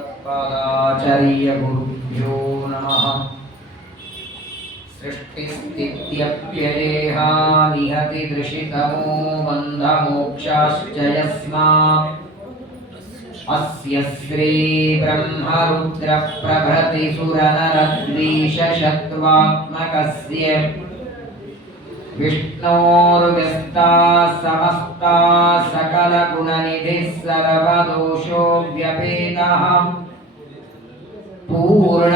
भगवत्पादाचार्यगुरुभ्यो नमः। सृष्टिस्थित्यप्ययेहा निहति दृशितमो बन्धमोक्षाश्च यस्मात् अस्य श्रीब्रह्मरुद्रप्रभृतिसुरनरद्वीषशत्रुवात्मकस्य विष्णोर्व्यस्ताः समस्ताः सकलगुणनिधिः सर्वदोषो व्यपेतः पूर्णानन्दाव्ययो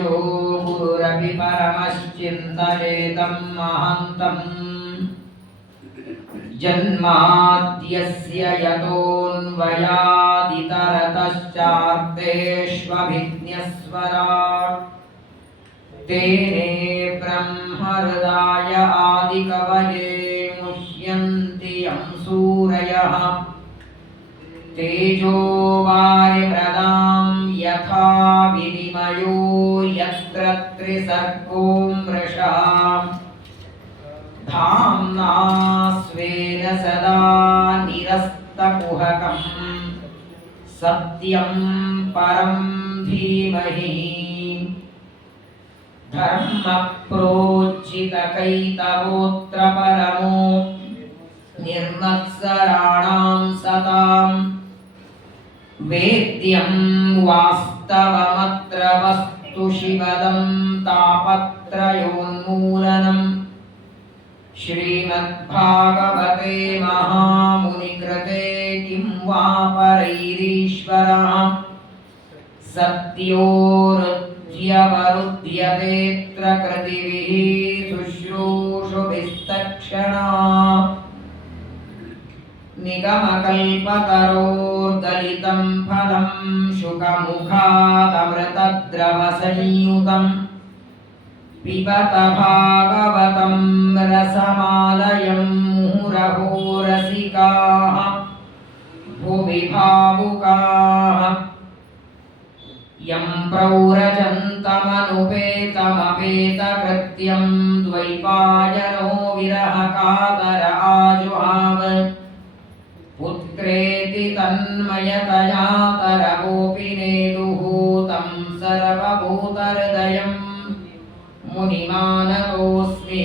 यो गुरुरपि परमश्चिन्तयेतं महान्तम् जन्माद्यस्य यतोऽन्वयादितरतश्चार्तेष्वभिज्ञस्वराट् तेने ब्रह्महृदाय आदिकवये मुह्यन्ति यं सूरयः तेजो वारिमृदां यथा विनिमयो यत्र त्रिसर्गो मृषा धाम्ना स्वेन सदा निरस्तकुहकं सत्यं परं धीमहि धर्मप्रोज्झितकैतवोऽत्र परमो निर्मत्सराणां सतां वेद्यं वास्तवमत्र वस्तु शिवदं तापत्रयोन्मूलनम् श्रीमद्भागवते महामुनिकृते किं वा परैरीश्वरः सत्योरुध्यवरुध्यतेऽत्र कृतिभिः शुश्रूषुभिस्तक्षणा निगमकल्पतरोर्गलितं फलं शुकमुखादमृतद्रवसंयुतम् पिबत भागवतं रसमालयं मुहुरहो रसिकाः भुवि भावुकाः यं प्रौरजन्तमनुपेतमपेतकृत्यं द्वैपायनो विरहकातर आजुहाव पुत्रेति तन्मयतया तरवोऽपि नेदुः तं सर्वभूतहृदयं मुनिमानतोऽस्मि।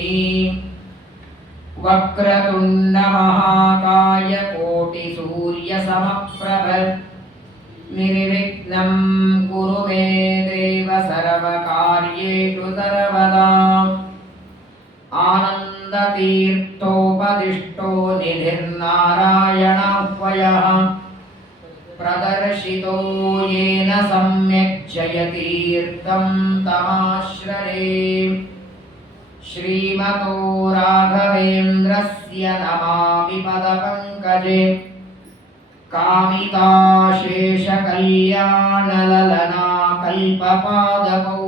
वक्रतुण्डमहाकाय कोटिसूर्यसमप्रभ निर्विघ्नं कुरु मे देव सर्वकार्येषु सर्वदा आनन्दतीर्थोपदिष्टो निधिर्नारायणव्ययः प्रदर्शितो येन सम्यक् जयतीर्थं तमाश्रये श्रीमतो राघवेन्द्रस्य नमामि पदपङ्कजे कामिताशेषकल्याणललना कल्पपादकौ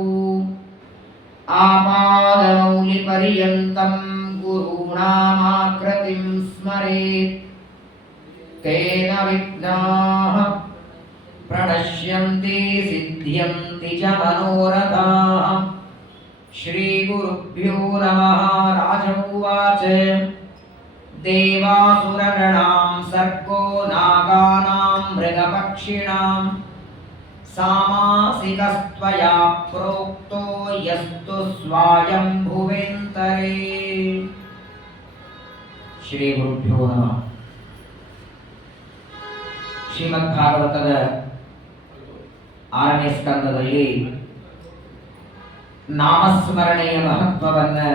आपादमौलिपर्यन्तं गुरूणामाकृतिं स्मरेत् तेन विघ्नाः प्रणश्यन्ति सिद्ध्यन्ति च मनोरथाः। श्रीगुरुभ्यो नमः। राज उवाच देवासुरगणां सर्गो नागानां मृगपक्षिणां सामासिकस्त्वया प्रोक्तो यस्तु स्वायंभुवेन्तरे। श्रीगुरुभ्यो नमः। ಶ್ರೀಮದ್ಭಾಗವತದ 6ನೇ ಸ್ಕಂದದಲ್ಲಿ ನಾಮಸ್ಮರಣೆಯ ಮಹತ್ವವನ್ನು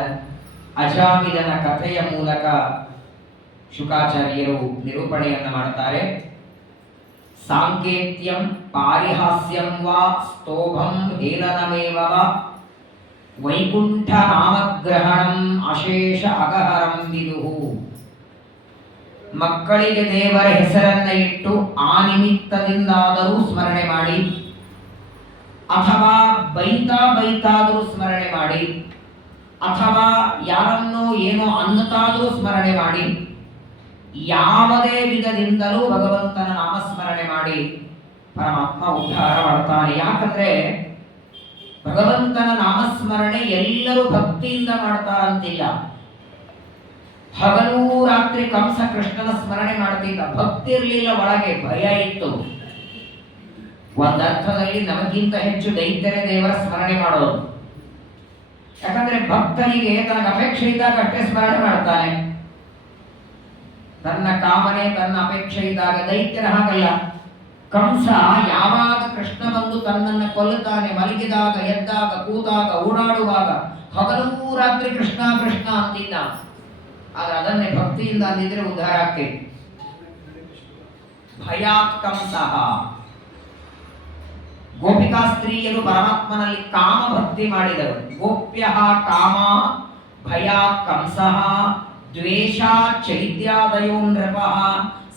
ಅಜಾಮಿಲನ ಕಥೆಯ ಮೂಲಕ ಶುಕಾಚಾರ್ಯರು ನಿರೂಪಣೆಯನ್ನು ಮಾಡುತ್ತಾರೆ. ಸಾಂಕೇತ್ಯಂ ಪಾರಿಹಾಸ್ಯಂ ವಾ ಸ್ತೋಭಂ ಹೇಲನಮೇವ ವಾ ವೈಕುಂಠ ನಾಮಗ್ರಹಣಂ ಅಶೇಷ ಅಗಹರಂ ವಿದುಹು. ಮಕ್ಕಳಿಗೆ ದೇವರ ಹೆಸರನ್ನ ಇಟ್ಟು ಆ ನಿಮಿತ್ತದಿಂದಾದರೂ ಸ್ಮರಣೆ ಮಾಡಿ, ಅಥವಾ ಬೈತಾದರೂ ಸ್ಮರಣೆ ಮಾಡಿ, ಅಥವಾ ಯಾರನ್ನೋ ಏನೋ ಅನ್ನತಾದರೂ ಸ್ಮರಣೆ ಮಾಡಿ, ಯಾವುದೇ ವಿಧದಿಂದಲೂ ಭಗವಂತನ ನಾಮಸ್ಮರಣೆ ಮಾಡಿ ಪರಮಾತ್ಮ ಉದ್ಧಾರ ಮಾಡ್ತಾನೆ. ಯಾಕಂದ್ರೆ ಭಗವಂತನ ನಾಮಸ್ಮರಣೆ ಎಲ್ಲರೂ ಭಕ್ತಿಯಿಂದ ಮಾಡ್ತಾರಂತಿಲ್ಲ. ಹಗಲು ರಾತ್ರಿ ಕಂಸ ಕೃಷ್ಣನ ಸ್ಮರಣೆ ಮಾಡ್ತಿದ್ದ, ಭಕ್ತಿ ಇರಲಿಲ್ಲ, ಒಳಗೆ ಭಯ ಇತ್ತು. ಒಂದರ್ಥದಲ್ಲಿ ನಮಗಿಂತ ಹೆಚ್ಚು ದೈತ್ಯರೇ ದೇವರ ಸ್ಮರಣೆ ಮಾಡೋದು. ಯಾಕಂದ್ರೆ ಭಕ್ತನಿಗೆ ತನಗೆ ಅಪೇಕ್ಷೆ ಇದ್ದಾಗ ಅಷ್ಟೇ ಸ್ಮರಣೆ ಮಾಡ್ತಾನೆ. ತನ್ನ ಕಾಮನೆ ತನ್ನ ಅಪೇಕ್ಷೆ ಇದ್ದಾಗ. ದೈತ್ಯರ ಹಾಗಲ್ಲ. ಕಂಸ ಯಾವಾಗ ಕೃಷ್ಣ ಬಂದು ತನ್ನನ್ನು ಕೊಲ್ಲುತ್ತಾನೆ, ಮಲಗಿದಾಗ, ಎದ್ದಾಗ, ಕೂತಾಗ, ಓಡಾಡುವಾಗ, ಹಗಲೂ ರಾತ್ರಿ ಕೃಷ್ಣ ಕೃಷ್ಣ ಅಂತಿದ್ದ. ಆದ್ರೆ ಅದನ್ನೇ ಭಕ್ತಿಯಿಂದ ಅಂದಿದ್ರೆ ಉದ್ಧಾರ ಆಗ್ತೇವೆ. ಭಯಾತ್ ಕಂಸಃ. ಗೋಪಿಕಾ ಸ್ತ್ರೀಯರು ಪರಮಾತ್ಮನಲ್ಲಿ ಕಾಮ ಭಕ್ತಿ ಮಾಡಿದರು. ಗೋಪ್ಯ ಕಾಮ ಭಯಾತ್ ಕಂಸಃ ದ್ವೇಷ ಚೈತ್ಯಾದಯೋ ನೃಪಃ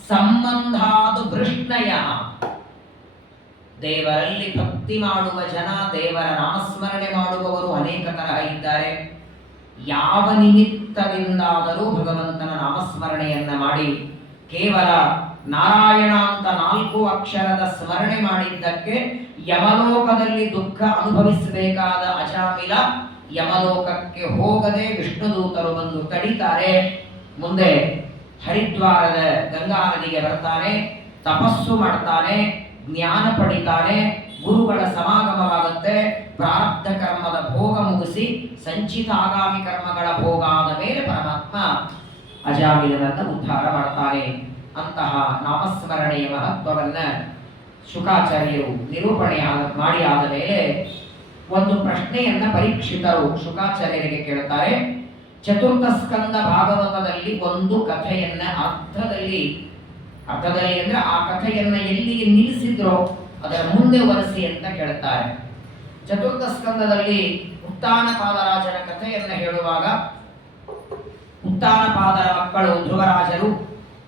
ಸಂಬಂಧಾದು ವೃಷ್ಣಯ. ದೇವರಲ್ಲಿ ಭಕ್ತಿ ಮಾಡುವ ಜನ, ದೇವರ ನಾಮಸ್ಮರಣೆ ಮಾಡುವವರು ಅನೇಕ ತರಹ ಇದ್ದಾರೆ. ಯಾವ ನಿಮಿತ್ತದಿಂದಾದರೂ ಭಗವಂತನ ನಾಮಸ್ಮರಣೆಯನ್ನ ಮಾಡಿ ಕೇವಲ ನಾರಾಯಣ ಅಂತ 4 ಅಕ್ಷರದ ಸ್ಮರಣೆ ಮಾಡಿದ್ದಕ್ಕೆ ಯಮಲೋಕದಲ್ಲಿ ದುಃಖ ಅನುಭವಿಸಬೇಕಾದ ಅಜಾಮಿಲ ಯಮಲೋಕಕ್ಕೆ ಹೋಗದೆ ವಿಷ್ಣುದೂತರು ಬಂದು ತಡಿತಾರೆ. ಮುಂದೆ ಹರಿದ್ವಾರದ ಗಂಗಾ ನದಿಗೆ ಬರ್ತಾನೆ, ತಪಸ್ಸು ಮಾಡ್ತಾನೆ, ಜ್ಞಾನ ಪಡಿತಾನೆ, ಗುರುಗಳ ಸಮಾಗಮವಾಗುತ್ತೆ. ಪ್ರಾರಬ್ಧ ಕರ್ಮದ ಭೋಗ ಮುಗಿಸಿ ಸಂಚಿತ ಆಗಾಮಿ ಕರ್ಮಗಳ ಭೋಗ ಆದ ಮೇಲೆ ಪರಮಾತ್ಮ ಅಜಾಮಿಲನನ್ನ ಉದ್ಧಾರ ಮಾಡ್ತಾನೆ. ಅಂತಹ ನಾಮಸ್ಮರಣೆಯ ಮಹತ್ವವನ್ನ ಶುಕಾಚಾರ್ಯರು ನಿರೂಪಣೆ ಮಾಡಿ ಆದ ಮೇಲೆ ಒಂದು ಪ್ರಶ್ನೆಯನ್ನ ಪರೀಕ್ಷಿತರು ಶುಕಾಚಾರ್ಯರಿಗೆ ಕೇಳುತ್ತಾರೆ. ಚತುರ್ಥ ಸ್ಕಂದ ಭಾಗವತದಲ್ಲಿ ಒಂದು ಕಥೆಯನ್ನ ಅರ್ಥದಲ್ಲಿ ಅಂದ್ರೆ ಆ ಕಥೆಯನ್ನ ಎಲ್ಲಿಗೆ ನಿಲ್ಲಿಸಿದ್ರೋ ಅದರ ಮುಂದೆ ವರೆಸಿ ಅಂತ ಕೇಳುತ್ತಾರೆ. ಚತುರ್ಥ ಸ್ಕಂದದಲ್ಲಿ ಉತ್ತಾನಪಾದರಾಜನ ಕಥೆಯನ್ನ ಹೇಳುವಾಗ ಉತ್ತಾನಪಾದರ ಮಕ್ಕಳು ಧ್ರುವರಾಜರು,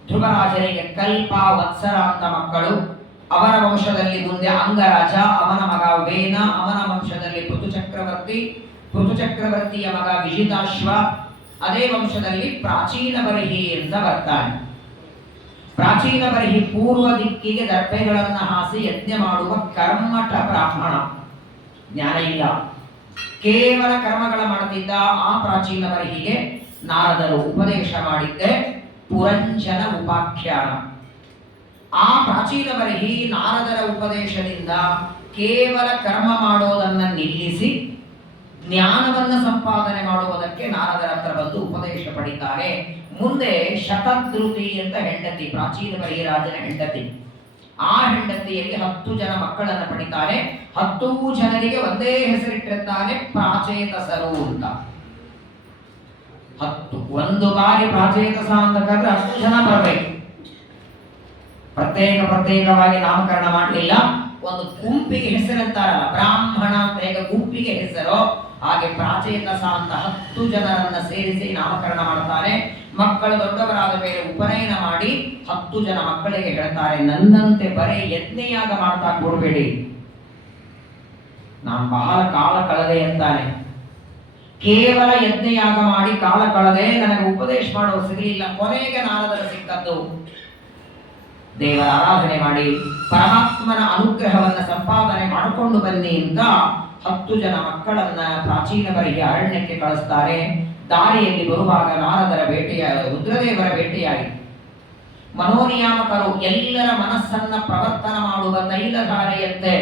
ಧ್ರುವರಾಜನಿಗೆ ಕಲ್ಪ ವತ್ಸರ ಅಂತ ಮಕ್ಕಳು. ಅವರ ವಂಶದಲ್ಲಿ ಮುಂದೆ ಅಂಗರಾಜ, ಅವನ ಮಗ ವೇನ, ಅವನ ವಂಶದಲ್ಲಿ ಪೃಥುಚಕ್ರವರ್ತಿ, ಪೃಥುಚಕ್ರವರ್ತಿಯ ಮಗ ವಿಜಿತಾಶ್ವ, ಅದೇ ವಂಶದಲ್ಲಿ ಪ್ರಾಚೀನ ಬರಹಿ ಅಂತ ಬರ್ತಾನೆ. ಪ್ರಾಚೀನ ಬರಹಿ ಪೂರ್ವ ದಿಕ್ಕಿಗೆ ದರ್ಭೆಗಳನ್ನು ಹಾಸಿ ಯಜ್ಞ ಮಾಡುವ ಕರ್ಮಠ ಬ್ರಾಹ್ಮಣ. ಜ್ಞಾನ ಇಲ್ಲ, ಕೇವಲ ಕರ್ಮಗಳ ಮಾಡುತ್ತಿದ್ದ ಆ ಪ್ರಾಚೀನ ಬರಹಿಗೆ ನಾರದರು ಉಪದೇಶ ಮಾಡಿದ್ದೆ ಪುರಂಜನ ಉಪಾಖ್ಯಾನ. ಆ ಪ್ರಾಚೀನ ಬರಹಿ ನಾರದರ ಉಪದೇಶದಿಂದ ಕೇವಲ ಕರ್ಮ ಮಾಡೋದನ್ನ ನಿಲ್ಲಿಸಿ ಜ್ಞಾನವನ್ನು ಸಂಪಾದನೆ ಮಾಡುವುದಕ್ಕೆ ನಾರದರ ಹತ್ರ ಬಂದು ಉಪದೇಶ ಪಡಿತಾರೆ. ಮುಂದೆ ಶತಧೃತಿ ಅಂತ ಹೆಂಡತಿ, ಪ್ರಾಚೀನ ಬರಹಿ ರಾಜನ ಹೆಂಡತಿ. ಆ ಹೆಂಡತಿಯಲ್ಲಿ 10 ಜನ ಮಕ್ಕಳನ್ನು ಪಡಿತಾರೆ. 10 ಜನರಿಗೆ ಒಂದೇ ಹೆಸರಿಟ್ಟಿರ್ತಾನೆ, ಪ್ರಾಚೇತಸರು ಅಂತ. 10 ಒಂದು ಬಾರಿ ಪ್ರಾಚೇತಸ ಅಂತ ಕರೆದ್ರೆ 10 ಜನ ಬರಬೇಕು. ಪ್ರತ್ಯೇಕವಾಗಿ ನಾಮಕರಣ ಮಾಡಲಿಲ್ಲ. ಒಂದು ಗುಂಪಿಗೆ ಹೆಸರಂತಾರಲ್ಲ, ಬ್ರಾಹ್ಮಣ ಅಂತ ಹೇಗೆ ಗುಂಪಿಗೆ ಹೆಸರು, ಹಾಗೆ ಪ್ರಾಚೇತಸ ಅಂತ 10 ಜನರನ್ನ ಸೇರಿಸಿ ನಾಮಕರಣ ಮಾಡ್ತಾರೆ. ಮಕ್ಕಳು ದೊಡ್ಡವರಾದ ಮೇಲೆ ಉಪನಯನ ಮಾಡಿ 10 ಜನ ಮಕ್ಕಳಿಗೆ ಹೇಳ್ತಾರೆ, ನನ್ನಂತೆ ಬರೀ ಯಜ್ಞಯಾಗ ಮಾಡ್ತಾ ಕೊಡಬೇಡಿ, ನಾನು ಬಹಳ ಕಾಲ ಕಳೆದೆ ಅಂತಾನೆ. ಕೇವಲ ಯಜ್ಞಯಾಗ ಮಾಡಿ ಕಾಲ ಕಳೆದೆ, ನನಗೆ ಉಪದೇಶ ಮಾಡೋರು ಸಿಗಲಿಲ್ಲ. ಕೊನೆಗೆ ನಾರದರು ಸಿಕ್ಕದ್ದು. ದೇವರ ಆರಾಧನೆ ಮಾಡಿ ಪರಮಾತ್ಮನ ಅನುಗ್ರಹವನ್ನ ಸಂಪಾದನೆ ಮಾಡಿಕೊಂಡು ಬನ್ನಿ ಅಂತ 10 ಜನ ಮಕ್ಕಳನ್ನ ಪ್ರಾಚೀನ ಬರಹಿ ಅರಣ್ಯಕ್ಕೆ ಕಳಿಸ್ತಾರೆ. ದಾರಿಯಲ್ಲಿ ಬರುವಾಗ ನಾರದರ ರುದ್ರದೇವರ ಭೇಟಿಯಾಗಿ ಮನೋನಿಯಾಮಕರು ಎಲ್ಲರ ಮನಸ್ಸನ್ನ ಪ್ರವರ್ತನ ಮಾಡುವ ತೈಲಧಾರೆಯಂತೆ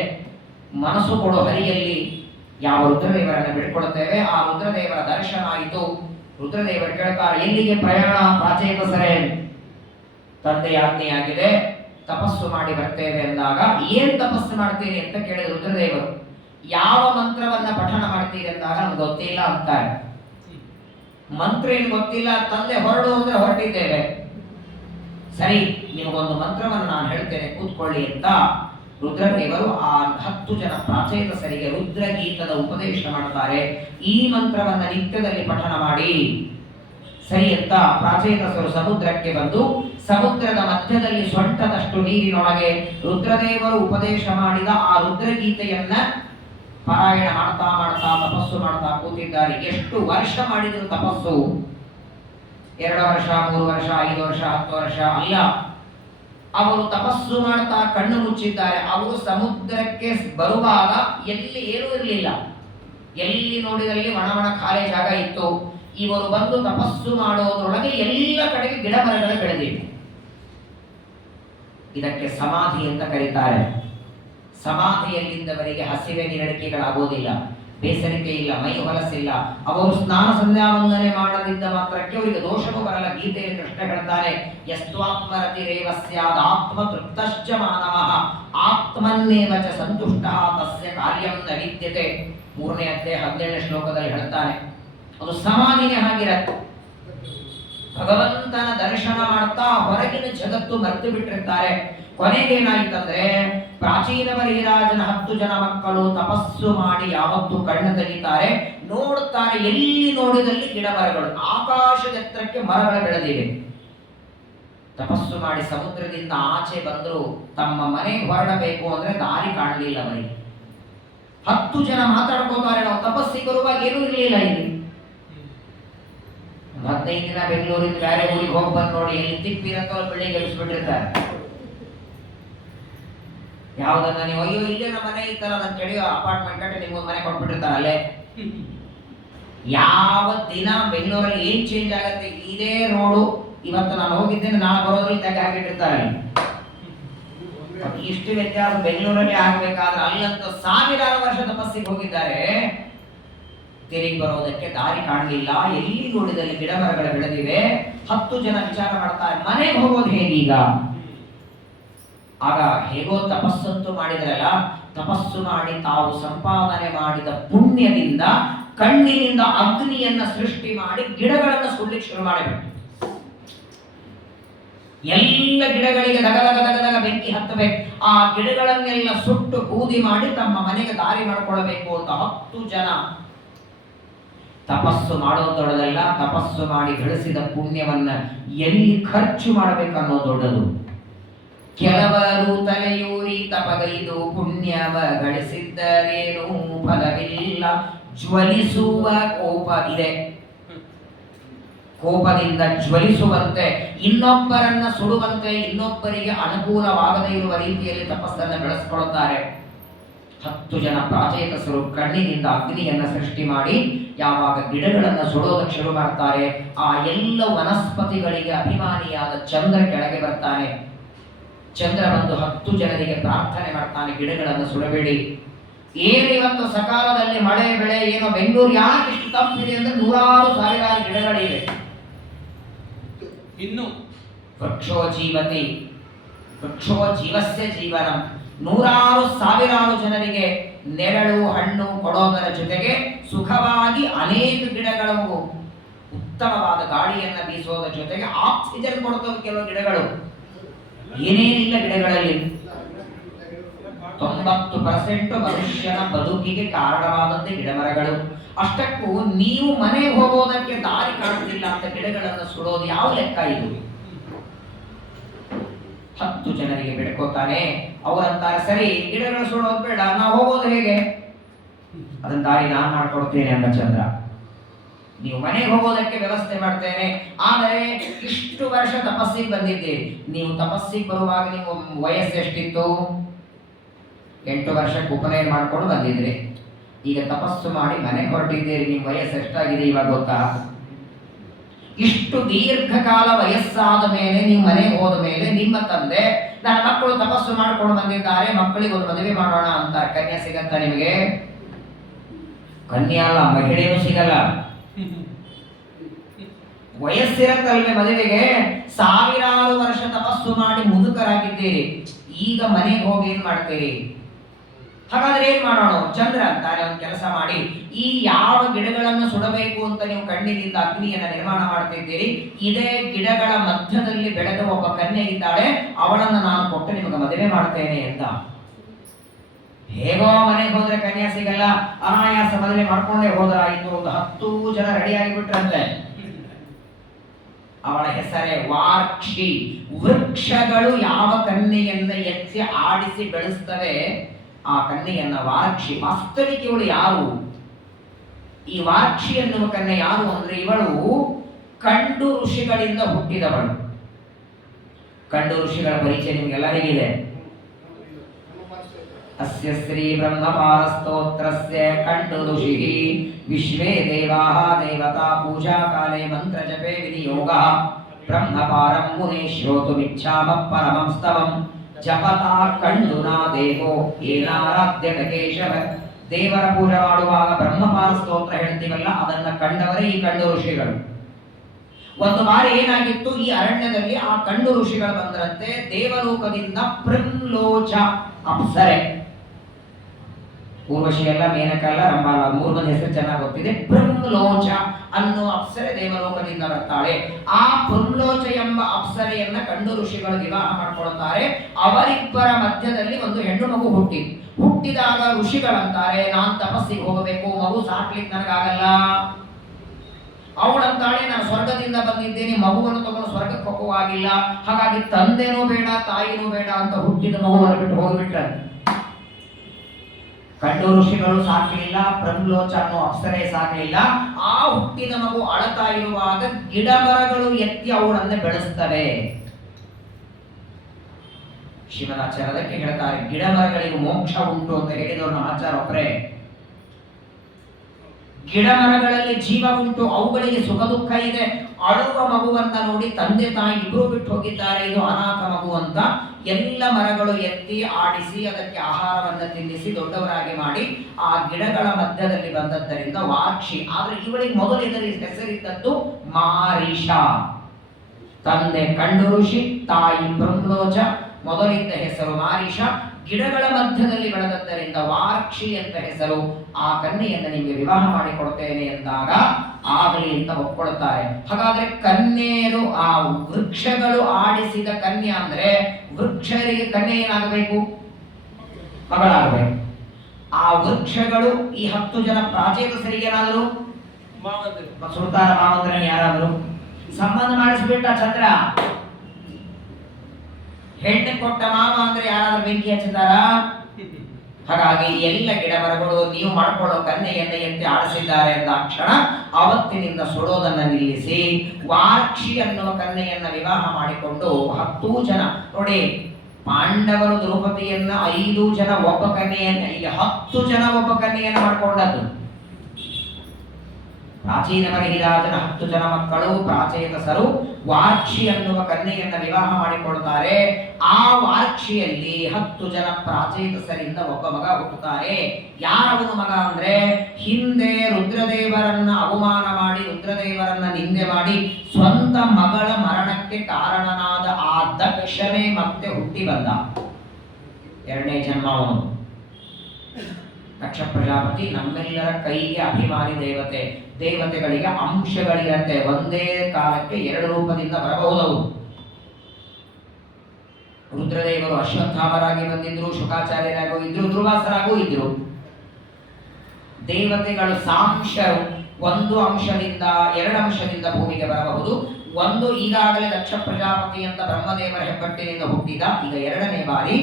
ಮನಸ್ಸು ಕೊಡೋ ಹರಿಯಲ್ಲಿ ಯಾವ ರುದ್ರದೇವರನ್ನ ಬಿಡ್ಕೊಳ್ತೇವೆ, ಆ ರುದ್ರದೇವರ ದರ್ಶನ ಆಯಿತು. ರುದ್ರದೇವರು ಕೇಳ್ತಾರೆ, ಎಲ್ಲಿಗೆ ಪ್ರಯಾಣ ಪ್ರಾಚೇತಸರೇ? ತಂದೆ ಆಜ್ಞೆಯಾಗಿದೆ, ತಪಸ್ಸು ಮಾಡಿ ಬರ್ತೇವೆ ಎಂದಾಗ, ಏನ್ ತಪಸ್ಸು ಮಾಡ್ತೀರಿ ಅಂತ ಕೇಳಿದ ರುದ್ರದೇವರು. ಯಾವ ಮಂತ್ರವನ್ನ ಪಠಣ ಮಾಡ್ತೀರಿ ಅಂದಾಗ ನಮ್ಗೆ ಗೊತ್ತಿಲ್ಲ ಅಂತಾರೆ. ಮಂತ್ರ ಏನು ಗೊತ್ತಿಲ್ಲ, ತಂದೆ ಹೊರಡು ಅಂದ್ರೆ ಹೊರಟಿದ್ದೇವೆ. ಸರಿ, ನಿಮಗೊಂದು ಮಂತ್ರವನ್ನು ನಾನು ಹೇಳ್ತೇನೆ, ಕೂತ್ಕೊಳ್ಳಿ ಅಂತ ರುದ್ರದೇವರು ಆ 10 ಜನ ಪ್ರಾಚೇತಸರಿಗೆ ರುದ್ರಗೀತದ ಉಪದೇಶ ಮಾಡ್ತಾರೆ. ಈ ಮಂತ್ರವನ್ನ ನಿತ್ಯದಲ್ಲಿ ಪಠಣ ಮಾಡಿ. ಸರಿ ಅಂತ ಪ್ರಾಚೇತಸರು ಸಮುದ್ರಕ್ಕೆ ಬಂದು ಸಮುದ್ರದ ಮಧ್ಯದಲ್ಲಿ ಸೊಂಟದಷ್ಟು ನೀರಿನೊಳಗೆ ರುದ್ರದೇವರು ಉಪದೇಶ ಮಾಡಿದ ಆ ರುದ್ರಗೀತೆಯನ್ನ ಪಾರಾಯಣ ಮಾಡ್ತಾ ಮಾಡ್ತಾ ತಪಸ್ಸು ಮಾಡ್ತಾ ಕೂತಿದ್ದಾರೆ. ಎಷ್ಟು ವರ್ಷ ಮಾಡಿದ್ರು ತಪಸ್ಸು? 2 ವರ್ಷ, 3 ವರ್ಷ, 5 ವರ್ಷ, 10 ವರ್ಷ ಅಲ್ಲ. ಅವರು ತಪಸ್ಸು ಮಾಡ್ತಾ ಕಣ್ಣು ಮುಚ್ಚಿದ್ದಾರೆ. ಅವರು ಸಮುದ್ರಕ್ಕೆ ಬರುವಾಗ ಎಲ್ಲಿ ಏನೂ ಇರಲಿಲ್ಲ, ಎಲ್ಲಿ ನೋಡಿದಲ್ಲಿ ಒಣ ಖಾಲಿ ಜಾಗ ಇತ್ತು. ಇವರು ಬಂದು ತಪಸ್ಸು ಮಾಡೋದ್ರೊಳಗೆ ಎಲ್ಲ ಕಡೆಗೆ ಗಿಡ ಮರಗಳು ಬೆಳೆದಿವೆ. ಇದಕ್ಕೆ ಸಮಾಧಿ ಅಂತ ಕರೀತಾರೆ. ಸಮಾಧಿಯಲ್ಲಿದ್ದವರಿಗೆ ಹಸಿವೆ ನಿರಡಿಕೆಗಳಾಗೋದಿಲ್ಲ, ಬೇಸರಿಕೆ ಇಲ್ಲ, ಮೈ ಹೊಲಸಿಲ್ಲ. ಅವರು ಸ್ನಾನ ಸಂಧ್ಯಾ ವಂದನೆ ಮಾಡದಿದ್ದ ಮಾತ್ರಕ್ಕೆ ಅವರಿಗೆ ದೋಷವೂ ಬರಲ್ಲ. ಗೀತೆಯಲ್ಲಿ ಕೃಷ್ಣ ಹೇಳ್ತಾರೆ, ಯಸ್ತ್ವಾತ್ಮರತಿರೇವ ಸ್ಯಾದ್ ಆತ್ಮ ತೃಪ್ತಶ್ಚ ಮಾನವಃ ಆತ್ಮನ್ನೇವ ಚ ಸಂತುಷ್ಟಃ ತಸ್ಯ ಕಾರ್ಯಂ ನ ವಿದ್ಯತೆ. 3ನೇ ಅಧ್ಯಾಯ 17ನೇ ಶ್ಲೋಕದಲ್ಲಿ ಹೇಳ್ತಾನೆ. ಅದು ಸಮಾಧಿನೇ ಆಗಿರತ್ತೆ. ಭಗವಂತನ ದರ್ಶನ ಮಾಡ್ತಾ ಹೊರಗಿನ ಜಗತ್ತು ಮರೆತು ಬಿಟ್ಟಿರ್ತಾರೆ. ಕೊನೆಗೇನಾಯ್ತಂದ್ರೆ, ಪ್ರಾಚೀನ ಬಲಿರಾಜನ 10 ಜನ ಮಕ್ಕಳು ತಪಸ್ಸು ಮಾಡಿ ಯಾವತ್ತು ಕಣ್ಣು ತೆಗಿತಾರೆ, ನೋಡುತ್ತಾರೆ, ಎಲ್ಲಿ ನೋಡಿದಲ್ಲಿ ಗಿಡ ಮರಗಳು, ಆಕಾಶದ ಎತ್ತರಕ್ಕೆ ಮರಗಳು ಬೆಳೆದಿವೆ. ತಪಸ್ಸು ಮಾಡಿ ಸಮುದ್ರದಿಂದ ಆಚೆ ಬಂದ್ರು, ತಮ್ಮ ಮನೆಗೆ ಹೊರಡಬೇಕು ಅಂದ್ರೆ ದಾರಿ ಕಾಣಲಿಲ್ಲ ಅವರಿಗೆ. 10 ಜನ ಮಾತಾಡ್ಕೋತಾರೆ, ನಾವು ತಪಸ್ಸಿಗೆ ಬರುವಾಗ ಏನೂ ಇರಲಿಲ್ಲ ಇಲ್ಲಿ. 15 ದಿನ ಬೆಂಗಳೂರಿಂದ ಬೇರೆ ಊರಿಗೆ ಹೋಗಿ ಬಂದು ನೋಡಿ, ಎಲ್ಲಿ ತಿಪ್ಪಿರತ್ತೋ ಬಿಲ್ಡಿಂಗ್ ಎಬ್ಬಿಸ್ಬಿಟ್ಟಿರ್ತಾರೆ. ಯಾವ್ದನ್ನ ನೀವು ಅಯ್ಯೋ ಇಲ್ಲೇ ನಮ್ಮ ಮನೆ ಇತ್ತಲ್ಲ, ನನ್ನ ಕೆಡಿಯೋ ಅಪಾರ್ಟ್ಮೆಂಟ್ ಕಟ್ಟಿ ನಿಮ್ಗೊಂದು ಮನೆ ಕೊಟ್ಬಿಟ್ಟಿರ್ತಾರೆ ಅಲ್ಲೇ. ಯಾವ ದಿನ ಬೆಂಗಳೂರಲ್ಲಿ ಏನ್ ಚೇಂಜ್ ಆಗತ್ತೆ, ಇದೇ ರೋಡು ಇವತ್ತು ನಾನು ಹೋಗಿದ್ದೇನೆ, ನಾಳೆ ಬರೋದ್ರಲ್ಲಿ ತೆಗೆ ಹಾಕಿಟ್ಟಿರ್ತಾರೆ. ಇಷ್ಟು ವ್ಯತ್ಯಾಸ ಬೆಂಗಳೂರಲ್ಲಿ ಆಗ್ಬೇಕಾದ್ರೆ ಅಲ್ಲಂತೂ ಸಾವಿರಾರು ವರ್ಷ ತಪಸ್ಸಿಗೆ ಹೋಗಿದ್ದಾರೆ. ತಿರುಗಿ ಬರೋದಕ್ಕೆ ದಾರಿ ಕಾಣಲಿಲ್ಲ, ಎಲ್ಲಿ ನೋಡಿದಲ್ಲಿ ಗಿಡ ಮರಗಳು ಬೆಳೆದಿವೆ. 10 ಜನ ವಿಚಾರ ಮಾಡ್ತಾರೆ, ಮನೆಗೆ ಹೋಗೋದು ಹೇಗೀಗ? ಆಗ ಹೇಗೋ ತಪಸ್ಸಂತೂ ಮಾಡಿದ್ರಲ್ಲ, ತಪಸ್ಸು ಮಾಡಿ ತಾವು ಸಂಪಾದನೆ ಮಾಡಿದ ಪುಣ್ಯದಿಂದ ಕಣ್ಣಿನಿಂದ ಅಗ್ನಿಯನ್ನ ಸೃಷ್ಟಿ ಮಾಡಿ ಗಿಡಗಳನ್ನು ಸುಡ್ಲಿಕ್ಕೆ ಶುರು ಮಾಡಬೇಕು. ಎಲ್ಲ ಗಿಡಗಳಿಗೆ ದಗದಗ ಬೆಂಕಿ ಹತ್ತಬೇಕು. ಆ ಗಿಡಗಳನ್ನೆಲ್ಲ ಸುಟ್ಟು ಬೂದಿ ಮಾಡಿ ತಮ್ಮ ಮನೆಗೆ ದಾರಿ ಮಾಡ್ಕೊಳ್ಬೇಕು ಅಂತ 10 ಜನ ತಪಸ್ಸು ಮಾಡೋದು ದೊಡ್ಡದಲ್ಲ, ತಪಸ್ಸು ಮಾಡಿ ಗಳಿಸಿದ ಪುಣ್ಯವನ್ನ ಎಲ್ಲಿ ಖರ್ಚು ಮಾಡಬೇಕನ್ನೋ ದೊಡ್ಡದು. ಕೆಲವರು ತಲೆಯೂರಿ ತಪಗೈದು ಪುಣ್ಯವ ಗಳಿಸಿದ್ದರೇನೂ ಫಲವಿಲ್ಲ, ಜ್ವಲಿಸುವ ಕೋಪ ಇದೆ. ಕೋಪದಿಂದ ಜ್ವಲಿಸುವಂತೆ, ಇನ್ನೊಬ್ಬರನ್ನ ಸುಡುವಂತೆ, ಇನ್ನೊಬ್ಬರಿಗೆ ಅನುಕೂಲವಾಗದೇ ಇರುವ ರೀತಿಯಲ್ಲಿ ತಪಸ್ಸನ್ನು ಬೆಳೆಸ್ಕೊಳ್ಳುತ್ತಾರೆ. 10 ಜನ ಪ್ರಾಚೇತಸರು ಕಣ್ಣಿನಿಂದ ಅಗ್ನಿಯನ್ನ ಸೃಷ್ಟಿ ಮಾಡಿ ಯಾವಾಗ ಗಿಡಗಳನ್ನು ಸುಡೋದಕ್ಕೆ ಶುರು ಮಾಡ್ತಾರೆ, ಆ ಎಲ್ಲ ವನಸ್ಪತಿಗಳಿಗೆ ಅಭಿಮಾನಿಯಾದ ಚಂದ್ರ ಕೆಳಗೆ ಬರ್ತಾನೆ. ಚಂದ್ರ ಬಂದು 10 ಜನರಿಗೆ ಪ್ರಾರ್ಥನೆ ಮಾಡ್ತಾನೆ, ಗಿಡಗಳನ್ನು ಸುಡಬೇಡಿ. ಏನಿವತ್ತು ಸಕಾಲದಲ್ಲಿ ಮಳೆ ಬೆಳೆ ಏನೋ ಬೆಂಗಳೂರು ಯಾಕೆ ಇಷ್ಟು ತಪ್ಪಿದೆ ಅಂದ್ರೆ 100,000 ಗಿಡಗಳಿವೆ. ಇನ್ನು ವೃಕ್ಷೋ ಜೀವತಿ, ವೃಕ್ಷೋ ಜೀವಸ್ಯ ಜೀವನಂ. 100,000 ಜನರಿಗೆ ನೆರಳು ಹಣ್ಣು ಕೊಡೋದರ ಜೊತೆಗೆ ಸುಖವಾಗಿ ಅನೇಕ ಗಿಡಗಳು ಉತ್ತಮವಾದ ಗಾಳಿಯನ್ನ ಬೀಸೋದರ ಜೊತೆಗೆ ಆಕ್ಸಿಜನ್ ಕೊಡ್ತವೆ ಕೆಲವು ಗಿಡಗಳು. ಏನೇನಿಲ್ಲ ಗಿಡಗಳಲ್ಲಿ 90% ಮನುಷ್ಯನ ಬದುಕಿಗೆ ಕಾರಣವಾದಂತೆ ಗಿಡಮರಗಳು. ಅಷ್ಟಕ್ಕೂ ನೀವು ಮನೆಗೆ ಹೋಗೋದಕ್ಕೆ ದಾರಿ ಕಾಣುತ್ತಿಲ್ಲ ಅಂತ ಗಿಡಗಳನ್ನು ಸುಡೋದು ಯಾವ ಲೆಕ್ಕ ಇದು? 10 ಜನರಿಗೆ ಬೆಡ್ಕೋತಾನೆ. ಅವರಂತಾರೆ, ಸರಿ ಗಿಡಗಳು ಸುಡೋದು ಬೇಡ, ನಾವು ಹೋಗೋದು ಹೇಗೆ? ಅದನ್ನ ದಾರಿ ನಾನು ಮಾಡ್ಕೊಡ್ತೇನೆ ಅಂತ ಚಂದ್ರ. ನೀವು ಮನೆಗೆ ಹೋಗೋದಕ್ಕೆ ವ್ಯವಸ್ಥೆ ಮಾಡ್ತೇನೆ, ಆದರೆ ಇಷ್ಟು ವರ್ಷ ತಪಸ್ಸಿಗೆ ಬಂದಿದ್ದೀರಿ. ನೀವು ತಪಸ್ಸಿಗೆ ಬರುವಾಗ ನೀವು ವಯಸ್ಸು ಎಷ್ಟಿತ್ತು? 8 ವರ್ಷಕ್ಕೆ ಉಪನಯನ ಮಾಡ್ಕೊಂಡು ಬಂದಿದ್ರಿ. ಈಗ ತಪಸ್ಸು ಮಾಡಿ ಮನೆಗೆ ಹೊರಟಿದ್ದೀರಿ, ನಿಮ್ಮ ವಯಸ್ಸು ಎಷ್ಟಾಗಿದೆ ಇವಾಗ ಗೊತ್ತಾ? ಇಷ್ಟು ದೀರ್ಘಕಾಲ ವಯಸ್ಸಾದ ಮೇಲೆ ನೀವು ಮನೆಗೆ ಹೋದ ಮೇಲೆ ನಿಮ್ಮ ತಂದೆ, ನನ್ನ ಮಕ್ಕಳು ತಪಸ್ಸು ಮಾಡ್ಕೊಂಡು ಬಂದಿದ್ದಾರೆ, ಮಕ್ಕಳಿಗೆ ಒಂದು ಮದುವೆ ಮಾಡೋಣ ಅಂತ. ಕನ್ಯಾ ಸಿಗತ್ತ ನಿಮಗೆ? ಕನ್ಯಾ ಅಲ್ಲ, ಮಹಿಳೆಯೂ ಸಿಗಲ್ಲ. ವಯಸ್ಸಿರತ್ತಲ್ವೇ ಮದುವೆಗೆ? ಸಾವಿರಾರು ವರ್ಷ ತಪಸ್ಸು ಮಾಡಿ ಮುದುಕರಾಗಿದ್ದೀರಿ, ಈಗ ಮನೆಗೆ ಹೋಗಿ ಏನ್ ಮಾಡ್ತೀರಿ? ಹಾಗಾದ್ರೆ ಏನ್ ಮಾಡೋಣ? ಚಂದ್ರ ಅಂತಾರೆ, ಒಂದು ಕೆಲಸ ಮಾಡಿ, ಈ ಯಾವ ಗಿಡಗಳನ್ನು ಸುಡಬೇಕು ಅಂತ ನೀವು ಕಣ್ಣಿನಿಂದ ಅಗ್ನಿಯನ್ನ ನಿರ್ಮಾಣ ಮಾಡ್ತಿದ್ದೀರಿ, ಇದೇ ಗಿಡಗಳ ಮಧ್ಯದಲ್ಲಿ ಬೆಳೆದ ಒಬ್ಬ ಕನ್ಯೆ ಇದ್ದಾಳೆ, ಅವಳನ್ನು ನಾನು ಕೊಟ್ಟು ನಿಮಗೆ ಮದುವೆ ಮಾಡ್ತೇನೆ ಅಂತ. ಹೇಗೋ ಮನೆಗೆ ಹೋದ್ರೆ ಕನ್ಯಾ ಸಿಗಲ್ಲ, ಅನಾಯಾಸ ಮದುವೆ ಮಾಡ್ಕೊಂಡೇ ಹೋದ್ರಾಯಿತು. ಒಂದು 10 ಜನ ರೆಡಿ ಆಗಿಬಿಟ್ರಂತೆ. ಅವಳ ಹೆಸರೇ ವಾರ್ಕ್ಷಿ. ವೃಕ್ಷಗಳು ಯಾವ ಕನ್ಯೆಯನ್ನ ಎತ್ತಿ ಆಡಿಸಿ ಬೆಳೆಸ್ತವೆ, ಆ ಕನ್ಯೆಯನ್ನ ವಾರ್ಕ್ಷಿ. ವಾಸ್ತವಿಕ ಇವಳು ಯಾರು? ಈ ವಾರ್ಕ್ಷಿ ಎನ್ನುವ ಕನ್ಯೆ ಯಾರು ಅಂದ್ರೆ, ಇವಳು ಕಂಡು ಋಷಿಗಳಿಂದ ಹುಟ್ಟಿದವಳು. ಕಂಡು ಋಷಿಗಳ ಪರಿಚಯ ನಿಮ್ಗೆಲ್ಲರಿಗಿದೆ. ಅಸ್ಯ ಶ್ರೀ ಬ್ರಹ್ಮಪಾಲ ಸ್ತೋತ್ರಸ್ಯ ಕಂಡು ಋಷಿಃ ವಿಶ್ವೇ ದೇವಾಃ ದೇವತಾ ಪೂಜಾ ಕಾಲೇ ಮಂತ್ರ ಜಪೇ ವಿನಿಯೋಗಃ ಬ್ರಹ್ಮಪಾರಂ ಮುನೇ ಶ್ರೋತುಮಿಚ್ಛಾಮಃ ಪರಮಂ ಸ್ತವಂ ಜಪತಾ ಕಂಡುನಾ ದೇವೋ ಏನಾರಾಧ್ಯತ ಕೇಶವ. ದೇವರ ಪೂಜೆ ಮಾಡುವಾಗ ಬ್ರಹ್ಮಪಾದ ಸ್ತೋತ್ರ ಹೇಳ್ತೀವಲ್ಲ, ಅದನ್ನ ಕಂಡವರೇ ಈ ಕಂಡು ಋಷಿಗಳು. ಒಂದು ಬಾರಿ ಏನಾಗಿತ್ತು, ಈ ಅರಣ್ಯದಲ್ಲಿ ಆ ಕಂಡು ಋಷಿಗಳು ಬಂದ್ರಂತೆ. ದೇವಲೋಕದಿಂದ ಪ್ರಿಂಲೋಚ ಅಪ್ಸರೆ, ಊರ್ವಶಿ ಅಲ್ಲ, ಮೇನಕ ಅಲ್ಲ, ರಂಭ ಅಲ್ಲ, ಮೂರು ಮಂದಿ ಹೆಸರು ಚೆನ್ನಾಗಿ ಗೊತ್ತಿದೆ. ಪ್ರಿಂಲೋಚ ಅನ್ನೋ ಅಪ್ಸರೆ ದೇವಲೋಕದಿಂದ ಬರ್ತಾಳೆ. ಆ ಪ್ರಿಂಲೋಚ ಎಂಬ ಅಪ್ಸರೆಯನ್ನ ಕಂಡು ಋಷಿಗಳು ವಿವಾಹ ಮಾಡಿಕೊಳ್ಳುತ್ತಾರೆ. ಅವರಿಬ್ಬರ ಮಧ್ಯದಲ್ಲಿ ಒಂದು ಹೆಣ್ಣು ಮಗು ಹುಟ್ಟಿದಾಗ ಋಷಿಗಳಂತಾರೆ, ನಾನ್ ತಪಸ್ಸಿಗೆ ಹೋಗಬೇಕು, ಮಗು ಸಾಕ್ಲಿಕ್ಕೆ ನನಗಾಗಲ್ಲ. ಅವಳಂತಾಳೆ, ನಾನು ಸ್ವರ್ಗದಿಂದ ಬಂದಿದ್ದೇನೆ, ಮಗುವನ್ನು ತಗೊಂಡು ಸ್ವರ್ಗಕ್ಕೆ ಹೋಗುವಾಗಿಲ್ಲ, ಹಾಗಾಗಿ ತಂದೆನೂ ಬೇಡ ತಾಯಿನೂ ಬೇಡ ಅಂತ ಹುಟ್ಟಿದ ಮಗುವನ್ನು ಬಿಟ್ಟು ಹೋಗಿಬಿಟ್ರೆ. ಕಂಡು ಋಷಿಗಳು ಸಾಕಲಿಲ್ಲ, ಪ್ರಂಲೋಚ ಅನ್ನೋ ಅಪ್ಸರೆ ಸಾಕಲಿಲ್ಲ. ಆ ಹುಟ್ಟಿದ ಮಗು ಅಳತಾ ಇರುವಾಗ ಗಿಡ ಮರಗಳು ಎತ್ತಿ ಅವಳನ್ನೇ ಬೆಳೆಸ್ತವೆ. ಶ್ರೀಮದಾಚಾರ್ಯದಕ್ಕೆ ಹೇಳ್ತಾರೆ, ಗಿಡ ಮರಗಳಿಗೆ ಮೋಕ್ಷ ಉಂಟು ಅಂತ ಹೇಳಿದವರು ನಮ್ಮ ಆಚಾರ ಒಬ್ಬರೇ. ಗಿಡ ಮರಗಳಲ್ಲಿ ಜೀವ ಉಂಟು, ಅವುಗಳಿಗೆ ಸುಖ ದುಃಖ ಇದೆ. ಅಳುವ ಮಗುವನ್ನ ನೋಡಿ ತಂದೆ ತಾಯಿ ಇಬ್ರು ಬಿಟ್ಟು ಹೋಗಿದ್ದಾರೆ, ಇದು ಅನಾಥ ಮಗು ಅಂತ ಎಲ್ಲ ಮರಗಳು ಎತ್ತಿ ಆಡಿಸಿ ಅದಕ್ಕೆ ಆಹಾರವನ್ನು ತಿನ್ನಿಸಿ ದೊಡ್ಡವರಾಗಿ ಮಾಡಿ ಆ ಗಿಡಗಳ ಮಧ್ಯದಲ್ಲಿ ಬಂದದ್ದರಿಂದ ವಾಕ್ಷಿ. ಆದ್ರೆ ಇವಳಿಗೆ ಮೊದಲು ಇದರ ಹೆಸರಿದ್ದದ್ದು ಮಾರೀಷ. ತಂದೆ ಕಂಡು ಋಷಿ, ತಾಯಿ ಪ್ರಂಲೋಚ, ಮೊದಲಿದ್ದ ಹೆಸರು ಮಾರೀಷ. ಗಿಡಗಳ ಮಧ್ಯದಲ್ಲಿ ಬೆಳೆದದ್ದರಿಂದ ವಾರ್ಕ್ಷಿ ಅಂತ ಹೆಸರು. ಆ ಕನ್ಯೆಯನ್ನು ನಿಮಗೆ ವಿವಾಹ ಮಾಡಿಕೊಡ್ತೇನೆ ಎಂದಾಗ ಆಗಲಿ ಅಂತ ಒಪ್ಕೊಳ್ತಾರೆ. ಹಾಗಾದ್ರೆ ಕನ್ಯೆಯರು, ಆ ವೃಕ್ಷಗಳು ಆಡಿಸಿದ ಕನ್ಯೆ ಅಂದ್ರೆ ವೃಕ್ಷರಿಗೆ ಕನ್ಯೆ ಏನಾಗಬೇಕು? ಮಗಳಾಗಬೇಕು. ಆ ವೃಕ್ಷಗಳು ಈ 10 ಜನ ಪ್ರಾಚೇತಸರಿಗೆ ಏನಾದರು? ಸುಲ್ತಾನ ಮಾವಂದ್ರನ್ ಯಾರಾದರು ಸಂಬಂಧ ಮಾಡಿಸ್ಬಿಟ್ಟ ಚಂದ್ರ. ಹೆಣ್ಣು ಕೊಟ್ಟ ಮಾವ ಅಂದ್ರೆ ಯಾರಾದ್ರೂ ಬೆಂಕಿ ಹಚ್ಚಿದಾರ? ಹಾಗಾಗಿ ಎಲ್ಲ ಗಿಡ ಮರಗಳು ನೀವು ಮಾಡ್ಕೊಳ್ಳೋ ಕನ್ಯೆಯನ್ನು ಎತ್ತಿ ಆಡಿಸಿದ್ದಾರೆ ಎಂದ ಕ್ಷಣ ಅವತ್ತಿನಿಂದ ಸುಡೋದನ್ನ ನಿಲ್ಲಿಸಿ ವಾರ್ಕ್ಷಿ ಅನ್ನುವ ಕನ್ಯೆಯನ್ನ ವಿವಾಹ ಮಾಡಿಕೊಂಡು 10 ಜನ. ನೋಡಿ, ಪಾಂಡವರು ದ್ರೌಪದಿಯನ್ನ 5 ಜನ ಒಬ್ಬ ಕನ್ಯೆಯನ್ನ, ಈಗ 10 ಜನ ಒಬ್ಬ ಕನ್ಯೆಯನ್ನ ಮಾಡಿಕೊಂಡದ್ದು. ಪ್ರಾಚೀನ ಮರಿರಾಜನ 10 ಜನ ಮಕ್ಕಳು ಪ್ರಾಚೇತಸರು ವಾರ್ಕ್ಷಿ ಅನ್ನುವ ಕನ್ಯೆಯನ್ನ ವಿವಾಹ ಮಾಡಿಕೊಳ್ತಾರೆ. ಆ ವಾರ್ಕ್ಷಿಯಲ್ಲಿ 10 ಜನ ಪ್ರಾಚೇತಸರಿಂದ ಒಬ್ಬ ಮಗ ಹುಟ್ಟುತ್ತಾರೆ. ಯಾರವನು ಮಗ ಅಂದ್ರೆ, ಹಿಂದೆ ರುದ್ರದೇವರನ್ನ ಅವಮಾನ ಮಾಡಿ ರುದ್ರದೇವರನ್ನ ನಿಂದೆ ಮಾಡಿ ಸ್ವಂತ ಮಗಳ ಮರಣಕ್ಕೆ ಕಾರಣನಾದ ಆ ದಕ್ಷನೇ ಮತ್ತೆ ಹುಟ್ಟಿ ಬಂದ. 2ನೇ ಜನ್ಮ ಅವನು. ದಕ್ಷ ಪ್ರಜಾಪತಿ ನಮ್ಮೆಲ್ಲರ ಕೈಗೆ ಅಭಿಮಾನಿ ದೇವತೆ. ದೇವತೆಗಳಿಗೆ ಅಂಶಗಳಿರತ್ತೆ, ಒಂದೇ ಕಾಲಕ್ಕೆ 2 ರೂಪದಿಂದ ಬರಬಹುದವು. ರುದ್ರದೇವರು ಅಶ್ವತ್ಥಾಮರಾಗಿ ಬಂದಿದ್ರು, ಶುಕಾಚಾರ್ಯರಾಗೂ ಇದ್ರು, ದುರ್ವಾಸರಾಗೂ ಇದ್ರು. ದೇವತೆಗಳು ಸಾಂಶರು, 1 ಅಂಶದಿಂದ 2 ಅಂಶದಿಂದ ಭೂಮಿಗೆ ಬರಬಹುದು. ಒಂದು ಈಗಾಗಲೇ ದಕ್ಷ ಪ್ರಜಾಪತಿ ಅಂತ ಬ್ರಹ್ಮದೇವರ ಹೆಬ್ಬಟ್ಟಿನಿಂದ ಹುಟ್ಟಿದ, ಈಗ 2ನೇ ಬಾರಿ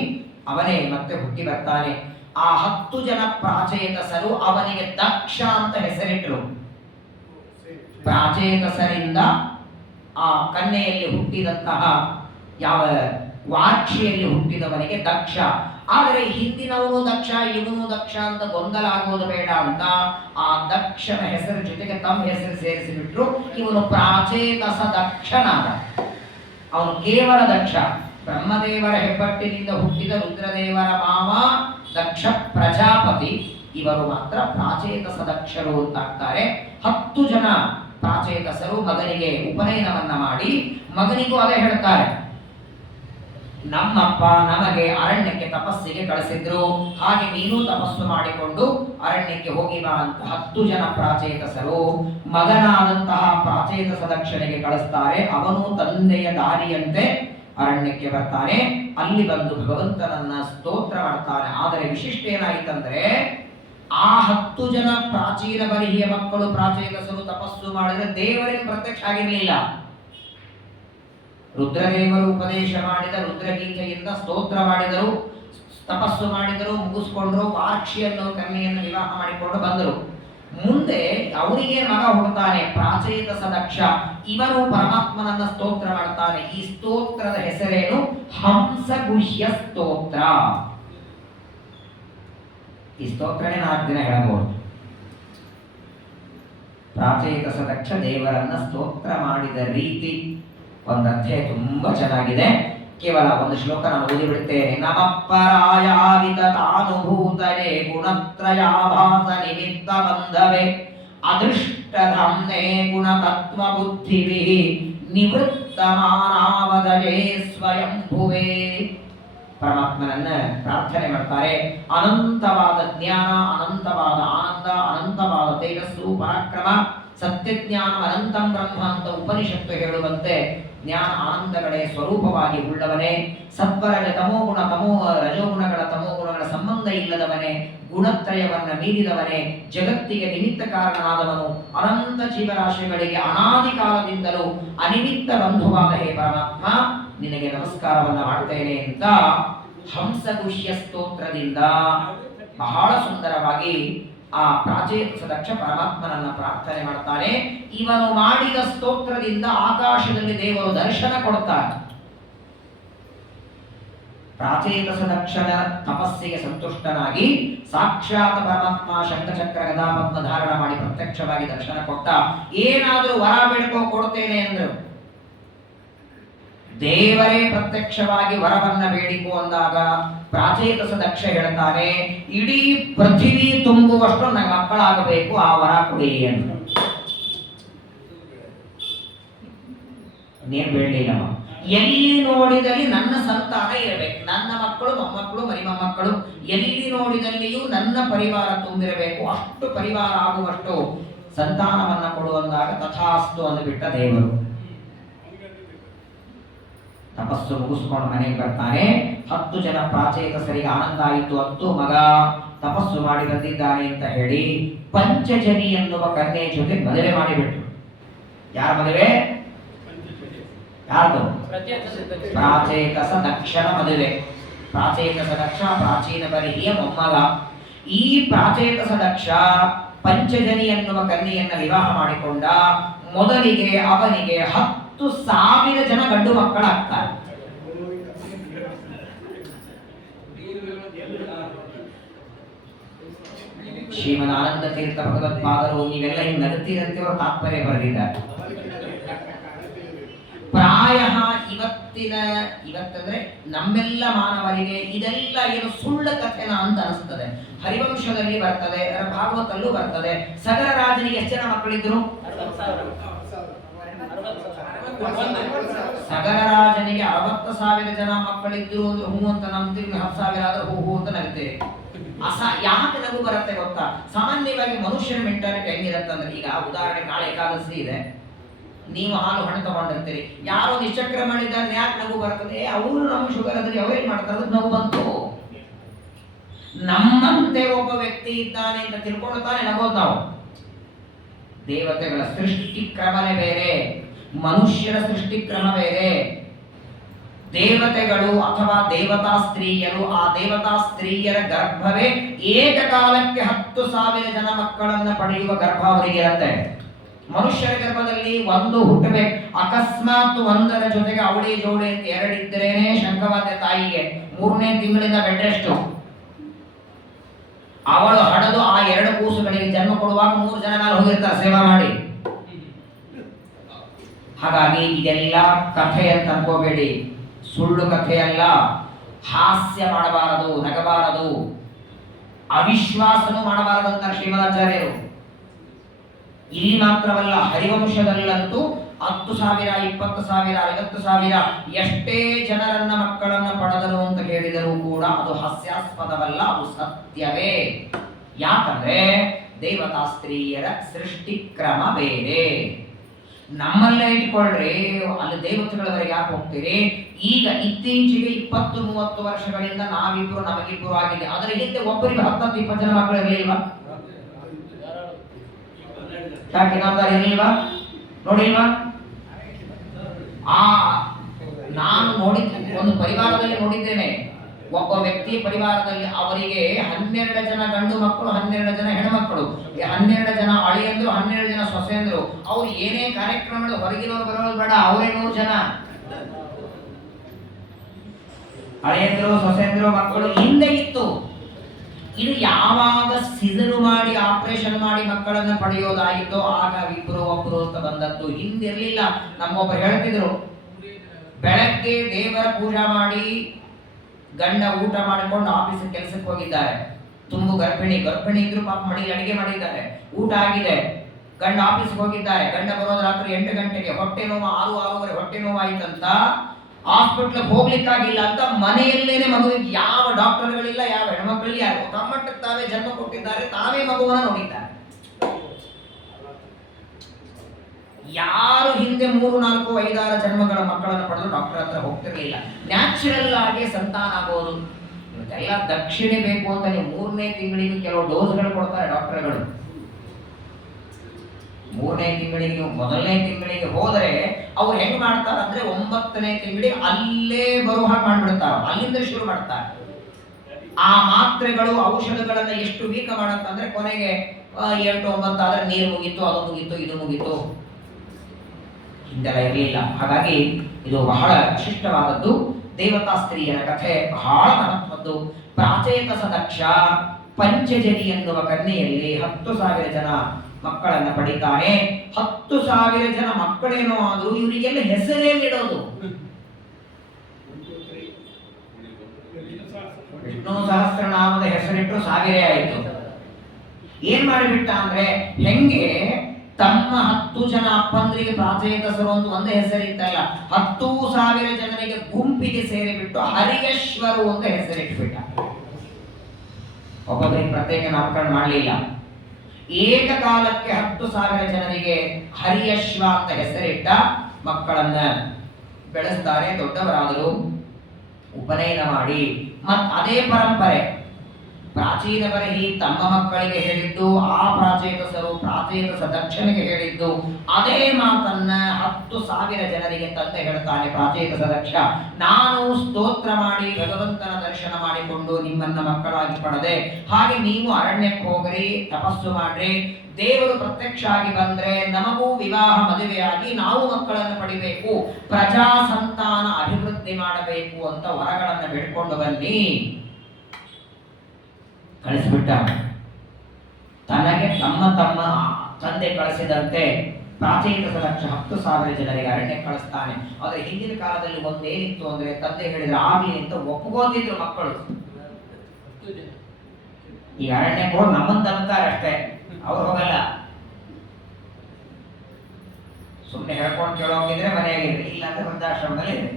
ಅವನೇ ಮತ್ತೆ ಹುಟ್ಟಿ ಬರ್ತಾನೆ. ಆ 10 ಜನ ಪ್ರಾಚೇತಸರು ಅವನಿಗೆ ದಕ್ಷ ಅಂತ ಹೆಸರಿಟ್ಟರು. ಪ್ರಾಚೇತಸರಿಂದ ಆ ಕನ್ಯೆಯಲ್ಲಿ ಹುಟ್ಟಿದಂತಹ ಯಾವ ವಾರ್ಕ್ಷಿಯಲ್ಲಿ ಹುಟ್ಟಿದವನಿಗೆ ದಕ್ಷ. ಆದರೆ ಹಿಂದಿನವನು ದಕ್ಷ, ಇವನು ದಕ್ಷ ಅಂತ ಗೊಂದಲ ಆಗೋದು ಬೇಡ ಅಂತ ಆ ದಕ್ಷನ ಹೆಸರ ಜೊತೆಗೆ ತಮ್ಮ ಹೆಸರು ಸೇರಿಸಿಬಿಟ್ರು. ಇವನು ಪ್ರಾಚೇತಸ ದಕ್ಷನಾದ. ಅವನು ಕೇವಲ ದಕ್ಷ. ಬ್ರಹ್ಮದೇವರ ಹೆಬ್ಬಟ್ಟಿನಿಂದ ಹುಟ್ಟಿದ ರುದ್ರದೇವರ ಮಾವ ದಕ್ಷ ಪ್ರಜಾಪತಿ. ಇವರು ಮಾತ್ರ ಪ್ರಾಚೇತಸ ದಕ್ಷರು ಅಂತಾಗ್ತಾರೆ. 10 ಜನ ಪ್ರಾಚೇತಸರು ಮಗನಿಗೆ ಉಪನಯನವನ್ನ ಮಾಡಿ, ಮಗನಿಗೂ ಅದೇ ಹೇಳ್ತಾರೆ, ನಮ್ಮಪ್ಪ ನಮಗೆ ಅರಣ್ಯಕ್ಕೆ ತಪಸ್ಸಿಗೆ ಕಳಿಸಿದ್ರು, ಹಾಗೆ ನೀನು ತಪಸ್ಸು ಮಾಡಿಕೊಂಡು ಅರಣ್ಯಕ್ಕೆ ಹೋಗಿ ಬಾ ಅಂತ 10 ಜನ ಪ್ರಾಚೇತಸರು ಮಗನಾದಂತಹ ಪ್ರಾಚೇತಸ ದಕ್ಷನಿಗೆ ಕಳಿಸ್ತಾರೆ. ಅವನು ತಂದೆಯ ದಾರಿಯಂತೆ ಅರಣ್ಯಕ್ಕೆ ಬರ್ತಾನೆ. ಅಲ್ಲಿ ಬಂದು ಭಗವಂತನನ್ನ ಸ್ತೋತ್ರ ಮಾಡ್ತಾನೆ. ಆದರೆ ವಿಶಿಷ್ಟ ಏನಾಯಿತಂದ್ರೆ, ಆ 10 ಜನ ಪ್ರಾಚೀನ ಬರಿಹಿಯ ಮಕ್ಕಳು ಪ್ರಾಚೇತಸರು ತಪಸ್ಸು ಮಾಡಿದ್ರೆ ದೇವರೇನು ಪ್ರತ್ಯಕ್ಷ ಆಗಿರಲಿಲ್ಲ. ರುದ್ರದೇವರು ಉಪದೇಶ ಮಾಡಿದ ರುದ್ರಗೀತೆಯಿಂದ ಸ್ತೋತ್ರ ಮಾಡಿದರು, ತಪಸ್ಸು ಮಾಡಿದರು, ಮುಗಿಸ್ಕೊಂಡ್ರು. ವಾರ್ಕ್ಷಿ ಅನ್ನೋ ಕನ್ಯೆಯನ್ನು ವಿವಾಹ ಮಾಡಿಕೊಂಡು ಬಂದರು. ಮುಂದೆ ಅವರಿಗೆ ಮಗ ಹುಡ್ತಾನೆ, ಪ್ರಾಚೇತಸ ದಕ್ಷ. ಇವನು ಪರಮಾತ್ಮನನ್ನ ಸ್ತೋತ್ರ ಮಾಡ್ತಾನೆ. ಈ ಸ್ತೋತ್ರದ ಹೆಸರೇನು? ಹಂಸಗುಹ್ಯ ಸ್ತೋತ್ರ. ಈ ಸ್ತೋತ್ರನೇ 4 ದಿನ ಹೇಳಬಹುದು. ಪ್ರಾಚೇತಸ ದಕ್ಷ ದೇವರನ್ನ ಸ್ತೋತ್ರ ಮಾಡಿದ ರೀತಿ ಒಂದು ಅಧ್ಯಾಯ ತುಂಬಾ ಚೆನ್ನಾಗಿದೆ. ಕೇವಲ ಒಂದು ಶ್ಲೋಕ ನಾನು ಓದಿಬಿಡುತ್ತೇನೆ. ನಮಃಪರಾಯಾವಿತಾನುಭೂತರೇ ಗುಣತ್ರಯಾಭಾಸ ನಿಮಿತ್ತ ಬಂಧವೇ ಅದೃಷ್ಟಧಾಮ್ನೇ ಗುಣತತ್ವ ಬುದ್ಧಿವಿ ನಿವೃತ್ತಮಾನಾವದಯೇ ಸ್ವಯಂಭುವೇ. ಪರಮಾತ್ಮನನ್ನ ಪ್ರಾರ್ಥನೆ ಮಾಡ್ತಾರೆ. ಅನಂತವಾದ ಜ್ಞಾನ, ಅನಂತವಾದ ಆನಂದ, ಅನಂತವಾದ ತೇಜಸ್ಸು, ಪರಾಕ್ರಮ, ಸತ್ಯಜ್ಞಾನ ಅನಂತಂ ಬ್ರಹ್ಮ ಅಂತ ಉಪನಿಷತ್ತು ಹೇಳುವಂತೆ ಜ್ಞಾನ ಆನಂದಗಳೇ ಸ್ವರೂಪವಾಗಿ ಉಳ್ಳವನೇ, ಸತ್ವರಜ ತಮೋಗುಣ ರಜೋಗುಣಗಳ ತಮೋಗುಣಗಳ ಸಂಬಂಧ ಇಲ್ಲದವನೇ, ಗುಣತ್ರಯವನ್ನ ಮೀರಿದವನೇ, ಜಗತ್ತಿಗೆ ನಿಮಿತ್ತ ಕಾರಣನಾದವನು, ಅನಂತ ಜೀವರಾಶಿಗಳಿಗೆ ಅನಾದಿ ಕಾಲದಿಂದಲೂ ಅನಿಮಿತ್ತ ಬಂಧುವಾದ ಹೇ ಪರಮಾತ್ಮ, ನಿನಗೆ ನಮಸ್ಕಾರವನ್ನ ಮಾಡ್ತೇನೆ ಅಂತ ಹಂಸಗುಷ್ಯ ಸ್ತೋತ್ರದಿಂದ ಬಹಳ ಸುಂದರವಾಗಿ ಆ ಪ್ರಾಚೇತಸ ದಕ್ಷ ಪರಮಾತ್ಮನನ್ನ ಪ್ರಾರ್ಥನೆ ಮಾಡ್ತಾನೆ. ಇವನು ಮಾಡಿದ ಸ್ತೋತ್ರದಿಂದ ಆಕಾಶದಲ್ಲಿ ದೇವರು ದರ್ಶನ ಕೊಡ್ತಾರೆ. ಪ್ರಾಚೇತಸ ದಕ್ಷನ ತಪಸ್ಸಿಗೆ ಸಂತುಷ್ಟನಾಗಿ ಸಾಕ್ಷಾತ್ ಪರಮಾತ್ಮ ಶಂಖಚಕ್ರ ಗದಾಪದ್ಮ ಧಾರಣ ಮಾಡಿ ಪ್ರತ್ಯಕ್ಷವಾಗಿ ದರ್ಶನ ಕೊಟ್ಟ. ಏನಾದರೂ ವರ ಬೇಡ್ಕೋ ಕೊಡ್ತೇನೆ ಅಂದ್ರು. ದೇವರೇ ಪ್ರತ್ಯಕ್ಷವಾಗಿ ವರವನ್ನ ಬೇಡಿಕೋ ಅಂದಾಗ ಪ್ರಾಚೇತಸ ದಕ್ಷ ಹೇಳ್ತಾನೆ, ಇಡೀ ಪೃಥ್ವಿ ತುಂಬುವಷ್ಟು ನನ್ನ ಮಕ್ಕಳಾಗಬೇಕು, ಆ ವರ ಕೊಡಿ ಅಂತ. ನೀನ್ ಬೇಡಲಿಲ್ಲ. ಎಲ್ಲಿ ನೋಡಿದಲ್ಲಿ ನನ್ನ ಸಂತಾನ ಇರಬೇಕು, ನನ್ನ ಮಕ್ಕಳು, ಮೊಮ್ಮಕ್ಕಳು, ಮರಿಮೊಮ್ಮಕ್ಕಳು ಎಲ್ಲಿ ನೋಡಿದಲ್ಲಿಯೂ ನನ್ನ ಪರಿವಾರ ತುಂಬಿರಬೇಕು, ಅಷ್ಟು ಪರಿವಾರ ಆಗುವಷ್ಟು ಸಂತಾನವನ್ನ ಕೊಡುವಂದಾಗ ತಥಾಸ್ತು ಅಂದುಬಿಟ್ಟ ದೇವರು. ತಪಸ್ಸು ಮುಗಿಸ್ಕೊಂಡು ಮನೆಗೆ ಬರ್ತಾನೆ. 10 ಜನ ಪ್ರಾಚೇತಸರಿಗೆ ಆನಂದ ಆಯಿತು. ಅಂತೂ ಮಗ ತಪಸ್ಸು ಮಾಡಿ ಬಂದಿದ್ದಾನೆ ಅಂತ ಹೇಳಿ ಪಂಚಜನಿ ಎನ್ನುವ ಕನ್ಯೆ ಜೊತೆ ಮದುವೆ ಮಾಡಿಬಿಟ್ರು. ಯಾರ ಮದುವೆ? ಯಾರ್ದು? ಪ್ರಾಚೇತಸ ದಕ್ಷನ ಮದುವೆ. ಪ್ರಾಚೇತಸ ದಕ್ಷ ಪ್ರಾಚೀನ ಬರಿಹಿಯ ಮೊಮ್ಮಗ. ಈ ಪ್ರಾಚೇತಸ ದಕ್ಷ ಪಂಚಜನಿ ಎನ್ನುವ ಕನ್ಯೆಯನ್ನ ವಿವಾಹ ಮಾಡಿಕೊಂಡ. ಮೊದಲಿಗೆ ಅವನಿಗೆ 10,000 ಜನ ಗಂಡು ಮಕ್ಕಳಾಗ್ತಾರೆ. ಶ್ರೀಮದ್ ಆನಂದ ತೀರ್ಥ ಭಗವತ್ಪಾದರು ನೀವೆಲ್ಲ ಹಿಂಗೆ ನಗುತ್ತೀರಂತೆ ಅವರು ತಾತ್ಪರ್ಯ ಬರೆದಿದ್ದಾರೆ. ಪ್ರಾಯ ಇವತ್ತಂದ್ರೆ ನಮ್ಮೆಲ್ಲ ಮಾನವರಿಗೆ ಇದೆಲ್ಲ ಏನು ಸುಳ್ಳು ಕಥೆನ ಅಂತ ಅನಿಸ್ತದೆ. ಹರಿವಂಶದಲ್ಲಿ ಬರ್ತದೆ, ಭಾಗವತಲ್ಲೂ ಬರ್ತದೆ. ಸಗರ ರಾಜನಿಗೆ ಎಷ್ಟು ಜನ ಮಕ್ಕಳಿದ್ರು? ಸಗರ ರಾಜನಿಗೆ 60,000 ಜನ ಮಕ್ಕಳಿದ್ರು ಅಂದ್ರೆ ಹೂ ಅಂತ ನಂಬ್ತೀವಿ, 10,000 ಆದ್ರೆ ಹೂ ಅಂತ ನಗ್ತೇವೆ. ಯಾಕೆ ನಗು ಬರುತ್ತೆ ಗೊತ್ತಾ? ಸಾಮಾನ್ಯವಾಗಿ ಮನುಷ್ಯನ ಮೆಂಟಾಲಿಟಿ ಹೆಂಗಿರತ್ತಂದ್ರೆ, ಈಗ ಉದಾಹರಣೆ ನಾಳೆ ಏಕಾದಶಿ ಇದೆ, ನೀವು ಹಾಲು ಹಣ್ಣು ತಗೊಂಡಿರ್ತೀರಿ, ಯಾರೋ ನಿಶ್ಚಕ್ರ ಮಾಡಿದ್ದಾರೆ, ಯಾಕೆ ನಗು ಬರ್ತದೆ? ಅವರು ನಮ್ಮ ಶುಗರ್ ಅದ್ರಿಗೆ ಅವ್ರೇನ್ ಮಾಡ್ತಾರೆ, ಅದಕ್ಕೆ ನಗು ಬಂತು. ನಮ್ಮಂತೆ ಒಬ್ಬ ವ್ಯಕ್ತಿ ಇದ್ದಾನೆ ಅಂತ ತಿಳ್ಕೊಂಡು ತಾನೇ ನಗೋದು ನಾವು. ದೇವತೆಗಳ ಸೃಷ್ಟಿ ಕ್ರಮನೇ ಬೇರೆ, ಮನುಷ್ಯರ ಸೃಷ್ಟಿ ಕ್ರಮ ಬೇರೆ. ದೇವತೆಗಳು ಅಥವಾ ದೇವತಾ ಸ್ತ್ರೀಯರು, ಆ ದೇವತಾ ಸ್ತ್ರೀಯರ ಗರ್ಭವೇ ಏಕಕಾಲಕ್ಕೆ 10,000 ಜನ ಮಕ್ಕಳನ್ನ ಪಡೆಯುವ ಗರ್ಭ ಅವರಿಗೆ ಇರುತ್ತೆ. ಮನುಷ್ಯರ ಗರ್ಭದಲ್ಲಿ ಒಂದು ಹುಟ್ಟಬೇಕು. ಅಕಸ್ಮಾತ್ ಒಂದರ ಜೊತೆಗೆ ಅವಳಿ ಜೋಡಿ ಅಂತ 2 ಇದ್ದರೇನೆ ಶಂಕವಾದ್ಯ ತಾಯಿಗೆ 3ನೇ ತಿಂಗಳಿಂದ ಬೆಡ್ ರೆಸ್ಟ್. ಅವಳು ಹಡದು ಆ 2 ಕೂಸುಗಳಿಗೆ ಜನ್ಮ ಕೊಡುವಾಗ 3 ಜನ ಮೇಲೆ ಹೋಗಿರ್ತಾರೆ ಸೇವಾ ಮಾಡಿ. ಹಾಗಾಗಿ ಇದೆಲ್ಲ ಕಥೆ ಅಂತ ಅನ್ಕೋಬೇಡಿ, ಸುಳ್ಳು ಕಥೆ ಅಲ್ಲ. ಹಾಸ್ಯ ಮಾಡಬಾರದು, ನಗಬಾರದು, ಅವಿಶ್ವಾಸನೂ ಮಾಡಬಾರದು ಅಂತ ಶ್ರೀಮದಾಚಾರ್ಯರು. ಇಲ್ಲಿ ಮಾತ್ರವಲ್ಲ, ಹರಿವಂಶದಲ್ಲಂತೂ 10,000, 20,000, 50,000 ಎಷ್ಟೇ ಜನರನ್ನ ಮಕ್ಕಳನ್ನ ಪಡೆದರು ಅಂತ ಹೇಳಿದರೂ ಕೂಡ ಅದು ಹಾಸ್ಯಾಸ್ಪದವಲ್ಲ, ಅದು ಸತ್ಯವೇ. ಯಾಕಂದ್ರೆ ದೇವತಾ ಸ್ತ್ರೀಯರ ಸೃಷ್ಟಿ ಕ್ರಮ ಬೇರೆ. ನಮ್ಮಲ್ಲೇ ಇಟ್ಕೊಳ್ರಿ, ಅಲ್ಲಿ ದೇವತೆಗಳವರೆಗೆ ಯಾಕೆ ಹೋಗ್ತೀರಿ? ಈಗ ಇತ್ತೀಚೆಗೆ 20-30 ವರ್ಷಗಳಿಂದ ನಾವಿಬ್ರು ನಮಗಿಬ್ರು ಆಗಿದೆ. ಅದರ ಹಿಂದೆ ಒಬ್ಬರಿಗೆ 10-20 ಜನ ಮಕ್ಕಳು ಇರಲಿಲ್ವಾ? ಯಾಕೆ ಜವಾಬ್ದಾರಿ ಇರಲಿಲ್ವಾ? ನೋಡಿಲ್ವಾ? ನಾನು ನೋಡಿದ್ದೆ, ಒಂದು ಪರಿವಾರದಲ್ಲಿ ನೋಡಿದ್ದೇನೆ. ಒಬ್ಬ ವ್ಯಕ್ತಿಯ ಪರಿವಾರದಲ್ಲಿ ಅವರಿಗೆ 12 ಜನ ಗಂಡು ಮಕ್ಕಳು, 12 ಜನ ಹೆಣ್ಮಕ್ಕಳು, 12 ಜನ ಅಳಿಯಂದ್ರು, 12 ಜನ ಸೊಸೆಂದ್ರು. ಅವ್ರು ಏನೇ ಕಾರ್ಯಕ್ರಮಗಳು ಹೊರಗಿನವ್ರು ಬರೋದು ಬೇಡ, ಅವರೇ 100 ಜನ ಅಳಿಯಂದ್ರು, ಸೊಸೆಂದ್ರು, ಮಕ್ಕಳು ಹಿಂದೆ ಇತ್ತು. ಇದು ಯಾವಾಗ ಸಿಜರು ಮಾಡಿ ಆಪರೇಷನ್ ಮಾಡಿ ಮಕ್ಕಳನ್ನ ಪಡೆಯೋದಾಯಿತೋ ಆಗ ಇಬ್ರು ಒಬ್ರು ಅಂತ ಬಂದದ್ದು. ಹಿಂದಿರ್ಲಿಲ್ಲ. ನಮ್ಮೊಬ್ಬರು ಹೇಳ್ತಿದ್ರು, ಬೆಳಗ್ಗೆ ದೇವರ ಪೂಜಾ ಮಾಡಿ ಗಂಡ ಊಟ ಮಾಡಿಕೊಂಡು ಆಫೀಸ್ ಕೆಲಸಕ್ಕೆ ಹೋಗಿದ್ದಾರೆ. ತುಂಬು ಗರ್ಭಿಣಿ ಇದ್ರು ಪಾಪ ಮನೆಗೆ ಅಡಿಗೆ ಮಾಡಿದ್ದಾರೆ, ಊಟ ಆಗಿದೆ, ಗಂಡ ಆಫೀಸ್ಗೆ ಹೋಗಿದ್ದಾರೆ. ಗಂಡ ಬರೋದು ರಾತ್ರಿ 8 ಗಂಟೆಗೆ. ಹೊಟ್ಟೆ ನೋವು 6-6:30 ಹೊಟ್ಟೆ ನೋವು ಆಯ್ತಂತ ಹಾಸ್ಪಿಟ್ಲಿಗೆ ಹೋಗ್ಲಿಕ್ಕಾಗಿಲ್ಲ ಅಂತ ಮನೆಯಲ್ಲೇನೆ ಮಗುವಿಗೆ ಯಾವ ಡಾಕ್ಟರ್ಗಳಿಲ್ಲ, ಯಾವ ಹೆಣ್ಮಕ್ಳಿಗೆ ಯಾರು ತಮ್ಮಟ್ಟಕ್ಕೆ ತಾವೇ ಜನ್ಮ ಕೊಟ್ಟಿದ್ದಾರೆ, ತಾವೇ ಮಗುವನ್ನ ನೋಡಿದ್ದಾರೆ. ಯಾರು ಹಿಂದೆ 3, 4, 5, 6 ಜನ್ಮಗಳ ಮಕ್ಕಳನ್ನು ಪಡೆದು ಡಾಕ್ಟರ್ ಹತ್ರ ಹೋಗ್ತಿರ್ಲಿಲ್ಲ. ನ್ಯಾಚುರಲ್ ಆಗಿ ಸಂತಾನ ಆಗೋದು. ಎಲ್ಲ ದಕ್ಷಿಣೆ ಬೇಕು ಅಂತ ನೀವು 3ನೇ ತಿಂಗಳಿಗೆ ಕೆಲವು ಡೋಸ್ಗಳು ಕೊಡ್ತಾರೆ ಡಾಕ್ಟರ್ಗಳು. 3ನೇ ತಿಂಗಳಿಗೆ ನೀವು 1ನೇ ತಿಂಗಳಿಗೆ ಹೋದರೆ ಅವ್ರು ಹೆಂಗ್ ಮಾಡ್ತಾರೆ ಅಂದ್ರೆ 9ನೇ ತಿಂಗಳಿಗೆ ಅಲ್ಲೇ ಬರುವ ಹಾಗೆ ಮಾಡ್ಬಿಡ್ತಾರೆ, ಅಲ್ಲಿಂದ ಶುರು ಮಾಡ್ತಾರೆ. ಆ ಮಾತ್ರೆಗಳು ಔಷಧಗಳನ್ನ ಎಷ್ಟು ವೀಕ ಮಾಡತ್ತಂದ್ರೆ ಕೊನೆಗೆ 8, 9 ಆದ್ರೆ ನೀರು ಮುಗೀತು, ಅದು ಮುಗೀತು, ಇದು ಮುಗೀತು. ಹಿಂದೆಲ್ಲ ಇರಲಿಲ್ಲ. ಹಾಗಾಗಿ ಇದು ಬಹಳ ವಿಶಿಷ್ಟವಾದದ್ದು. ದೇವತಾ ಸ್ತ್ರೀಯರ ಕಥೆ ಬಹಳ ಮಹತ್ವದ್ದು. ಪ್ರಾಚೇತಸ ದಕ್ಷ ಪಂಚಜನಿ ಎನ್ನುವ ಕನ್ಯೆಯಲ್ಲಿ 10,000 ಜನ ಮಕ್ಕಳನ್ನ ಪಡಿತಾನೆ. 10,000 ಜನ ಮಕ್ಕಳೇನೋ ಆದ್ರೂ ಇವರಿಗೆಲ್ಲ ಹೆಸರೇನಿಡೋದು? ವಿಷ್ಣು ಸಹಸ್ರನಾಮದ ಹೆಸರಿಟ್ಟರು 1000 ಆಯಿತು. ಏನ್ ಮಾಡಿಬಿಟ್ಟ ಅಂದ್ರೆ, ಹೆಂಗೆ ತಮ್ಮ 10 ಜನ ಅಪ್ಪಂದ್ರಿಗೆ ಪ್ರಾಚೇತಸರು ಅಂತ ಒಂದೇ ಹೆಸರಿತ್ತಲ್ಲ, 10,000 ಜನರಿಗೆ ಗುಂಪಿಗೆ ಸೇರಿಬಿಟ್ಟು ಹರಿಯಶ್ವರು ಅಂತ ಹೆಸರಿಟ್ಬಿಟ್ಟ. ಒಬ್ಬೊಬ್ಬರಿಗೆ ಪ್ರತ್ಯೇಕ ನಾಮಕರಣ ಮಾಡಲಿಲ್ಲ. ಏಕಕಾಲಕ್ಕೆ 10,000 ಜನರಿಗೆ ಹರಿಯಶ್ವ ಅಂತ ಹೆಸರಿಟ್ಟ. ಮಕ್ಕಳನ್ನ ಬೆಳೆಸ್ತಾರೆ, ದೊಡ್ಡವರಾದರು, ಉಪನಯನ ಮಾಡಿ. ಅದೇ ಪರಂಪರೆ ಪ್ರಾಚೀನ ಬರಹಿ ತಮ್ಮ ಮಕ್ಕಳಿಗೆ ಹೇಳಿದ್ದು, ಆ ಪ್ರಾಚೇತಸರು ಪ್ರಾಚೇತಸ ದಕ್ಷನಿಗೆ ಹೇಳಿದ್ದು ಅದೇ ಮಾತನ್ನ 10,000 ಜನರಿಗೆ ತಂದೆ ಹೇಳ್ತಾನೆ. ಪ್ರಾಚೇತಸ ದಕ್ಷ, ನಾನು ಸ್ತೋತ್ರ ಮಾಡಿ ಭಗವಂತನ ದರ್ಶನ ಮಾಡಿಕೊಂಡು ನಿಮ್ಮನ್ನ ಮಕ್ಕಳಾಗಿ ಪಡೆದೆ. ಹಾಗೆ ನೀವು ಅರಣ್ಯಕ್ಕೆ ಹೋಗ್ರಿ, ತಪಸ್ಸು ಮಾಡ್ರಿ, ದೇವರು ಪ್ರತ್ಯಕ್ಷ ಆಗಿ ಬಂದ್ರೆ ನಮಗೂ ವಿವಾಹ ಮದುವೆಯಾಗಿ ನಾವು ಮಕ್ಕಳನ್ನು ಪಡಿಬೇಕು, ಪ್ರಜಾ ಸಂತಾನ ಅಭಿವೃದ್ಧಿ ಮಾಡಬೇಕು ಅಂತ ವರಗಳನ್ನ ಬೇಡ್ಕೊಂಡು ಬನ್ನಿ. ಕಳಿಸಿಬಿಟ್ಟ. ತನಗೆ ತಮ್ಮ ತಂದೆ ಕಳಿಸಿದಂತೆ ಪ್ರಾಚೇತಸ ದಕ್ಷ 10,000 ಜನರಿಗೆ ಅರಣ್ಯಕ್ಕೆ ಕಳಿಸ್ತಾನೆ. ಆದ್ರೆ ಹಿಂದಿನ ಕಾಲದಲ್ಲಿ ಒಂದೇನಿತ್ತು ಅಂದ್ರೆ, ತಂದೆ ಹೇಳಿದ್ರೆ ಆಗ್ಲಿ ಅಂತ ಒಪ್ಕೋತಿದ್ರು ಮಕ್ಕಳು. ಈ ಅರಣ್ಯಕ್ಕೆ ಹೋಗಿ ನಮ್ಮನ್ನು ತರ್ತಾರೆ ಅಷ್ಟೇ, ಅವ್ರು ಹೋಗಲ್ಲ. ಸುಮ್ಮನೆ ಹೇಳ್ಕೊಂಡು ಕೇಳೋಗಿದ್ರೆ ಮನೆಯಾಗಿರ್ರಿ, ಇಲ್ಲ ಅಂದ್ರೆ ವೃದ್ಧಾಶ್ರಮದಲ್ಲಿ ಇರ್ರಿ.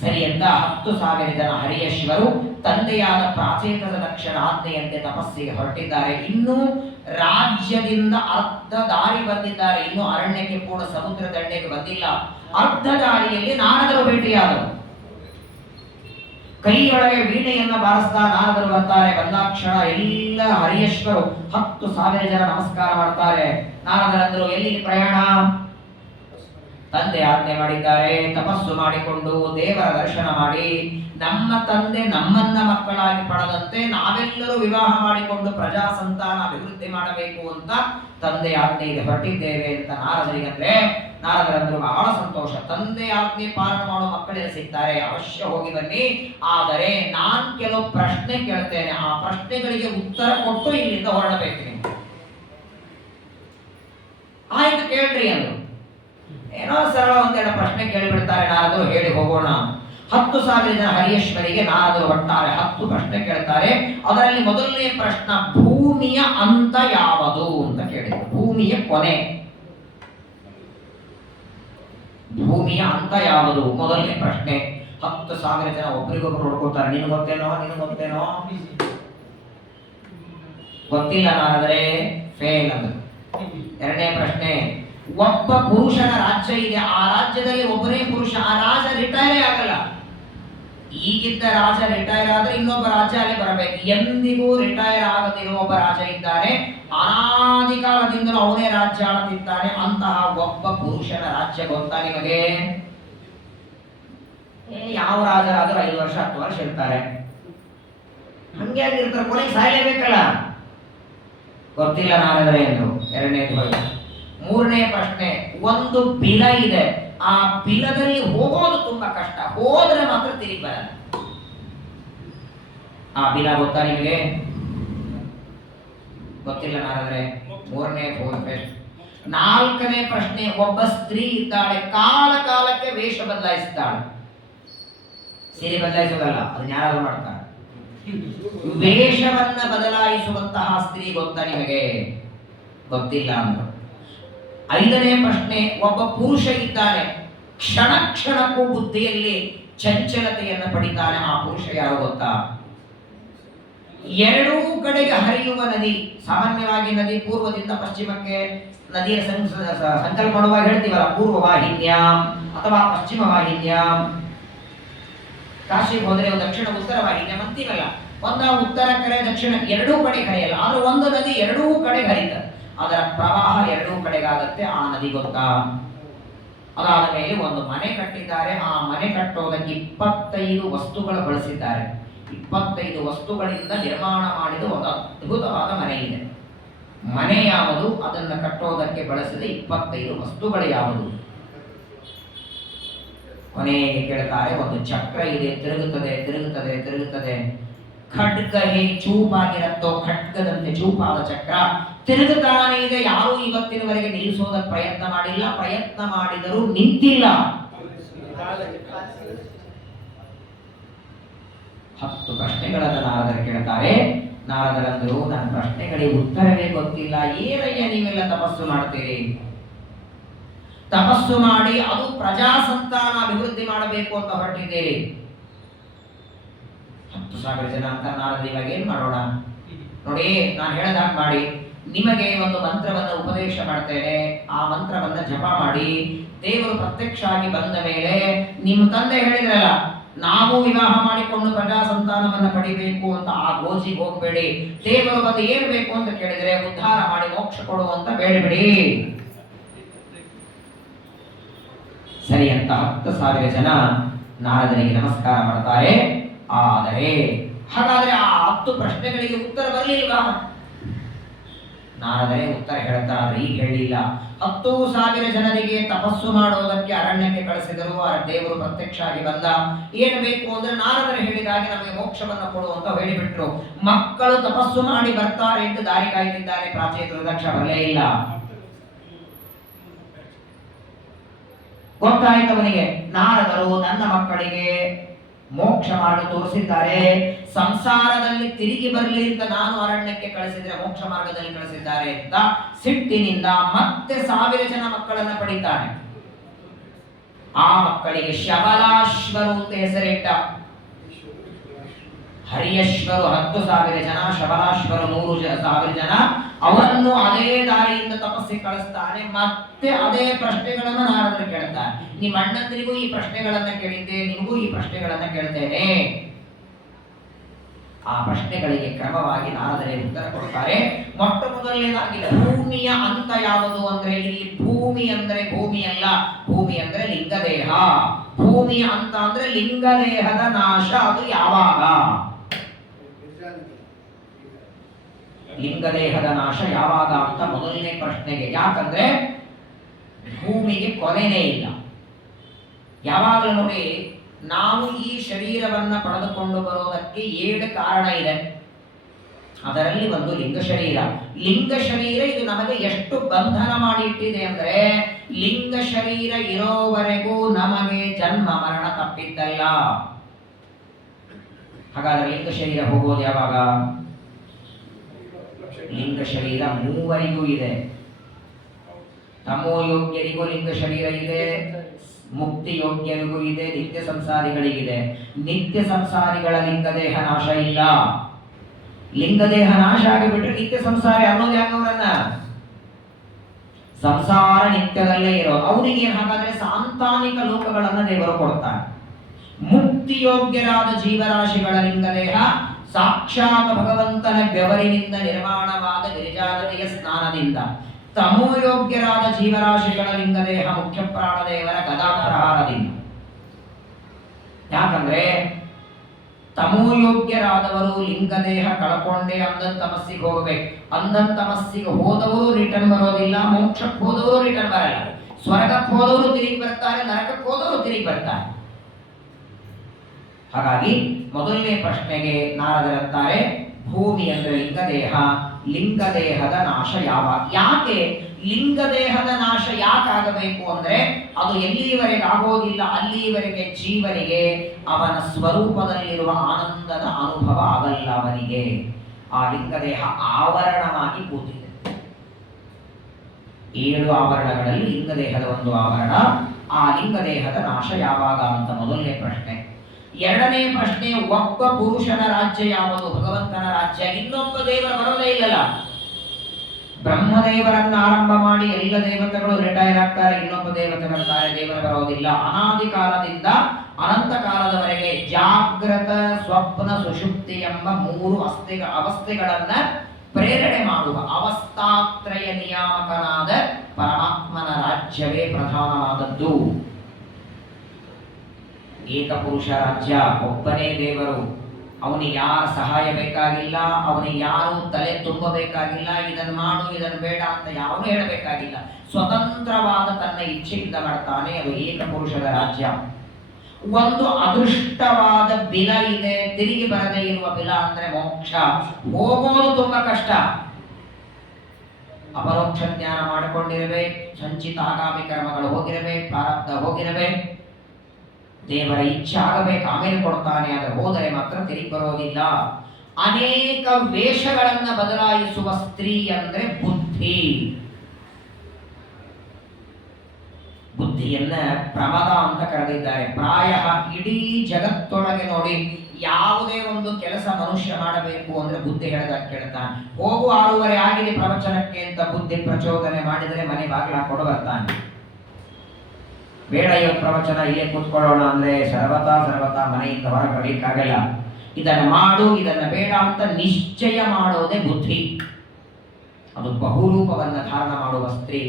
ಸರಿ ಅಂತ 10,000 ಜನ ಹರಿಯಶ್ವರು ತಂದೆಯಾದ ಪ್ರಾಚೇತಸ ದಕ್ಷನ ಆಜ್ಞೆಯಂತೆ ತಪಸ್ಸಿಗೆ ಹೊರಟಿದ್ದಾರೆ. ಇನ್ನೂ ರಾಜ್ಯದಿಂದ ಅರ್ಧ ದಾರಿ ಬಂದಿದ್ದಾರೆ, ಇನ್ನು ಅರಣ್ಯಕ್ಕೆ ಪೂರ್ಣ ಸಮುದ್ರ ದಂಡೆಗೆ ಬಂದಿಲ್ಲ. ಅರ್ಧ ದಾರಿಯಲ್ಲಿ ನಾರದರು ಭೇಟಿಯಾದರು. ಕೈಯೊಳಗೆ ವೀಣೆಯನ್ನ ಬಾರಿಸ್ತಾ ನಾರದರು ಬರ್ತಾರೆ. ಬಂದಾಕ್ಷಣ ಎಲ್ಲ ಹರಿಯಶ್ವರು 10,000 ಜನ ನಮಸ್ಕಾರ ಮಾಡ್ತಾರೆ. ನಾರದರಂದ್ರು, ಎಲ್ಲಿಗೆ ಪ್ರಯಾಣ? ತಂದೆ ಆಜ್ಞೆ ಮಾಡಿದ್ದಾರೆ, ತಪಸ್ಸು ಮಾಡಿಕೊಂಡು ದೇವರ ದರ್ಶನ ಮಾಡಿ ನಮ್ಮ ತಂದೆ ನಮ್ಮನ್ನ ಮಕ್ಕಳಾಗಿ ಪಡೆದಂತೆ ನಾವೆಲ್ಲರೂ ವಿವಾಹ ಮಾಡಿಕೊಂಡು ಪ್ರಜಾ ಸಂತಾನ ಅಭಿವೃದ್ಧಿ ಮಾಡಬೇಕು ಅಂತ ತಂದೆ ಆಜ್ಞೆಗೆ ಹೊರಟಿದ್ದೇವೆ ಅಂತ ನಾರದರಿಗಂದ್ರೆ. ನಾರದರಂದ್ರು ಬಹಳ ಸಂತೋಷ, ತಂದೆ ಆಜ್ಞೆ ಪಾಲನೆ ಮಾಡೋ ಮಕ್ಕಳೆಲ್ಲ ಸಿಗ್ತಾರೆ, ಅವಶ್ಯ ಹೋಗಿ ಬನ್ನಿ. ಆದರೆ ನಾನ್ ಕೆಲವು ಪ್ರಶ್ನೆ ಕೇಳ್ತೇನೆ, ಆ ಪ್ರಶ್ನೆಗಳಿಗೆ ಉತ್ತರ ಕೊಟ್ಟು ಇಲ್ಲಿಂದ ಹೊರಡಬೇಕು ನೀವು. ಆಯ್ತು ಕೇಳ್ರಿ ಅಂದ್ರು. ಏನೋ ಸರಳ ಒಂದೆರಡು ಪ್ರಶ್ನೆ ಕೇಳಿಬಿಡ್ತಾರೆ ನಾರದರು, ಹೇಳಿ ಹೋಗೋಣ. 10,000 ಜನ ಹರಿಯಶ್ವರಿಗೆ ನಾರದರು ಒಟ್ಟಾರೆ 10 ಪ್ರಶ್ನೆ ಕೇಳ್ತಾರೆ. ಅದರಲ್ಲಿ ಮೊದಲನೇ ಪ್ರಶ್ನೆ, ಭೂಮಿಯ ಅಂತ ಯಾವುದು ಅಂತ ಕೇಳಿದ್ರು. ಭೂಮಿಯ ಕೊನೆ, ಭೂಮಿಯ ಅಂತ ಯಾವುದು ಮೊದಲನೇ ಪ್ರಶ್ನೆ. 10,000 ಜನ ಒಬ್ರಿಗೊಬ್ರು ನೋಡ್ಕೋತಾರೆ, ನಿನ್ ಗೊತ್ತೇನೋ, ನಿನ್ ಗೊತ್ತೇನೋ? ಗೊತ್ತಿಲ್ಲ ನಾರದರೆ, ಫೇಲ್ ಅಂದ್ರು. ಎರಡನೇ ಪ್ರಶ್ನೆ, ಒಬ್ಬ ಪುರುಷನ ರಾಜ್ಯ ಇದೆ, ಆ ರಾಜ್ಯದಲ್ಲಿ ಒಬ್ಬನೇ ಪುರುಷ, ಆ ರಾಜ ರಿಟೈರೇ ಆಗಲ್ಲ. ಈಗಿದ್ದ ರಾಜ ರಿಟೈರ್ ಆದ್ರೆ ಇನ್ನೊಬ್ಬ ರಾಜ ಅಲ್ಲಿ ಬರಬೇಕು. ಎಂದಿಗೂ ರಿಟೈರ್ ಆಗದಿರುವ ಒಬ್ಬ ರಾಜ ಇದ್ದಾನೆ, ಅನಾದಿ ಕಾಲದಿಂದಲೂ ಅವನೇ ರಾಜ್ಯ ಆಳುತ್ತಿದ್ದಾನೆ. ಅಂತಹ ಒಬ್ಬ ಪುರುಷನ ರಾಜ್ಯ ಗೊತ್ತಾ ನಿಮಗೆ? ಯಾವ ರಾಜರಾದ್ರೂ 5 ವರ್ಷ 10 ವರ್ಷ ಇರ್ತಾರೆ, ಹಂಗೆ ಆಗಿರ್ತಾರೆ, ಕೊನೆಗೆ ಸಾಯಲೇಬೇಕಲ್ಲ. ಗೊತ್ತಿಲ್ಲ ನಾರದರೆ ಎಂದು. ಎರಡನೇ. ಮೂರನೇ ಪ್ರಶ್ನೆ, ಒಂದು ಬಿಲ ಇದೆ, ಆ ಬಿಲದಲ್ಲಿ ಹೋಗೋದು ತುಂಬಾ ಕಷ್ಟ, ಹೋದ್ರೆ ಮಾತ್ರ ತಿರುಗಿ ಬರಲ್ಲ. ಆ ಬಿಲ ಗೊತ್ತಾ ನಿಮಗೆ? ಗೊತ್ತಿಲ್ಲ ನಾರದರೆ. ಮೂರನೇ 4ನೇ ಪ್ರಶ್ನೆ, ಒಬ್ಬ ಸ್ತ್ರೀ ಇದ್ದಾಳೆ, ಕಾಲ ಕಾಲಕ್ಕೆ ವೇಷ ಬದಲಾಯಿಸ್ತಾಳೆ. ಸೀರೆ ಬದಲಾಯಿಸೋದಲ್ಲ, ಅದನ್ನ ಯಾರಾದ್ರೂ ಮಾಡ್ತಾರೆ. ವೇಷವನ್ನ ಬದಲಾಯಿಸುವಂತಹ ಸ್ತ್ರೀ ಗೊತ್ತಾ ನಿಮಗೆ? ಗೊತ್ತಿಲ್ಲ ಅಂದ್ರು. 5ನೇ ಪ್ರಶ್ನೆ, ಒಬ್ಬ ಪುರುಷ ಇದ್ದಾನೆ, ಕ್ಷಣ ಕ್ಷಣಕ್ಕೂ ಬುದ್ಧಿಯಲ್ಲಿ ಚಂಚಲತೆಯನ್ನು ಪಡಿತಾನೆ. ಆ ಪುರುಷ ಯಾರು ಗೊತ್ತಾ? ಎರಡೂ ಕಡೆಗೆ ಹರಿಯುವ ನದಿ. ಸಾಮಾನ್ಯವಾಗಿ ನದಿ ಪೂರ್ವದಿಂದ ಪಶ್ಚಿಮಕ್ಕೆ ನದಿಯ ಸಂಕಲ್ಪ ಮಾಡುವಾಗ ಹೇಳ್ತೀವಲ್ಲ, ಪೂರ್ವ ವಾಹಿನ್ಯಾಂ ಅಥವಾ ಪಶ್ಚಿಮ ವಾಹಿನ್ಯಾಂ. ಕಾಶಿಗೆ ಹೋದ್ರೆ ದಕ್ಷಿಣ ಉತ್ತರ ವಾಹಿನ್ಯಾಂ ಅಂತೀವಲ್ಲ. ಒಂದ ಉತ್ತರ ಕಡೆ ದಕ್ಷಿಣ ಎರಡೂ ಕಡೆ ಹರಿಯಲ್ಲ, ಆದ್ರೆ ಒಂದು ನದಿ ಎರಡೂ ಕಡೆ ಹರಿತದೆ. ಅದರ ಪ್ರವಾಹ ಎರಡೂ ಕಡೆಗಾಗತ್ತೆ. ಆ ನದಿ ಗೊತ್ತಾ? ಅದಾದ ಮೇಲೆ ಒಂದು ಮನೆ ಕಟ್ಟಿದ್ದಾರೆ. ಆ ಮನೆ ಕಟ್ಟೋದಕ್ಕೆ 25 ವಸ್ತುಗಳು ಬಳಸಿದ್ದಾರೆ. 25 ವಸ್ತುಗಳಿಂದ ನಿರ್ಮಾಣ ಮಾಡಿದ ಒಂದು ಅದ್ಭುತವಾದ ಮನೆ ಇದೆ. ಮನೆ ಯಾವುದು? ಅದನ್ನು ಕಟ್ಟೋದಕ್ಕೆ ಬಳಸಿದ 25 ವಸ್ತುಗಳು ಯಾವುದು? ಕೊನೆಗೆ ಕೇಳ್ತಾರೆ, ಒಂದು ಚಕ್ರ ಇದೆ, ತಿರುಗುತ್ತದೆ ತಿರುಗುತ್ತದೆ ತಿರುಗುತ್ತದೆ. ಖಡ್ಗ ಹೇಗೆ ಚೂಪಾಗಿರತ್ತೋ, ಖಡ್ಗದಂತೆ ಚೂಪಾದ ಚಕ್ರ ತಿರುಗುತ್ತಾನೆ ಇದೆ. ಯಾರೂ ಇವತ್ತಿನವರೆಗೆ ನಿಲ್ಲಿಸೋದಕ್ಕೆ ಪ್ರಯತ್ನ ಮಾಡಿಲ್ಲ, ಪ್ರಯತ್ನ ಮಾಡಿದರೂ ನಿಂತಿಲ್ಲ. 10 ಪ್ರಶ್ನೆಗಳನ್ನು ನಾರದರು ಕೇಳ್ತಾರೆ. ನಾರದರಂದ್ರು, ನನ್ನ ಪ್ರಶ್ನೆಗಳಿಗೆ ಉತ್ತರವೇ ಗೊತ್ತಿಲ್ಲ, ಏನಯ್ಯ ನೀವೆಲ್ಲ ತಪಸ್ಸು ಮಾಡ್ತೀರಿ? ತಪಸ್ಸು ಮಾಡಿ ಅದು ಪ್ರಜಾ ಸಂತಾನ ಅಭಿವೃದ್ಧಿ ಮಾಡಬೇಕು ಅಂತ ಹೊರಟಿದ್ದೀರಿ. 10,000 ಜನ ಅಂತ ನಾರದ ಇವಾಗ ಏನ್ ಮಾಡೋಣ ನೋಡಿ, ನಾನು ಹೇಳದಾಗ ಮಾಡಿ. ನಿಮಗೆ ಒಂದು ಮಂತ್ರವನ್ನು ಉಪದೇಶ ಮಾಡ್ತೇನೆ. ಆ ಮಂತ್ರವನ್ನ ಜಪ ಮಾಡಿ. ದೇವರು ಪ್ರತ್ಯಕ್ಷ ಆಗಿ ಬಂದ ಮೇಲೆ ನಿಮ್ಮ ತಂದೆ ಹೇಳಿದ್ರಲ್ಲ, ನಾವು ವಿವಾಹ ಮಾಡಿಕೊಂಡು ಪ್ರಜಾ ಸಂತಾನವನ್ನ ಪಡಿಬೇಕು ಅಂತ, ಆ ಗೋಜಿಗೆ ಹೋಗ್ಬೇಡಿ. ದೇವರು ಬಂದು ಏನ್ ಬೇಕು ಅಂತ ಕೇಳಿದ್ರೆ ಉದ್ಧಾರ ಮಾಡಿ ಮೋಕ್ಷ ಕೊಡುವಂತ ಬೇಡಬೇಡಿ. ಸರಿ ಅಂತ 10,000 ಜನ ನಾರದರಿಗೆ ನಮಸ್ಕಾರ ಮಾಡ್ತಾರೆ. ಆದರೆ ಹಾಗಾದ್ರೆ ಆ 10 ಪ್ರಶ್ನೆಗಳಿಗೆ ಉತ್ತರ ಬರಲಿಲ್ವಾ? ನಾರದರೆ ಉತ್ತರ ಹೇಳ್ತಾರೆ, ಈಗ ಹೇಳಿಲ್ಲ. 10,000 ಜನರಿಗೆ ತಪಸ್ಸು ಮಾಡೋದಕ್ಕೆ ಅರಣ್ಯಕ್ಕೆ ಕಳಿಸಿದರು. ಆ ದೇವರು ಪ್ರತ್ಯಕ್ಷ ಆಗಿ ಬಂದ. ಏನು ಬೇಕು ಅಂದ್ರೆ ನಾರದರು ಹೇಳಿದಾಗೆ ನಮಗೆ ಮೋಕ್ಷವನ್ನು ಕೊಡುವಂತ ಹೇಳಿಬಿಟ್ರು. ಮಕ್ಕಳು ತಪಸ್ಸು ಮಾಡಿ ಬರ್ತಾರೆ ಎಂದು ದಾರಿ ಕಾಯ್ತಿದ್ದಾರೆ. ಪ್ರಾಚೀನ ದಕ್ಷ ಬರಲೇ ಇಲ್ಲ. ಗೊತ್ತಾಯ್ತು ಅವನಿಗೆ, ನಾರದರು ನನ್ನ ಮಕ್ಕಳಿಗೆ ಮೋಕ್ಷ ಮಾರ್ಗ ತೋರಿಸಿದ್ದಾರೆ. ಸಂಸಾರದಲ್ಲಿ ತಿರುಗಿ ಬರಲಿ ಅಂತ ನಾನು ಅರಣ್ಯಕ್ಕೆ ಕಳಿಸಿದ್ರೆ ಮೋಕ್ಷ ಮಾರ್ಗದಲ್ಲಿ ಕಳಿಸಿದ್ದಾರೆ ಅಂತ ಸಿಟ್ಟಿನಿಂದ ಮತ್ತೆ 1000 ಜನ ಮಕ್ಕಳನ್ನ ಪಡಿತಾನೆ. ಆ ಮಕ್ಕಳಿಗೆ ಶಬಲಾಶ್ವರು ಅಂತ ಹೆಸರಿಟ್ಟ. ಹರಿಯಶ್ವರು 10,000 ಜನ, ಶಬಲಾಶ್ವರು 100,000 ಜನ. ಅವರನ್ನು ಅದೇ ದಾರಿಯಿಂದ ತಪಸ್ಸಿಗೆ ಕಳಿಸ್ತಾನೆ. ಮತ್ತೆ ಅದೇ ಪ್ರಶ್ನೆಗಳನ್ನು ನಾರದರು ಕೇಳ್ತಾರೆ. ನಿಮ್ಮ ಅಣ್ಣಂದರಿಗೂ ಈ ಪ್ರಶ್ನೆಗಳನ್ನ ಕೇಳಿದ್ದೆ, ನಿಮಗೂ ಈ ಪ್ರಶ್ನೆಗಳನ್ನ ಕೇಳ್ತೇನೆ. ಆ ಪ್ರಶ್ನೆಗಳಿಗೆ ಕ್ರಮವಾಗಿ ನಾರದರೇ ಉತ್ತರ ಕೊಡ್ತಾರೆ. ಮೊಟ್ಟ ಮೊದಲನೇದಾಗಿ ಭೂಮಿಯ ಅಂತ ಯಾವುದು ಅಂದ್ರೆ, ಇಲ್ಲಿ ಭೂಮಿ ಅಂದ್ರೆ ಭೂಮಿ ಅಲ್ಲ, ಭೂಮಿ ಅಂದ್ರೆ ಲಿಂಗದೇಹ. ಭೂಮಿಯ ಅಂತ ಅಂದ್ರೆ ಲಿಂಗದೇಹದ ನಾಶ. ಅದು ಯಾವಾಗ? ಲಿಂಗದೇಹದ ನಾಶ ಯಾವಾಗ ಅಂತ ಮೊದಲನೇ ಪ್ರಶ್ನೆಗೆ. ಯಾಕಂದ್ರೆ ಭೂಮಿಗೆ ಕೊನೆನೇ ಇಲ್ಲ. ಯಾವಾಗಲೂ ನೋಡಿ, ನಾವು ಈ ಶರೀರವನ್ನ ಪಡೆದುಕೊಂಡು ಬರೋದಕ್ಕೆ 7 ಕಾರಣ ಇದೆ. ಅದರಲ್ಲಿ ಒಂದು ಲಿಂಗ ಶರೀರ. ಲಿಂಗ ಶರೀರ ಇದು ನಮಗೆ ಎಷ್ಟು ಬಂಧನ ಮಾಡಿ ಇಟ್ಟಿದೆ ಅಂದ್ರೆ, ಲಿಂಗ ಶರೀರ ಇರೋವರೆಗೂ ನಮಗೆ ಜನ್ಮ ಮರಣ ತಪ್ಪಿದ್ದಲ್ಲ. ಹಾಗಾದ್ರೆ ಲಿಂಗ ಶರೀರ ಹೋಗೋದು ಯಾವಾಗ? ಲಿಂಗ ಶರೀರ 3 ಇದೆ. ತಮೋ ಯೋಗ್ಯರಿಗೂ ಲಿಂಗ ಶರೀರ ಇದೆ, ಮುಕ್ತಿ ಯೋಗ್ಯರಿಗೂ ಇದೆ, ನಿತ್ಯ ಸಂಸಾರಿಗಳಿಗಿದೆ. ನಿತ್ಯ ಸಂಸಾರಿಗಳ ಲಿಂಗದೇಹ ನಾಶ ಇಲ್ಲ. ಲಿಂಗದೇಹ ನಾಶ ಆಗಿಬಿಟ್ರೆ ನಿತ್ಯ ಸಂಸಾರಿ ಅನ್ನೋದು ಯಾಕವರನ್ನ? ಸಂಸಾರ ನಿತ್ಯದಲ್ಲೇ ಇರೋ ಅವರಿಗೆ ಹಾಗಾದ್ರೆ ಸಾಂತಾನಿಕ ಲೋಕಗಳನ್ನ ದೇವರು ಕೊಡ್ತಾರೆ. ಮುಕ್ತಿ ಯೋಗ್ಯರಾದ ಜೀವರಾಶಿಗಳ ಲಿಂಗದೇಹ ಸಾಕ್ಷಾತ್ ಭಗವಂತನ ಬೆವರಿನಿಂದ ನಿರ್ಮಾಣವಾದ ಗಿರಿಜಾನದಿಯ ಸ್ನಾನದಿಂದ. ತಮೋಯೋಗ್ಯರಾದ ಜೀವರಾಶಿಗಳ ಲಿಂಗದೇಹ ಮುಖ್ಯ ಪ್ರಾಣದೇವರ ಗದಾಪ್ರಹಾರದಿಂದ. ಯಾಕಂದ್ರೆ ತಮೋಯೋಗ್ಯರಾದವರು ಲಿಂಗದೇಹ ಕಳ್ಕೊಂಡೇ ಅಂದನ್ ತಮಸ್ಸಿಗೆ ಹೋಗಬೇಕು. ಅಂದನ್ ತಮಸ್ಸಿಗೆ ಹೋದವರು ರಿಟರ್ನ್ ಬರೋದಿಲ್ಲ, ಮೋಕ್ಷಕ್ಕೆ ಹೋದವರು ರಿಟರ್ನ್ ಬರಲ್ಲ. ಸ್ವರ್ಗಕ್ಕೆ ಹೋದವರು ತಿರುಗಿ ಬರ್ತಾರೆ, ನರಕಕ್ಕೆ ಹೋದವರು ತಿರುಗಿ ಬರ್ತಾರೆ. ಹಾಗಾಗಿ ಮೊದಲನೇ ಪ್ರಶ್ನೆಗೆ ನಾರದರಂತಾರೆ, ಭೂಮಿ ಅಂದ್ರೆ ಲಿಂಗದೇಹ, ಲಿಂಗದೇಹದ ನಾಶ ಯಾವಾಗ? ಯಾಕೆ ಲಿಂಗ ದೇಹದ ನಾಶ ಯಾಕಾಗಬೇಕು ಅಂದ್ರೆ ಅದು ಎಲ್ಲಿಯವರೆಗೆ ಆಗೋದಿಲ್ಲ ಅಲ್ಲಿಯವರೆಗೆ ಜೀವನಿಗೆ ಅವನ ಸ್ವರೂಪದಲ್ಲಿರುವ ಆನಂದದ ಅನುಭವ ಆಗಲ್ಲ. ಅವನಿಗೆ ಆ ಲಿಂಗದೇಹ ಆವರಣವಾಗಿ ಕೂತಿದೆ. 7 ಆವರಣಗಳಲ್ಲಿ ಲಿಂಗದೇಹದ ಒಂದು ಆವರಣ. ಆ ಲಿಂಗದೇಹದ ನಾಶ ಯಾವಾಗ ಅಂತ ಮೊದಲನೇ ಪ್ರಶ್ನೆ. ಎರಡನೇ ಪ್ರಶ್ನೆ, ಒಬ್ಬ ಪುರುಷನ ರಾಜ್ಯ ಯಾವುದು? ಭಗವಂತನ ರಾಜ್ಯ. ಇನ್ನೊಬ್ಬ ದೇವರ ಬರೋದೇ ಇಲ್ಲಲ್ಲ. ಬ್ರಹ್ಮದೇವರನ್ನ ಆರಂಭ ಮಾಡಿ ಎಲ್ಲ ದೇವತೆಗಳು ರಿಟೈರ್ ಆಗ್ತಾರೆ, ಇನ್ನೊಬ್ಬ ದೇವತೆ ಬರ್ತಾರೆ, ದೇವರು ಬರೋದಿಲ್ಲ. ಅನಾದಿ ಕಾಲದಿಂದ ಅನಂತ ಕಾಲದವರೆಗೆ ಜಾಗ್ರತ, ಸ್ವಪ್ನ, ಸುಷುಪ್ತಿ ಎಂಬ 3 ಅವಸ್ಥೆಗಳನ್ನ ಪ್ರೇರಣೆ ಮಾಡುವ ಅವಸ್ಥಾತ್ರಯ ನಿಯಾಮಕನಾದ ಪರಮಾತ್ಮನ ರಾಜ್ಯವೇ ಪ್ರಧಾನವಾದದ್ದು. ಏಕಪುರುಷ ರಾಜ್ಯ, ಒಬ್ಬನೇ ದೇವರು. ಅವನಿಗೆ ಯಾರ ಸಹಾಯ ಬೇಕಾಗಿಲ್ಲ, ಅವನಿಗೆ ಯಾರು ತಲೆ ತುಂಬಬೇಕಾಗಿಲ್ಲ, ಇದನ್ನು ಮಾಡು ಇದನ್ನು ಬೇಡ ಅಂತ ಯಾರು ಹೇಳಬೇಕಾಗಿಲ್ಲ. ಸ್ವತಂತ್ರವಾದ ತನ್ನ ಇಚ್ಛೆಯಿಂದ ಮಾಡ್ತಾನೆ. ಅದು ಏಕಪುರುಷದ ರಾಜ್ಯ. ಒಂದು ಅದೃಷ್ಟವಾದ ಬಿಲ ಇದೆ, ತಿರುಗಿ ಬರದೇ ಇರುವ ಬಿಲ ಅಂದ್ರೆ ಮೋಕ್ಷ. ಹೋಗೋದು ತುಂಬಾ ಕಷ್ಟ. ಅಪರೋಕ್ಷ ಜ್ಞಾನ ಮಾಡಿಕೊಂಡಿರಬೇಕು, ಸಂಚಿತ ಆಗಾಮಿ ಕರ್ಮಗಳು ಹೋಗಿರಬೇಕು, ಪ್ರಾರಬ್ಧ ಹೋಗಿರಬೇಕು, ದೇವರ ಇಚ್ಛೆ ಆಗಬೇಕು, ಆಮೇಲೆ ಕೊಡ್ತಾನೆ. ಆದರೆ ಹೋದರೆ ಮಾತ್ರ ತಿರುಗಿ ಬರೋದಿಲ್ಲ. ಅನೇಕ ವೇಷಗಳನ್ನ ಬದಲಾಯಿಸುವ ಸ್ತ್ರೀ ಅಂದ್ರೆ ಬುದ್ಧಿ. ಬುದ್ಧಿಯನ್ನ ಪ್ರಮದ ಅಂತ ಕರೆದಿದ್ದಾರೆ. ಪ್ರಾಯ ಇಡೀ ಜಗತ್ತೊಳಗೆ ನೋಡಿ, ಯಾವುದೇ ಒಂದು ಕೆಲಸ ಮನುಷ್ಯ ಮಾಡಬೇಕು ಅಂದ್ರೆ ಬುದ್ಧಿ ಹೇಳಿದಾಗ ಕೇಳ್ತಾನೆ. ಹೋಗು 6:30 ಆಗಿದೆ ಪ್ರವಚನಕ್ಕೆ ಅಂತ ಬುದ್ಧಿ ಪ್ರಚೋದನೆ ಮಾಡಿದರೆ ಮನೆ ಬಾಗಿಲ ಹಾಕೊಂಡು ಬರ್ತಾನೆ. ಬೇಡ ಇವತ್ತು ಪ್ರವಚನ ಇಲ್ಲೇ ಕೂತ್ಕೊಳ್ಳೋಣ ಅಂದ್ರೆ ಸರ್ವತಾ ಮನೆಯಿಂದ ಹೊರ ಬರಲಿಕ್ಕಾಗಲ್ಲ. ಇದನ್ನು ಮಾಡು ಇದನ್ನು ಬೇಡ ಅಂತ ನಿಶ್ಚಯ ಮಾಡೋದೇ ಬುದ್ಧಿ. ಅದು ಬಹುರೂಪವನ್ನು ಧಾರಣ ಮಾಡುವ ಸ್ತ್ರೀ.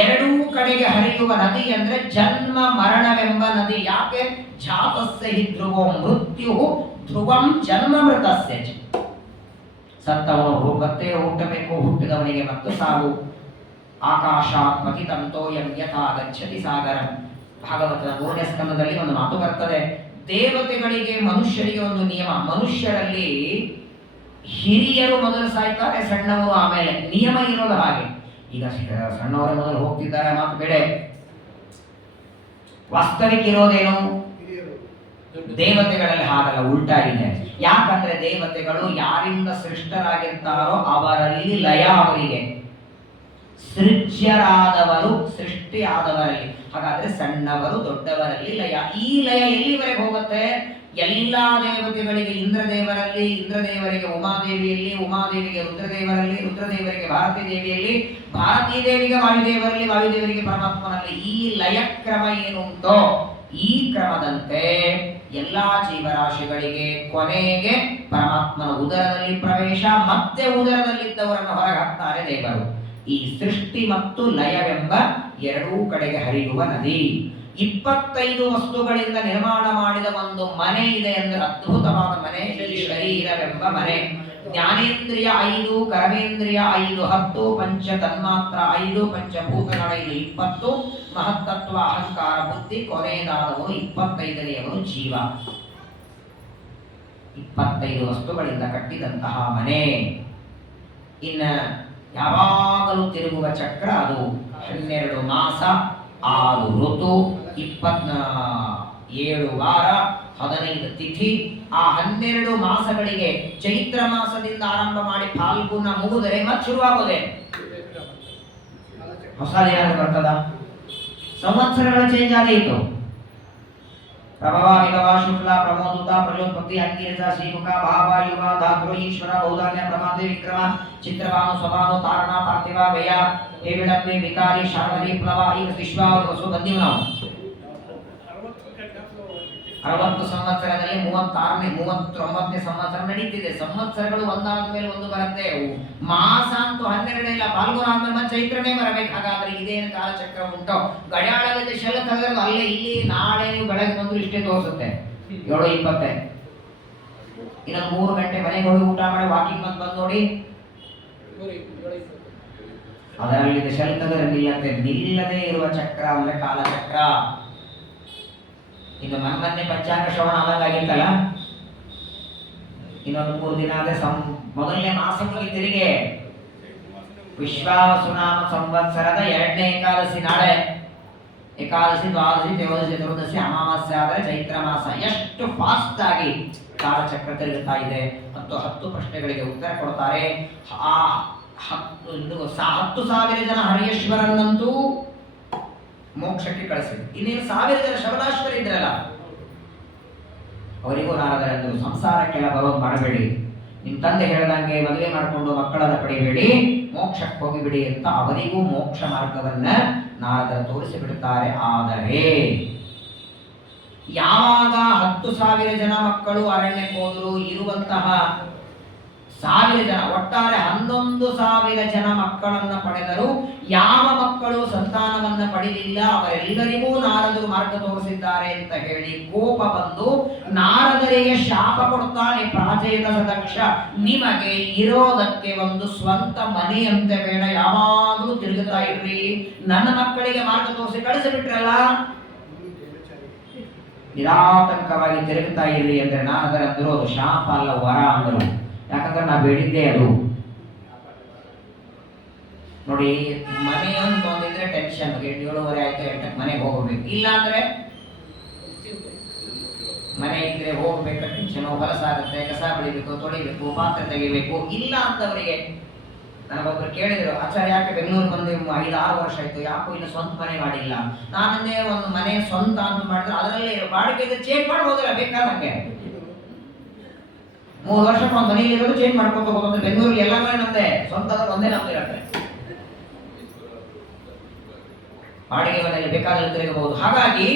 ಎರಡೂ ಕಡೆಗೆ ಹರಿಯುವ ನದಿ ಅಂದ್ರೆ ಜನ್ಮ ಮರಣವೆಂಬ ನದಿ. ಯಾಕೆ? ಜಾತಸ್ಯ ಹಿ ಧ್ರುವೋ ಮೃತ್ಯು ಧ್ರುವಂ ಜನ್ಮ ಮೃತಸ್ಯ. ಸತ್ತವನು ಮತ್ತೆ ಹುಟ್ಟಬೇಕು, ಹುಟ್ಟಿದವನಿಗೆ ಮತ್ತು ಸಾವು. ಆಕಾಶಾತ್ ಪತಿತಂತೋಯಂ ಯಥಾ ಗಚ್ಚತಿ ಸಾಗರಂ. ಭಾಗವತದ 3ನೇ ಸ್ಕಂದದಲ್ಲಿ ಒಂದು ಮಾತು ಬರ್ತದೆ. ದೇವತೆಗಳಿಗೆ ಮನುಷ್ಯರಿಗೆ ಒಂದು ನಿಯಮ. ಮನುಷ್ಯರಲ್ಲಿ ಹಿರಿಯರು ಮೊದಲು ಸಾಯ್ತಾರೆ, ಸಣ್ಣವರು ಆಮೇಲೆ. ನಿಯಮ ಇರೋದು ಹಾಗೆ. ಈಗ ಸಣ್ಣವರ ಮೊದಲು ಹೋಗ್ತಿದ್ದಾರೆ, ಮಾತು ಬೇಡ. ವಾಸ್ತವಿಕ ಇರೋದೇನು? ದೇವತೆಗಳಲ್ಲಿ ಹಾಗಲ್ಲ, ಉಲ್ಟಾ ಇದೆ. ಯಾಕಂದ್ರೆ ದೇವತೆಗಳು ಯಾರಿಂದ ಸೃಷ್ಟರಾಗಿರ್ತಾರೋ ಅವರಲ್ಲಿ ಲಯ ಅವರಿಗೆ. ಸೃಜ್ಯರಾದವರು ಸೃಷ್ಟಿ ಆದವರಲ್ಲಿ. ಹಾಗಾದ್ರೆ ಸಣ್ಣವರು ದೊಡ್ಡವರಲ್ಲಿ ಲಯ. ಈ ಲಯ ಎಲ್ಲಿವರೆಗೆ ಹೋಗುತ್ತೆ? ಎಲ್ಲಾ ದೇವತೆಗಳಿಗೆ ಇಂದ್ರದೇವರಲ್ಲಿ, ಇಂದ್ರದೇವರಿಗೆ ಉಮಾದೇವಿಯಲ್ಲಿ, ಉಮಾದೇವಿಗೆ ರುದ್ರದೇವರಲ್ಲಿ, ರುದ್ರದೇವರಿಗೆ ಭಾರತೀ ದೇವಿಯಲ್ಲಿ, ಭಾರತೀ ದೇವಿಗೆ ವಾಯುದೇವರಲ್ಲಿ, ವಾಯುದೇವರಿಗೆ ಪರಮಾತ್ಮನಲ್ಲಿ. ಈ ಲಯ ಕ್ರಮ ಏನುಂಟೋ ಈ ಕ್ರಮದಂತೆ ಎಲ್ಲಾ ಜೀವರಾಶಿಗಳಿಗೆ ಕೊನೆಗೆ ಪರಮಾತ್ಮನ ಉದರದಲ್ಲಿ ಪ್ರವೇಶ, ಮತ್ತೆ ಉದರದಲ್ಲಿದ್ದವರನ್ನು ಹೊರಗೆ ಹಾಕ್ತಾರೆ ದೇವರು. ಈ ಸೃಷ್ಟಿ ಮತ್ತು ಲಯವೆಂಬ ಎರಡೂ ಕಡೆಗೆ ಹರಿಯುವ ನದಿ. 25 ವಸ್ತುಗಳಿಂದ ನಿರ್ಮಾಣ ಮಾಡಿದ ಒಂದು ಮನೆ ಇದೆ ಅಂದ್ರೆ ಅದ್ಭುತವಾದ ಮನೆ ಈ ಶರೀರವೆಂಬ ಮನೆ. ಜ್ಞಾನೇಂದ್ರಿಯ 5, ಕರ್ಮೇಂದ್ರಿಯ 5, 10, ಪಂಚ ತನ್ಮಾತ್ರ 5, ಪಂಚಭೂತಗಳ 20, ಮಹತ್ತತ್ವ ಅಹಂಕಾರ ಬುದ್ಧಿ, ಕೊನೆಯದಾದವನು 25ನೇಯವನು ಜೀವ. 25 ವಸ್ತುಗಳಿಂದ ಕಟ್ಟಿದಂತಹ ಮನೆ. ಇನ್ನ ಯಾವಾಗಲೂ ತಿರುಗುವ ಚಕ್ರ. ಅದು 12 ಮಾಸ, 6 ಋತು, 27 ವಾರ, 15 ತಿಥಿ. ಆ 12 ಮಾಸಗಳಿಗೆ ಚೈತ್ರ ಮಾಸದಿಂದ ಆರಂಭ ಮಾಡಿ ಫಾಲ್ಗುಣ ಮುಗಿದರೆ ಮತ್ತೆ ಶುರುವಾಗೋದೆ ಹೊಸ ಏನಾದ್ರು ಬರ್ತದ? ಸಂವತ್ಸರಗಳ ಚೇಂಜ್ ಆದೀತು. ಪ್ರಭವ, ವಿಭವ, ಶುಕ್ಲ, ಪ್ರಮೋದುತ, ಪ್ರಜೋತ್ಪತ್ತಿ, ಅಂಗೀರಸ, ಶ್ರೀಮುಖ, ಭಾವ, ಯುವ, ಧಾತೃ, ಈಶ್ವರ, ಔದಾರ್ಯ, ಪ್ರಮಾದೆ, ವಿಕ್ರಮ, ಚಿತ್ರಭಾನು, ಸ್ವಭಾನು, ತಾರಣ, ಪಾರ್ಥಿವ, ವ್ಯಯ, ವಿಳಂಬಿ, ವಿಕಾರಿ, ಶಾರ್ವರಿ, ಪ್ಲವ. ಈಗ ವಿಶ್ವ ವಸು ಬಂದೀವಿ ನಾವು. 60 ಸಂವತ್ಸರದಲ್ಲಿ 39ನೇ ಸಂವತ್ಸರ ನಡೀತಿದೆ. ಸಂವತ್ಸರಗಳು ಒಂದಾದ ಮೇಲೆ ಒಂದು ಬರುತ್ತೆ. ಮಾಸ ಅಂತೂ 12 ಇಲ್ಲ, ಫಾಲ್ಗುಣ ಆದ್ಮೇಲೆ ಮತ್ತೆ ಚೈತ್ರನೇ ಬರಬೇಕು. ಹಾಗಾದ್ರೆ ಇದೇನು ಕಾಲಚಕ್ರ ಉಂಟೋ? ಗಡಿಯಾಳದಲ್ಲಿ ಶೆಲ ತೆಗೆದ್ರೆ ಅಲ್ಲೇ ಇಲ್ಲಿ ನಾಳೆ ನೀವು ಬೆಳಗ್ಗೆ ಬಂದ್ರು ಇಷ್ಟೇ ತೋರಿಸುತ್ತೆ 7:20. ಇನ್ನೊಂದು 3 ಗಂಟೆ ಮನೆಗೆ ಹೋಗಿ ಊಟ ಮಾಡಿ ವಾಕಿಂಗ್ ಬಂದು ನೋಡಿ, ಅದರಲ್ಲಿ ಶೆಲ ತೆಗೆದ್ರೆ ನಿಲ್ಲತ್ತೆ. ನಿಲ್ಲದೆ ಇರುವ ಚಕ್ರ ಅಂದ್ರೆ ಕಾಲಚಕ್ರ. ಇನ್ನು ಮೊನ್ನೆ ಪಂಚಾಂಗ ಶ್ರವಣ ಆದಂಗಾಗಿತ್ತಲ್ಲ, ಇನ್ನೊಂದು 3 ದಿನ ಆದ್ರೆ ಮೊದಲನೇ ಮಾಸ ಮುಗಿತಿರಿಗೆ ವಿಶ್ವಾವಸುನಾಮ ಸಂವತ್ಸರದ 2ನೇ ಏಕಾದಶಿ ನಾಳೆ. ಏಕಾದಶಿ, ದ್ವಾದಶಿ, ತ್ರಯೋದಶಿ, ಚತುರ್ದಶಿ, ಅಮಾವಾಸ್ಯೆ ಆದರೆ ಚೈತ್ರ ಮಾಸ. ಎಷ್ಟು ಫಾಸ್ಟ್ ಆಗಿ ಕಾಲಚಕ್ರ ತಿರುಗುತ್ತಾ ಇದೆ. 10 ಪ್ರಶ್ನೆಗಳಿಗೆ ಉತ್ತರ ಕೊಡ್ತಾರೆ. ಆ 10,000 ಜನ ಹರಿಯೇಶ್ವರನ್ನಂತೂ ಮೋಕ್ಷಕ್ಕೆ ಕಳಿಸಿದ್ರು. ಇನ್ನೇನು 1000 ಜನ ಶಬಲಾಶ್ವರ ಇದ್ರಲ್ಲ, ಅವರಿಗೂ ನಾರದರಂದು ಸಂಸಾರಕ್ಕೆಲ್ಲ ಬರೋದು ಮಾಡಬೇಡಿ, ನಿಮ್ಮ ತಂದೆ ಹೇಳ್ದಂಗೆ ಮದುವೆ ಮಾಡಿಕೊಂಡು ಮಕ್ಕಳನ್ನ ಪಡಿಬೇಡಿ, ಮೋಕ್ಷಕ್ಕೆ ಹೋಗಿಬಿಡಿ ಅಂತ ಅವರಿಗೂ ಮೋಕ್ಷ ಮಾರ್ಗವನ್ನ ನಾರದರು ತೋರಿಸಿಬಿಡುತ್ತಾರೆ. ಆದರೆ ಯಾವಾಗ 10,000 ಜನ ಮಕ್ಕಳು ಅರಣ್ಯಕ್ಕೆ ಹೋದರು, ಇರುವಂತಹ 1,000 ಜನ, ಒಟ್ಟಾರೆ 11,000 ಜನ ಮಕ್ಕಳನ್ನ ಪಡೆದರು. ಯಾವ ಮಕ್ಕಳು ಸಂತಾನವನ್ನ ಪಡೆದಿಲ್ಲ ಅವರೆಲ್ಲರಿಗೂ ನಾರದರು ಮಾರ್ಗ ತೋರಿಸಿದ್ದಾರೆ ಅಂತ ಹೇಳಿ ಕೋಪ ಬಂದು ನಾರದರಿಗೆ ಶಾಪ ಕೊಡ್ತಾನೆ. ಪ್ರಾಚೇತ ಸದಕ್ಷ, ನಿಮಗೆ ಇರೋದಕ್ಕೆ ಒಂದು ಸ್ವಂತ ಮನೆಯಂತೆ ಬೇಡ, ಯಾವಾಗಲೂ ತಿರುಗುತ್ತಾ ಇರ್ರಿ, ನನ್ನ ಮಕ್ಕಳಿಗೆ ಮಾರ್ಗ ತೋರಿಸಿ ಕಳಿಸಿಬಿಟ್ರಲ್ಲ, ನಿರಾತಂಕವಾಗಿ ತಿರುಗುತ್ತಾ ಇರ್ರಿ ಅಂದ್ರೆ ನಾರದರ ಅಂದರು ಅದು ಶಾಪ ಅಲ್ಲ, ವರ ಅಂದರು. ಯಾಕಂದ್ರೆ ನಾ ಬೇಡಿದ್ದೆ ಅದು. ನೋಡಿ, ಮನೆ ಅಂತ ಒಂದಿದ್ರೆ ಟೆನ್ಷನ್, 7:30 ಆಯ್ತು 8ಕ್ಕೆ ಮನೆಗೆ ಹೋಗಬೇಕು, ಇಲ್ಲ ಅಂದ್ರೆ ಮನೆ ಇದ್ರೆ ಹೋಗ್ಬೇಕು ಟೆನ್ಷನ್, ಹೊಲಸಾಗುತ್ತೆ, ಕಸ ಬೆಳಿಬೇಕು, ತೊಳಿಬೇಕು, ಪಾತ್ರೆ ತೆಗಿಬೇಕು. ಇಲ್ಲ ಅಂತವರಿಗೆ ನನಗೊಬ್ರು ಕೇಳಿದ್ರು, ಆಚಾರ್ಯ ಯಾಕೆ ಬೆಂಗಳೂರು ಬಂದು 5-6 ವರ್ಷ ಆಯ್ತು, ಯಾಕೋ ಇನ್ನು ಸ್ವಂತ ಮನೆ ಮಾಡಿಲ್ಲ. ನಾನಂದೇ ಒಂದು ಮನೆ ಸ್ವಂತ ಅಂತ ಮಾಡಿದ್ರೆ ಅದರಲ್ಲಿ ಬಾಡಿಗೆ ಚೇಂಜ್ ಮಾಡಿ ಹೋದ್ರೆ ಬೇಕಾದಂಗೆ 3 ವರ್ಷಕ್ಕೆ ಒಂದು ಮನೆಯಲ್ಲಿ ಇರೋದು ಚೇಂಜ್ ಮಾಡ್ಕೊಂಡು ಹೋಗೋದು. ಬೆಂಗಳೂರಿಗೆ ಎಲ್ಲ ಮನೆ ನಮ್ದೆ, ಸ್ವಂತ ಒಂದೇ ನಮ್ದು ಇರುತ್ತೆ, ಬಾಡಿಗೆ ಮನೆಯಲ್ಲಿ ಬೇಕಾದಲ್ಲಿ ತಿರುಗಬಹುದು. ಹಾಗಾಗಿ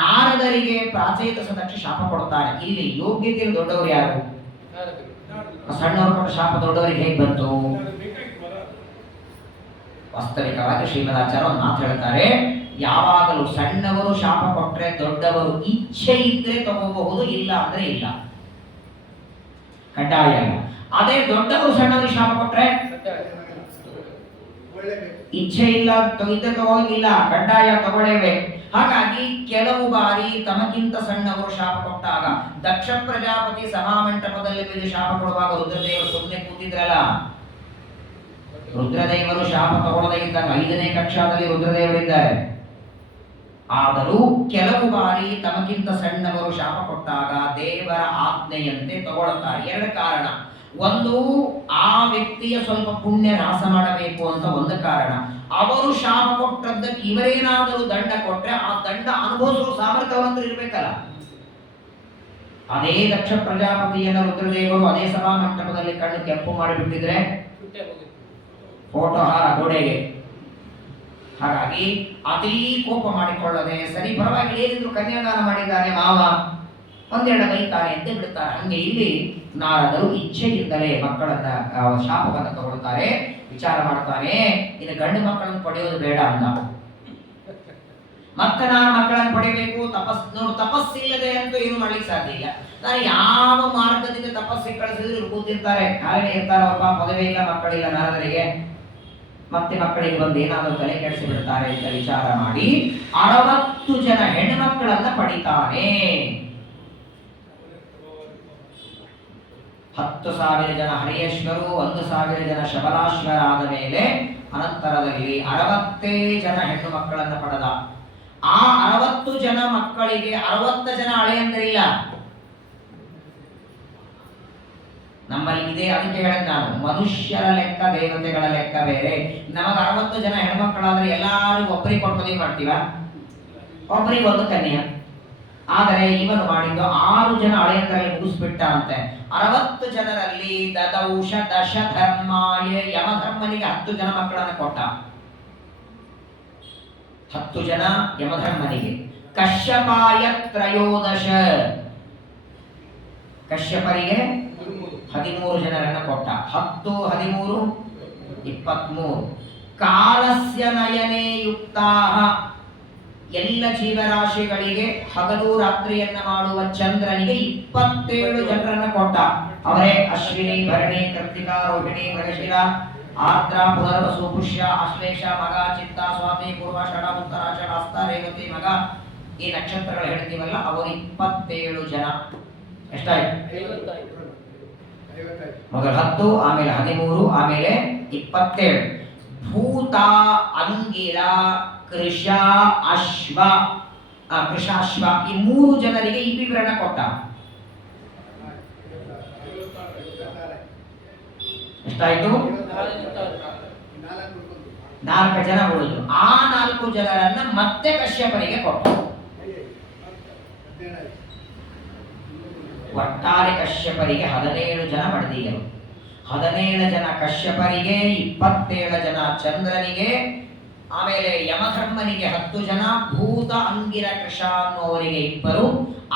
ನಾರದರಿಗೆ ಪ್ರಾಚೇತ ಸದಕ್ಷ ಶಾಪ ಕೊಡ್ತಾರೆ. ಇಲ್ಲಿ ಯೋಗ್ಯತೆಯಲ್ಲಿ ದೊಡ್ಡವರು ಯಾರು? ಸಣ್ಣವರು ಕೊಟ್ಟ ಶಾಪ ದೊಡ್ಡವರಿಗೆ ಹೇಗೆ ಬಂತು? ವಾಸ್ತವಿಕವಾಗಿ ಶ್ರೀಮದಾಚಾರ್ಯ ಒಂದು ಮಾತು ಹೇಳ್ತಾರೆ, ಯಾವಾಗಲೂ ಸಣ್ಣವರು ಶಾಪ ಕೊಟ್ರೆ ದೊಡ್ಡವರು ಇಚ್ಛೆ ಇದ್ರೆ ತಗೋಬಹುದು, ಇಲ್ಲ ಅಂದ್ರೆ ಇಲ್ಲ, ಕಡ್ಡಾಯ. ಅದೇ ದೊಡ್ಡವರು ಸಣ್ಣವರು ಶಾಪ ಕೊಟ್ರೆ ಇಚ್ಛೆ ಇಲ್ಲ ಇದ್ದ ತಗೋಗಿಲ್ಲ, ಕಡ್ಡಾಯ ತಗೊಳ್ಳೇಬೇಕು. ಹಾಗಾಗಿ ಕೆಲವು ಬಾರಿ ತಮಗಿಂತ ಸಣ್ಣವರು ಶಾಪ ಕೊಟ್ಟಾಗ, ದಕ್ಷ ಪ್ರಜಾಪತಿ ಸಭಾಮಂಟಪದಲ್ಲಿ ಬಿದ್ದು ಶಾಪ ಕೊಡುವಾಗ ರುದ್ರದೇವರು ಸುಮ್ಮನೆ ಕೂತಿದ್ರಲ್ಲ, ರುದ್ರದೇವರು ಶಾಪ ತಗೊಳ್ಳದೇ ಇದ್ದಾಗ 5ನೇ ಕಕ್ಷಾದಲ್ಲಿ ರುದ್ರದೇವರಿದ್ದಾರೆ. ಆದರೂ ಕೆಲವು ಬಾರಿ ತಮಗಿಂತ ಸಣ್ಣವರು ಶಾಪ ಕೊಟ್ಟಾಗ ದೇವರ ಆಜ್ಞೆಯಂತೆ ತಗೊಳ್ಳುತ್ತಾರೆ. 2 ಕಾರಣ. ಒಂದು, ಆ ವ್ಯಕ್ತಿಯ ಸ್ವಲ್ಪ ಪುಣ್ಯ ನಾಶ ಮಾಡಬೇಕು ಅಂತ ಒಂದು ಕಾರಣ. ಅವರು ಶಾಪ ಕೊಟ್ಟದ್ದಕ್ಕೆ ಇವರೇನಾದರೂ ದಂಡ ಕೊಟ್ರೆ ಆ ದಂಡ ಅನುಭವಿಸುವ ಸಾಮರ್ಥ್ಯವಂತರು ಇರ್ಬೇಕಲ್ಲ. ಅದೇ ದಕ್ಷ ಪ್ರಜಾಪತಿಯನ್ನು ರುದ್ರದೇವರು ಅದೇ ಸಭಾ ಮಂಟಪದಲ್ಲಿ ಕಣ್ಣು ಕೆಂಪು ಮಾಡಿಬಿಟ್ಟಿದ್ರೆ ಫೋಟೋ ಹಾರ ಗೋಡೆಗೆ. ಹಾಗಾಗಿ ಅತೀ ಕೋಪ ಮಾಡಿಕೊಳ್ಳದೆ, ಸರಿ ಪರವಾಗಿ ಏನಿದ್ರು ಕನ್ಯಾದಾನ ಮಾಡಿದ್ದಾನೆ ಮಾವ, 1-2 ಬೈತಾನೆ ಅಂತ ಬಿಡುತ್ತಾರೆ. ಹಂಗೆ ಇಲ್ಲಿ ನಾರದರು ಇಚ್ಛೆಯಿಂದಲೇ ಮಕ್ಕಳನ್ನ ಶಾಪವನ್ನು ತಗೊಳ್ತಾರೆ. ವಿಚಾರ ಮಾಡ್ತಾನೆ, ಇನ್ನು ಗಂಡು ಮಕ್ಕಳನ್ನು ಪಡೆಯೋದು ಬೇಡ ಅಂತ. ಮತ್ತೆ ನಾನು ಮಕ್ಕಳನ್ನು ಪಡಿಬೇಕು, ತಪಸ್ಸಿಲ್ಲದೆ ಅಂತೂ ಏನು ಮಾಡ್ಲಿಕ್ಕೆ ಸಾಧ್ಯ ಇಲ್ಲ. ನಾನು ಯಾವ ಮಾರ್ಗದಿಂದ ತಪಸ್ಸಿಗೆ ಕಳಿಸಿದ್ರು ಕೂತಿರ್ತಾರೆ, ಕಾಲೇ ಇರ್ತಾರಪ್ಪ, ಮದುವೆ ಇಲ್ಲ, ಮಕ್ಕಳಿಲ್ಲ ನಾರದರಿಗೆ. ಮತ್ತೆ ಮಕ್ಕಳಿಗೆ ಬಂದು ಏನಾದರೂ ತಲೆ ಕೆಡಿಸಿ ಬಿಡ್ತಾರೆ ಅಂತ ವಿಚಾರ ಮಾಡಿ 60 ಜನ ಹೆಣ್ಣುಮಕ್ಕಳನ್ನ ಪಡಿತಾನೆ. 10,000 ಜನ ಹರಿಯೇಶ್ವರು, 1,000 ಜನ ಶಬಲಾಶ್ವರ ಆದ ಮೇಲೆ ಅನಂತರದಲ್ಲಿ 60 ಜನ ಹೆಣ್ಣು ಮಕ್ಕಳನ್ನ ಪಡೆದ. ಆ 60 ಜನ ಮಕ್ಕಳಿಗೆ 60 ಜನ ಹಳೆಯಂದ್ರಿಲ್ಲ. ನಮ್ಮಲ್ಲಿ ಇದೆ, ಅದಕ್ಕೆ ಹೇಳಿದ್ ನಾನು, ಮನುಷ್ಯರ ಲೆಕ್ಕ ದೇವತೆಗಳ ಲೆಕ್ಕ ಬೇರೆ. ನಮಗೆ 60 ಜನ ಹೆಣ್ಮಕ್ಕಳಾದ್ರೆ ಎಲ್ಲಾರಿಗೂ ಒಬ್ಬರಿಗೆ ಕೊಟ್ಟು ಮಾಡ್ತೀವ, ಒಬ್ಬರಿಗೆ ಒಂದು ಕನ್ಯಾ. ಆದರೆ ಇವನು ಮಾಡಿದ್ದು 6 ಜನ ಹಳೆಯಂದ್ರಲ್ಲಿ ಮುಗಿಸ್ಬಿಟ್ಟ ಅಂತೆ. 60 ಜನರಲ್ಲಿ ದದೌಷ ದಶ ಧರ್ಮಾಯ, ಯಮಧರ್ಮನಿಗೆ 10 ಜನ ಮಕ್ಕಳನ್ನು ಕೊಟ್ಟ. 10 ಜನ ಯಮಧರ್ಮನಿಗೆ. ಕಶ್ಯಪಾಯ ತ್ರಯೋದಶ, ಕಶ್ಯಪರಿಗೆ 13 ಜನರನ್ನ ಕೊಟ್ಟ. 10, 13, 23. ಕಾಲಸ್ಯ ನಯನೇ ಯುಕ್ತಾಹ, ಎಲ್ಲ ಜೀವರಾಶಿಗಳಿಗೆ ಹಗಲು ರಾತ್ರಿಯನ್ನ ಮಾಡುವ ಚಂದ್ರನಿಗೆ 27 ಜನರನ್ನ ಕೊಟ್ಟ. ಅವರೇ ಅಶ್ವಿನಿ, ಭರಣಿ, ಕೃತ್ತಿಕಾ, ರೋಹಿಣಿ, ಮೃಗಶಿರ, ಆರ್ದ್ರ, ಪುನರ್ವಸು, ಪುಷ್ಯ, ಆಶ್ಲೇಷ, ಮಗ, ಚಿತ್ತ, ಸ್ವಾತಿ, ಪೂರ್ವ, ಷಡ, ಉತ್ತರಾಷಾಢ, ಹಸ್ತ, ರೇವತಿ, ಮಗ, ಈ ನಕ್ಷತ್ರಗಳು ಹೇಳ್ತೀವಲ್ಲ, ಅವರು 27 ಜನ. ಎಷ್ಟಾಯ್ತು? ಮೊದಲು 10, ಆಮೇಲೆ 13, ಆಮೇಲೆ 27. ಭೂತ, ಅಂಗಿರ, ಕೃಷ, ಅಶ್ವ, ಕೃಷಾಶ್ವ ಈ 3 ಜನರಿಗೆ ಈ ವಿವರಣ ಕೊಟ್ಟ. ಎಷ್ಟಾಯ್ತು? 4 ಜನ ಉಳಿದ್ರು. ಆ 4 ಜನರನ್ನ ಮತ್ತೆ ಕಶ್ಯಪರಿಗೆ ಕೊಟ್ಟ. ಒಟ್ಟಾರೆ ಕಶ್ಯಪರಿಗೆ 17 ಜನ ಮಡದಿಯರು. 17 ಜನ ಕಶ್ಯಪರಿಗೆ, 27 ಜನ ಚಂದ್ರನಿಗೆ, ಆಮೇಲೆ ಯಮಧರ್ಮನಿಗೆ 10 ಜನ, ಭೂತ, ಅಂಗಿರ, ಕೃಷ ಅನ್ನುವರಿಗೆ 2,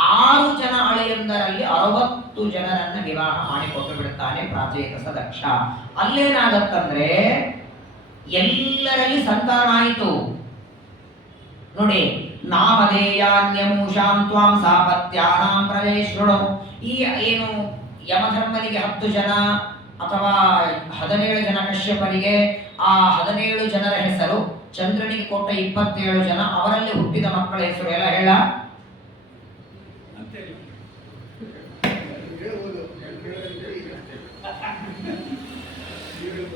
6 ಜನ ಅಳೆಯೊಂದರಲ್ಲಿ 60 ಜನರನ್ನ ವಿವಾಹ ಮಾಡಿಕೊಟ್ಟು ಬಿಡುತ್ತಾನೆ ಪ್ರಾಚೇತಸ ದಕ್ಷ. ಅಲ್ಲೇನಾಗತ್ತಂದ್ರೆ ಎಲ್ಲರಲ್ಲಿ ಸಂತಾನ ಆಯಿತು ನೋಡಿ. ನಾಮಧೇಯಾನ್ಯಮೂಷಾಂ ತ್ವಾಂ ಸಾಪತ್ಯಾನಾಂ ಪ್ರವೇಶ್ರುಣು. ಈ ಏನು ಯಮಧರ್ಮನಿಗೆ 10 ಜನ ಅಥವಾ 17 ಜನ ಕಶ್ಯಪರಿಗೆ, ಆ 17 ಜನರ ಹೆಸರು, ಚಂದ್ರನಿಗೆ ಕೊಟ್ಟ 27 ಜನ, ಅವರಲ್ಲಿ ಹುಟ್ಟಿದ ಮಕ್ಕಳ ಹೆಸರು ಎಲ್ಲ ಹೇಳ.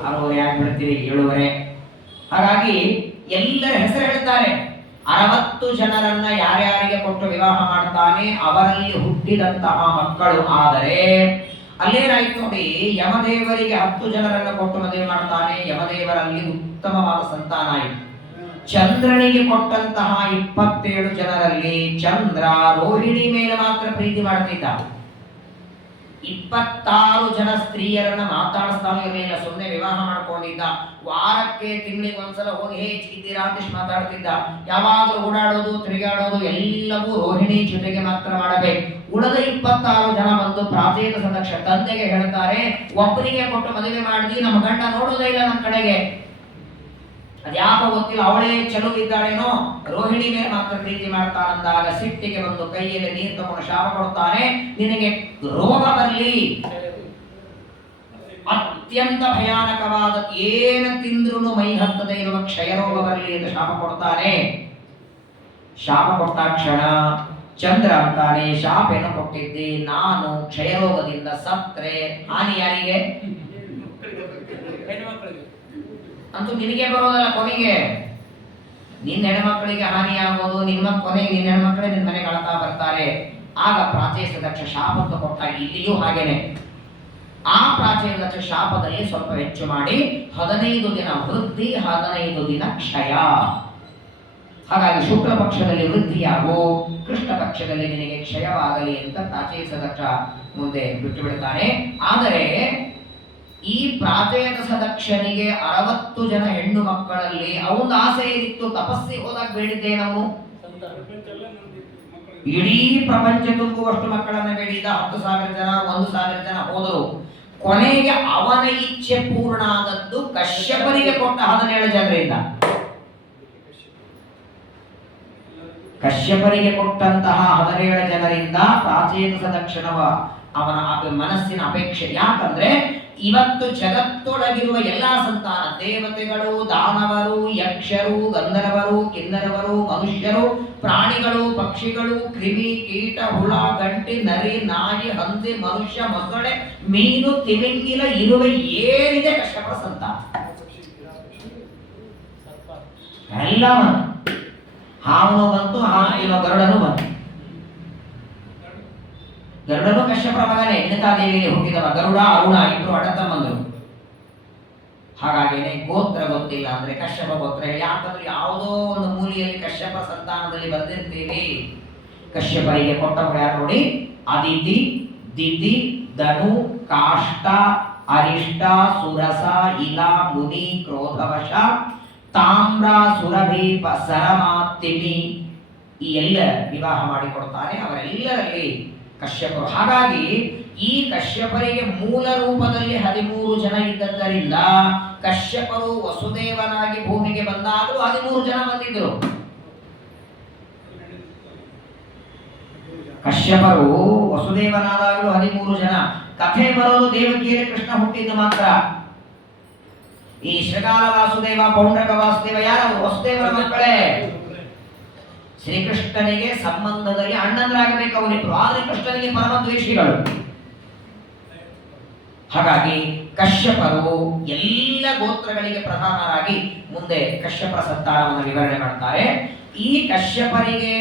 ಅವರು ಯಾಕೆ ಬಿಡ್ತೀರಿ 7ವರೆ. ಹಾಗಾಗಿ ಎಲ್ಲರ ಹೆಸರು ಹೇಳ್ತಾರೆ. 60 ಜನರನ್ನ ಯಾರ್ಯಾರಿಗೆ ಕೊಟ್ಟು ವಿವಾಹ ಮಾಡ್ತಾನೆ ಅವರಲ್ಲಿ ಹುಟ್ಟಿದಂತಹ ಮಕ್ಕಳು. ಆದರೆ ಅಲ್ಲೇನಾಯ್ತು ನೋಡಿ, ಯಮದೇವರಿಗೆ 10 ಜನರನ್ನ ಕೊಟ್ಟು ಮದುವೆ ಮಾಡ್ತಾನೆ, ಯಮದೇವರಲ್ಲಿ ಉತ್ತಮವಾದ ಸಂತಾನ ಆಯಿತು. ಚಂದ್ರನಿಗೆ ಕೊಟ್ಟಂತಹ 27 ಜನರಲ್ಲಿ ಚಂದ್ರ ರೋಹಿಣಿ ಮೇಲೆ ಮಾತ್ರ ಪ್ರೀತಿ ಮಾಡ್ತಿದ್ದ. 26 ಜನ ಸ್ತ್ರೀಯರನ್ನ ಮಾತಾಡಿಸ್ತಾನೆ ಇರಲಿಲ್ಲ, ಸುಮ್ಮನೆ ವಿವಾಹ ಮಾಡ್ಕೊಂಡಿದ್ದ. ವಾರಕ್ಕೆ ತಿಂಗಳಿಗೆ ಒಂದ್ಸಲ ಹೋಗಿ ಹೇಗಿದ್ದೀರಾ ಅಂತ ಮಾತಾಡ್ತಿದ್ದ. ಯಾವಾಗಲೂ ಓಡಾಡೋದು, ತಿರುಗಾಡೋದು ಎಲ್ಲವೂ ರೋಹಿಣಿ ಜೊತೆಗೆ ಮಾತ್ರ ಮಾಡಬೇಕು. ಉಳಿದ 26 ಜನ ಬಂದು ಪ್ರಾಚೇತಸ ದಕ್ಷ ತಂದೆಗೆ ಹೇಳ್ತಾರೆ, ಒಬ್ಬನಿಗೆ ಕೊಟ್ಟು ಮದುವೆ ಮಾಡಿದ್ವಿ, ನಮ್ಮ ಗಂಡ ನೋಡೋದೇ ಇಲ್ಲ ನಮ್ಮ ಕಡೆಗೆ, ಅದ್ಯಾಕೋ ಗೊತ್ತಿಲ್ಲ, ಅವಳೇ ಚಲುವಿದ್ದಾಳೇನೋ, ರೋಹಿಣಿ ಮೇಲೆ ಮಾತ್ರ ಪ್ರೀತಿ ಮಾಡ್ತಾನಂದಾಗ ಸಿಟ್ಟಿಗೆ ಬಂದು ಕೈಯಲ್ಲಿ ನೀರು ತಗೊಂಡು ಶಾಪ ಕೊಡ್ತಾನೆ, ನಿನಗೆ ರೋಗ ಬರಲಿ, ಅತ್ಯಂತ ಭಯಾನಕವಾದ ಏನು ತಿಂದ್ರೂ ಮೈ ಹತ್ತದೇ ಇರುವ ಕ್ಷಯರೋಗ ಬರಲಿ ಎಂದು ಶಾಪ ಕೊಡ್ತಾನೆ. ಶಾಪ ಕೊಟ್ಟ ಕ್ಷಣ ಚಂದ್ರ ಅಂತಾನೆ, ಶಾಪ ಏನು ಕೊಟ್ಟಿದ್ದೆ ನಾನು, ಕ್ಷಯರೋಗದಿಂದ ಸತ್ರೆ ಹಾನಿ ಯಾರಿಗೆ? ಅಂತೂ ನಿನಗೆ ಬರೋದಲ್ಲ, ಕೊನೆಗೆ ನಿನ್ನ ಹೆಣ್ಮಕ್ಳಿಗೆ ಹಾನಿ ಆಗೋದು, ಕೊನೆಗೆ ನಿನ್ನ ಹೆಣ್ಮಕ್ಳೇ ನಿನ್ನ ಮನೆಗೆ ಅಳ್ತಾ ಬರ್ತಾರೆ. ಆಗ ಪ್ರಾಚೇತ ದಕ್ಷ ಶಾಪವನ್ನು ಕೊಟ್ಟ. ಇಲ್ಲಿಯೂ ಹಾಗೇನೆ ಆ ಪ್ರಾಚೀನ ದಕ್ಷ ಶಾಪದಲ್ಲಿ ಸ್ವಲ್ಪ ಹೆಚ್ಚು ಮಾಡಿ 15 ದಿನ ವೃದ್ಧಿ, 15 ದಿನ ಕ್ಷಯ. ಹಾಗಾಗಿ ಶುಕ್ಲ ಪಕ್ಷದಲ್ಲಿ ವೃದ್ಧಿಯಾಗು, ಕೃಷ್ಣ ಪಕ್ಷದಲ್ಲಿ ನಿನಗೆ ಕ್ಷಯವಾಗಲಿ ಅಂತ ಪ್ರಾಚೇತ ದಕ್ಷ ಮುಂದೆ ಬಿಟ್ಟು ಬಿಡ್ತಾನೆ. ಆದರೆ ಈ ಪ್ರಾಚೇತಸ ದಕ್ಷನಿಗೆ 60 ಜನ ಹೆಣ್ಣು ಮಕ್ಕಳಲ್ಲಿ ಅವನ ಆಸೆ ಏನಿತ್ತು, ತಪಸ್ಸಿಗೆ ಹೋದಾಗ ಬೇಡಿದ್ದೆ ನಾವು, ಇಡೀ ಪ್ರಪಂಚ ತುಂಬುವಷ್ಟು ಮಕ್ಕಳನ್ನ ಬೇಡಿದ. 10,000 ಜನ, 1,000 ಜನ ಹೋದರು. ಕೊನೆಗೆ ಅವನ ಇಚ್ಛೆ ಪೂರ್ಣ ಆದದ್ದು ಕಶ್ಯಪರಿಗೆ ಕೊಟ್ಟ 17 ಜನರಿಂದ. ಕಶ್ಯಪರಿಗೆ ಕೊಟ್ಟಂತಹ 17 ಜನರಿಂದ ಪ್ರಾಚೇತಸ ದಕ್ಷನವ ಅವನ ಮನಸ್ಸಿನ ಅಪೇಕ್ಷೆ. ಯಾಕಂದ್ರೆ ಇವತ್ತು ಜಗತ್ತೊಳಗಿರುವ ಎಲ್ಲಾ ಸಂತಾನ, ದೇವತೆಗಳು, ದಾನವರು, ಯಕ್ಷರು, ಗಂಧರ್ವರು, ಕಿನ್ನರವರು, ಮನುಷ್ಯರು, ಪ್ರಾಣಿಗಳು, ಪಕ್ಷಿಗಳು, ಕ್ರಿಮಿ, ಕೀಟ, ಹುಳ, ಗಂಟಿ, ನರಿ, ನಾಯಿ, ಹಂದಿ, ಮನುಷ್ಯ, ಮೊಸಳೆ, ಮೀನು, ತಿಮಿಂಗಿಲ, ಇರುವೆ ಏನಿದೆ ಕಶ್ಯಪರ ಸಂತಾನ ಎಲ್ಲ ಬಂತು. ಹಾವನು ಬಂತು, ಹಾವಿನ ಗರುಡನು ಬಂತು. ಗರುಡನು ಕಶ್ಯಪರ ಮಗನೇ, ವಿನತಾದೇವಿಗೆ ಹುಟ್ಟಿದವ. ಗರುಡ, ಅರುಣ ಇಬ್ರು ಅಣ್ಣತಮ್ಮಂದರು. ಹಾಗಾಗೇನೆ ಗೋತ್ರ ಗೊತ್ತಿಲ್ಲ ಅಂದ್ರೆ ಕಶ್ಯಪ ಗೋತ್ರ. ಯಾಕಂದ್ರೆ ಯಾವುದೋ ಒಂದು ಮೂಲೆಯಲ್ಲಿ ಕಶ್ಯಪ ಸಂತಾನದಲ್ಲಿ ಬಂದಿರ್ತೀವಿ. ಕಶ್ಯಪರಿಗೆ ಕೊಟ್ಟವರು ಯಾರು ನೋಡಿ, ಅದಿತಿ, ದಿತಿ, ಧನು, ಕಾಷ್ಟ, ಅರಿಷ್ಟ, ಸುರಸ, ಇಲ, ಮುನಿ, ಕ್ರೋಧವಶ, ತಾಮ್ರ, ಸುರಭಿ, ಸರಮಾತಿಮಿ, ಈ ಎಲ್ಲ ವಿವಾಹ ಮಾಡಿಕೊಡ್ತಾನೆ ಅವರೆಲ್ಲರಲ್ಲಿ ಕಶ್ಯಪರು. ಹಾಗಾಗಿ ಈ ಕಶ್ಯಪರಿಗೆ ಮೂಲ ರೂಪದಲ್ಲಿ 13 ಜನ ಇದ್ದದ್ದರಿಂದ ಕಶ್ಯಪರು ವಸುದೇವನಾಗಿ ಭೂಮಿಗೆ ಬಂದಾಗಲೂ 13 ಜನ ಬಂದಿದ್ದರು. ಕಶ್ಯಪರು ವಸುದೇವನಾದಾಗಲೂ 13 ಜನ. ಕಥೆ ಬರೋದು ದೇವಕಿಯಲ್ಲಿ ಕೃಷ್ಣ ಹುಟ್ಟಿದ್ದು ಮಾತ್ರ. ಈ ಶ್ರೀಕಾಲ ವಾಸುದೇವ, ಪೌಂಡ್ರಕ ವಾಸುದೇವ ಯಾರು? ವಸುದೇವನ ಮಕ್ಕಳೇ. ಶ್ರೀಕೃಷ್ಣನಿಗೆ ಸಂಬಂಧದಲ್ಲಿ ಅಣ್ಣಂದ್ರಾಗಬೇಕು ಅವರಿಬ್ರು, ಆದ್ರೆ ಕೃಷ್ಣನಿಗೆ ಪರಮ ದ್ವೇಷಿಗಳು. ಹಾಗಾಗಿ ಕಶ್ಯಪರು ಎಲ್ಲ ಗೋತ್ರಗಳಿಗೆ ಪ್ರಧಾನರಾಗಿ ಮುಂದೆ ಕಶ್ಯಪರ ಸತ್ತಾರವನ್ನು ವಿವರಣೆ ಮಾಡ್ತಾರೆ. ಈ ಕಶ್ಯಪರಿಗೆ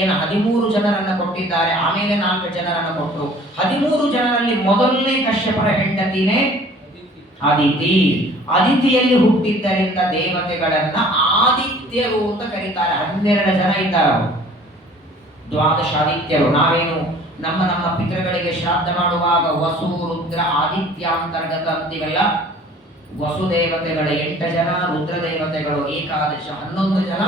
ಏನು 13 ಜನರನ್ನು ಕೊಟ್ಟಿದ್ದಾರೆ, ಆಮೇಲೆ 4 ಜನರನ್ನು ಕೊಟ್ಟರು. 13 ಜನರಲ್ಲಿ ಮೊದಲನೇ ಕಶ್ಯಪರ ಹೆಂಡತಿನೇ ಅದಿತಿ. ಅದಿತಿಯಲ್ಲಿ ಹುಟ್ಟಿದ್ದರಿಂದ ದೇವತೆಗಳನ್ನ ಆದಿತ್ಯರು ಅಂತ ಕರೀತಾರೆ. 12 ಜನ ಇದ್ದಾರೆ ಅವರು, ದ್ವಾದಶಾದಿತ್ಯರು. ನಾವೇನು ನಮ್ಮ ಪಿತೃಗಳಿಗೆ ಶ್ರಾದ್ದ ಮಾಡುವಾಗ ವಸು ರುದ್ರ ಆದಿತ್ಯ ಅಂತರ್ಗತ ಅಂತೀವಲ್ಲ, ವಸು ದೇವತೆಗಳು 8 ಜನ, ರುದ್ರ ದೇವತೆಗಳು ಏಕಾದಶ 11 ಜನ,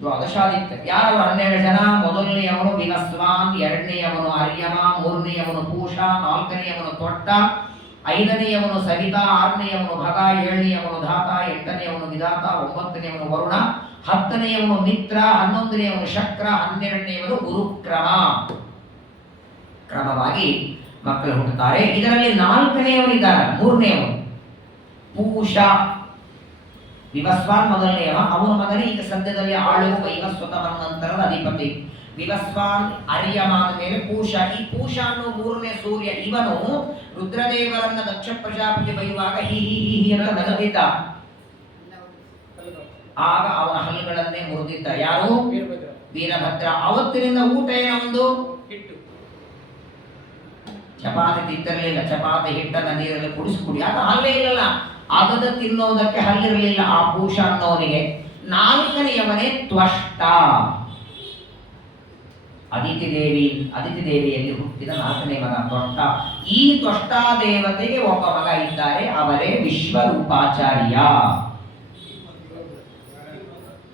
ದ್ವಾದಶಾದಿತ್ಯ. ಯಾರು 12 ಜನ? ಮೊದಲನೆಯವನು ವಿನಸ್ವಾನ್, ಎರಡನೆಯವನು ಅರ್ಯಮ, ಮೂರನೆಯವನು ಪೂಷ, ನಾಲ್ಕನೆಯವನು ತೊಟ್ಟ, 5ನೆಯವನು ಸವಿತಾ, 6ನೆಯವನು ಭಗ, 7ನೆಯವನು ಧಾತ, 8ನೆಯವನು ವಿಧಾತ, 9ನೆಯವನು ವರುಣ, 10ನೆಯವನು ಮಿತ್ರ, 11ನೆಯವನು ಶಕ್ರ, 12ನೆಯವನು ಗುರುಕ್ರಮ. ಕ್ರಮವಾಗಿ ಮಕ್ಕಳು ಹುಟ್ಟುತ್ತಾರೆ. ಇದರಲ್ಲಿ 4ನೆಯವನಿದ್ದಾನೆ, 3ನೆಯವನು ಪೂಷ. ವಿವಸ್ವಾನ್ ಮೊದಲನೆಯವ, ಅವನ ಮಗನೇ ಈಗ ಸದ್ಯದಲ್ಲಿ ಆಳುವ ವೈವಸ್ವತ ಮನ್ವಂತರದ ಅಧಿಪತಿ. ವಿವಸ್ವಾನ್ ಅರ್ಯಮಾನ ಮೇಲೆ ಪೂಷ. ಈ ಪೂಷ ಅನ್ನೋ 3ನೇ ಸೂರ್ಯ, ಇವನು ರುದ್ರದೇವರನ್ನ ದಕ್ಷ ಪ್ರಜಾಪತಿ ಬೈಯುವಾಗ ಹಿ ಹಿ ಹಿ ಹಿ ಅಂತ ನಗದಿದ್ದ. ಆಗ ಅವನ ಹಲ್ಲುಗಳನ್ನೇ ಮುರಿದಿದ್ದ. ಯಾರು? ವೀರಭದ್ರ. ಅವತ್ತಿನಿಂದ ಊಟ ಏನೊಂದು ಚಪಾತಿ ತಿಂತಿರಲಿಲ್ಲ. ಚಪಾತಿ ಹಿಟ್ಟನ್ನ ನೀರಲ್ಲಿ ಕುಡಿ ಆಗ ಹಲ್ಲೇ ಇಲ್ಲಲ್ಲ, ಆಗದ ತಿನ್ನೋದಕ್ಕೆ ಹಲ್ಲಿರಲಿಲ್ಲ ಆ ಪೂಷ ಅನ್ನೋನಿಗೆ. 4ನೆಯವನೇ ತ್ವಷ್ಟ. ಅದಿತಿ ದೇವಿಯಲ್ಲಿ ಹುಟ್ಟಿದ 4ನೇ ಮಗ ತ್ವಷ್ಟ. ಈ ತ್ವಷ್ಟ ದೇವತೆಗೆ ಒಬ್ಬ ಮಗ ಇದ್ದಾರೆ, ಅವರೇ ವಿಶ್ವರೂಪಾಚಾರ್ಯ.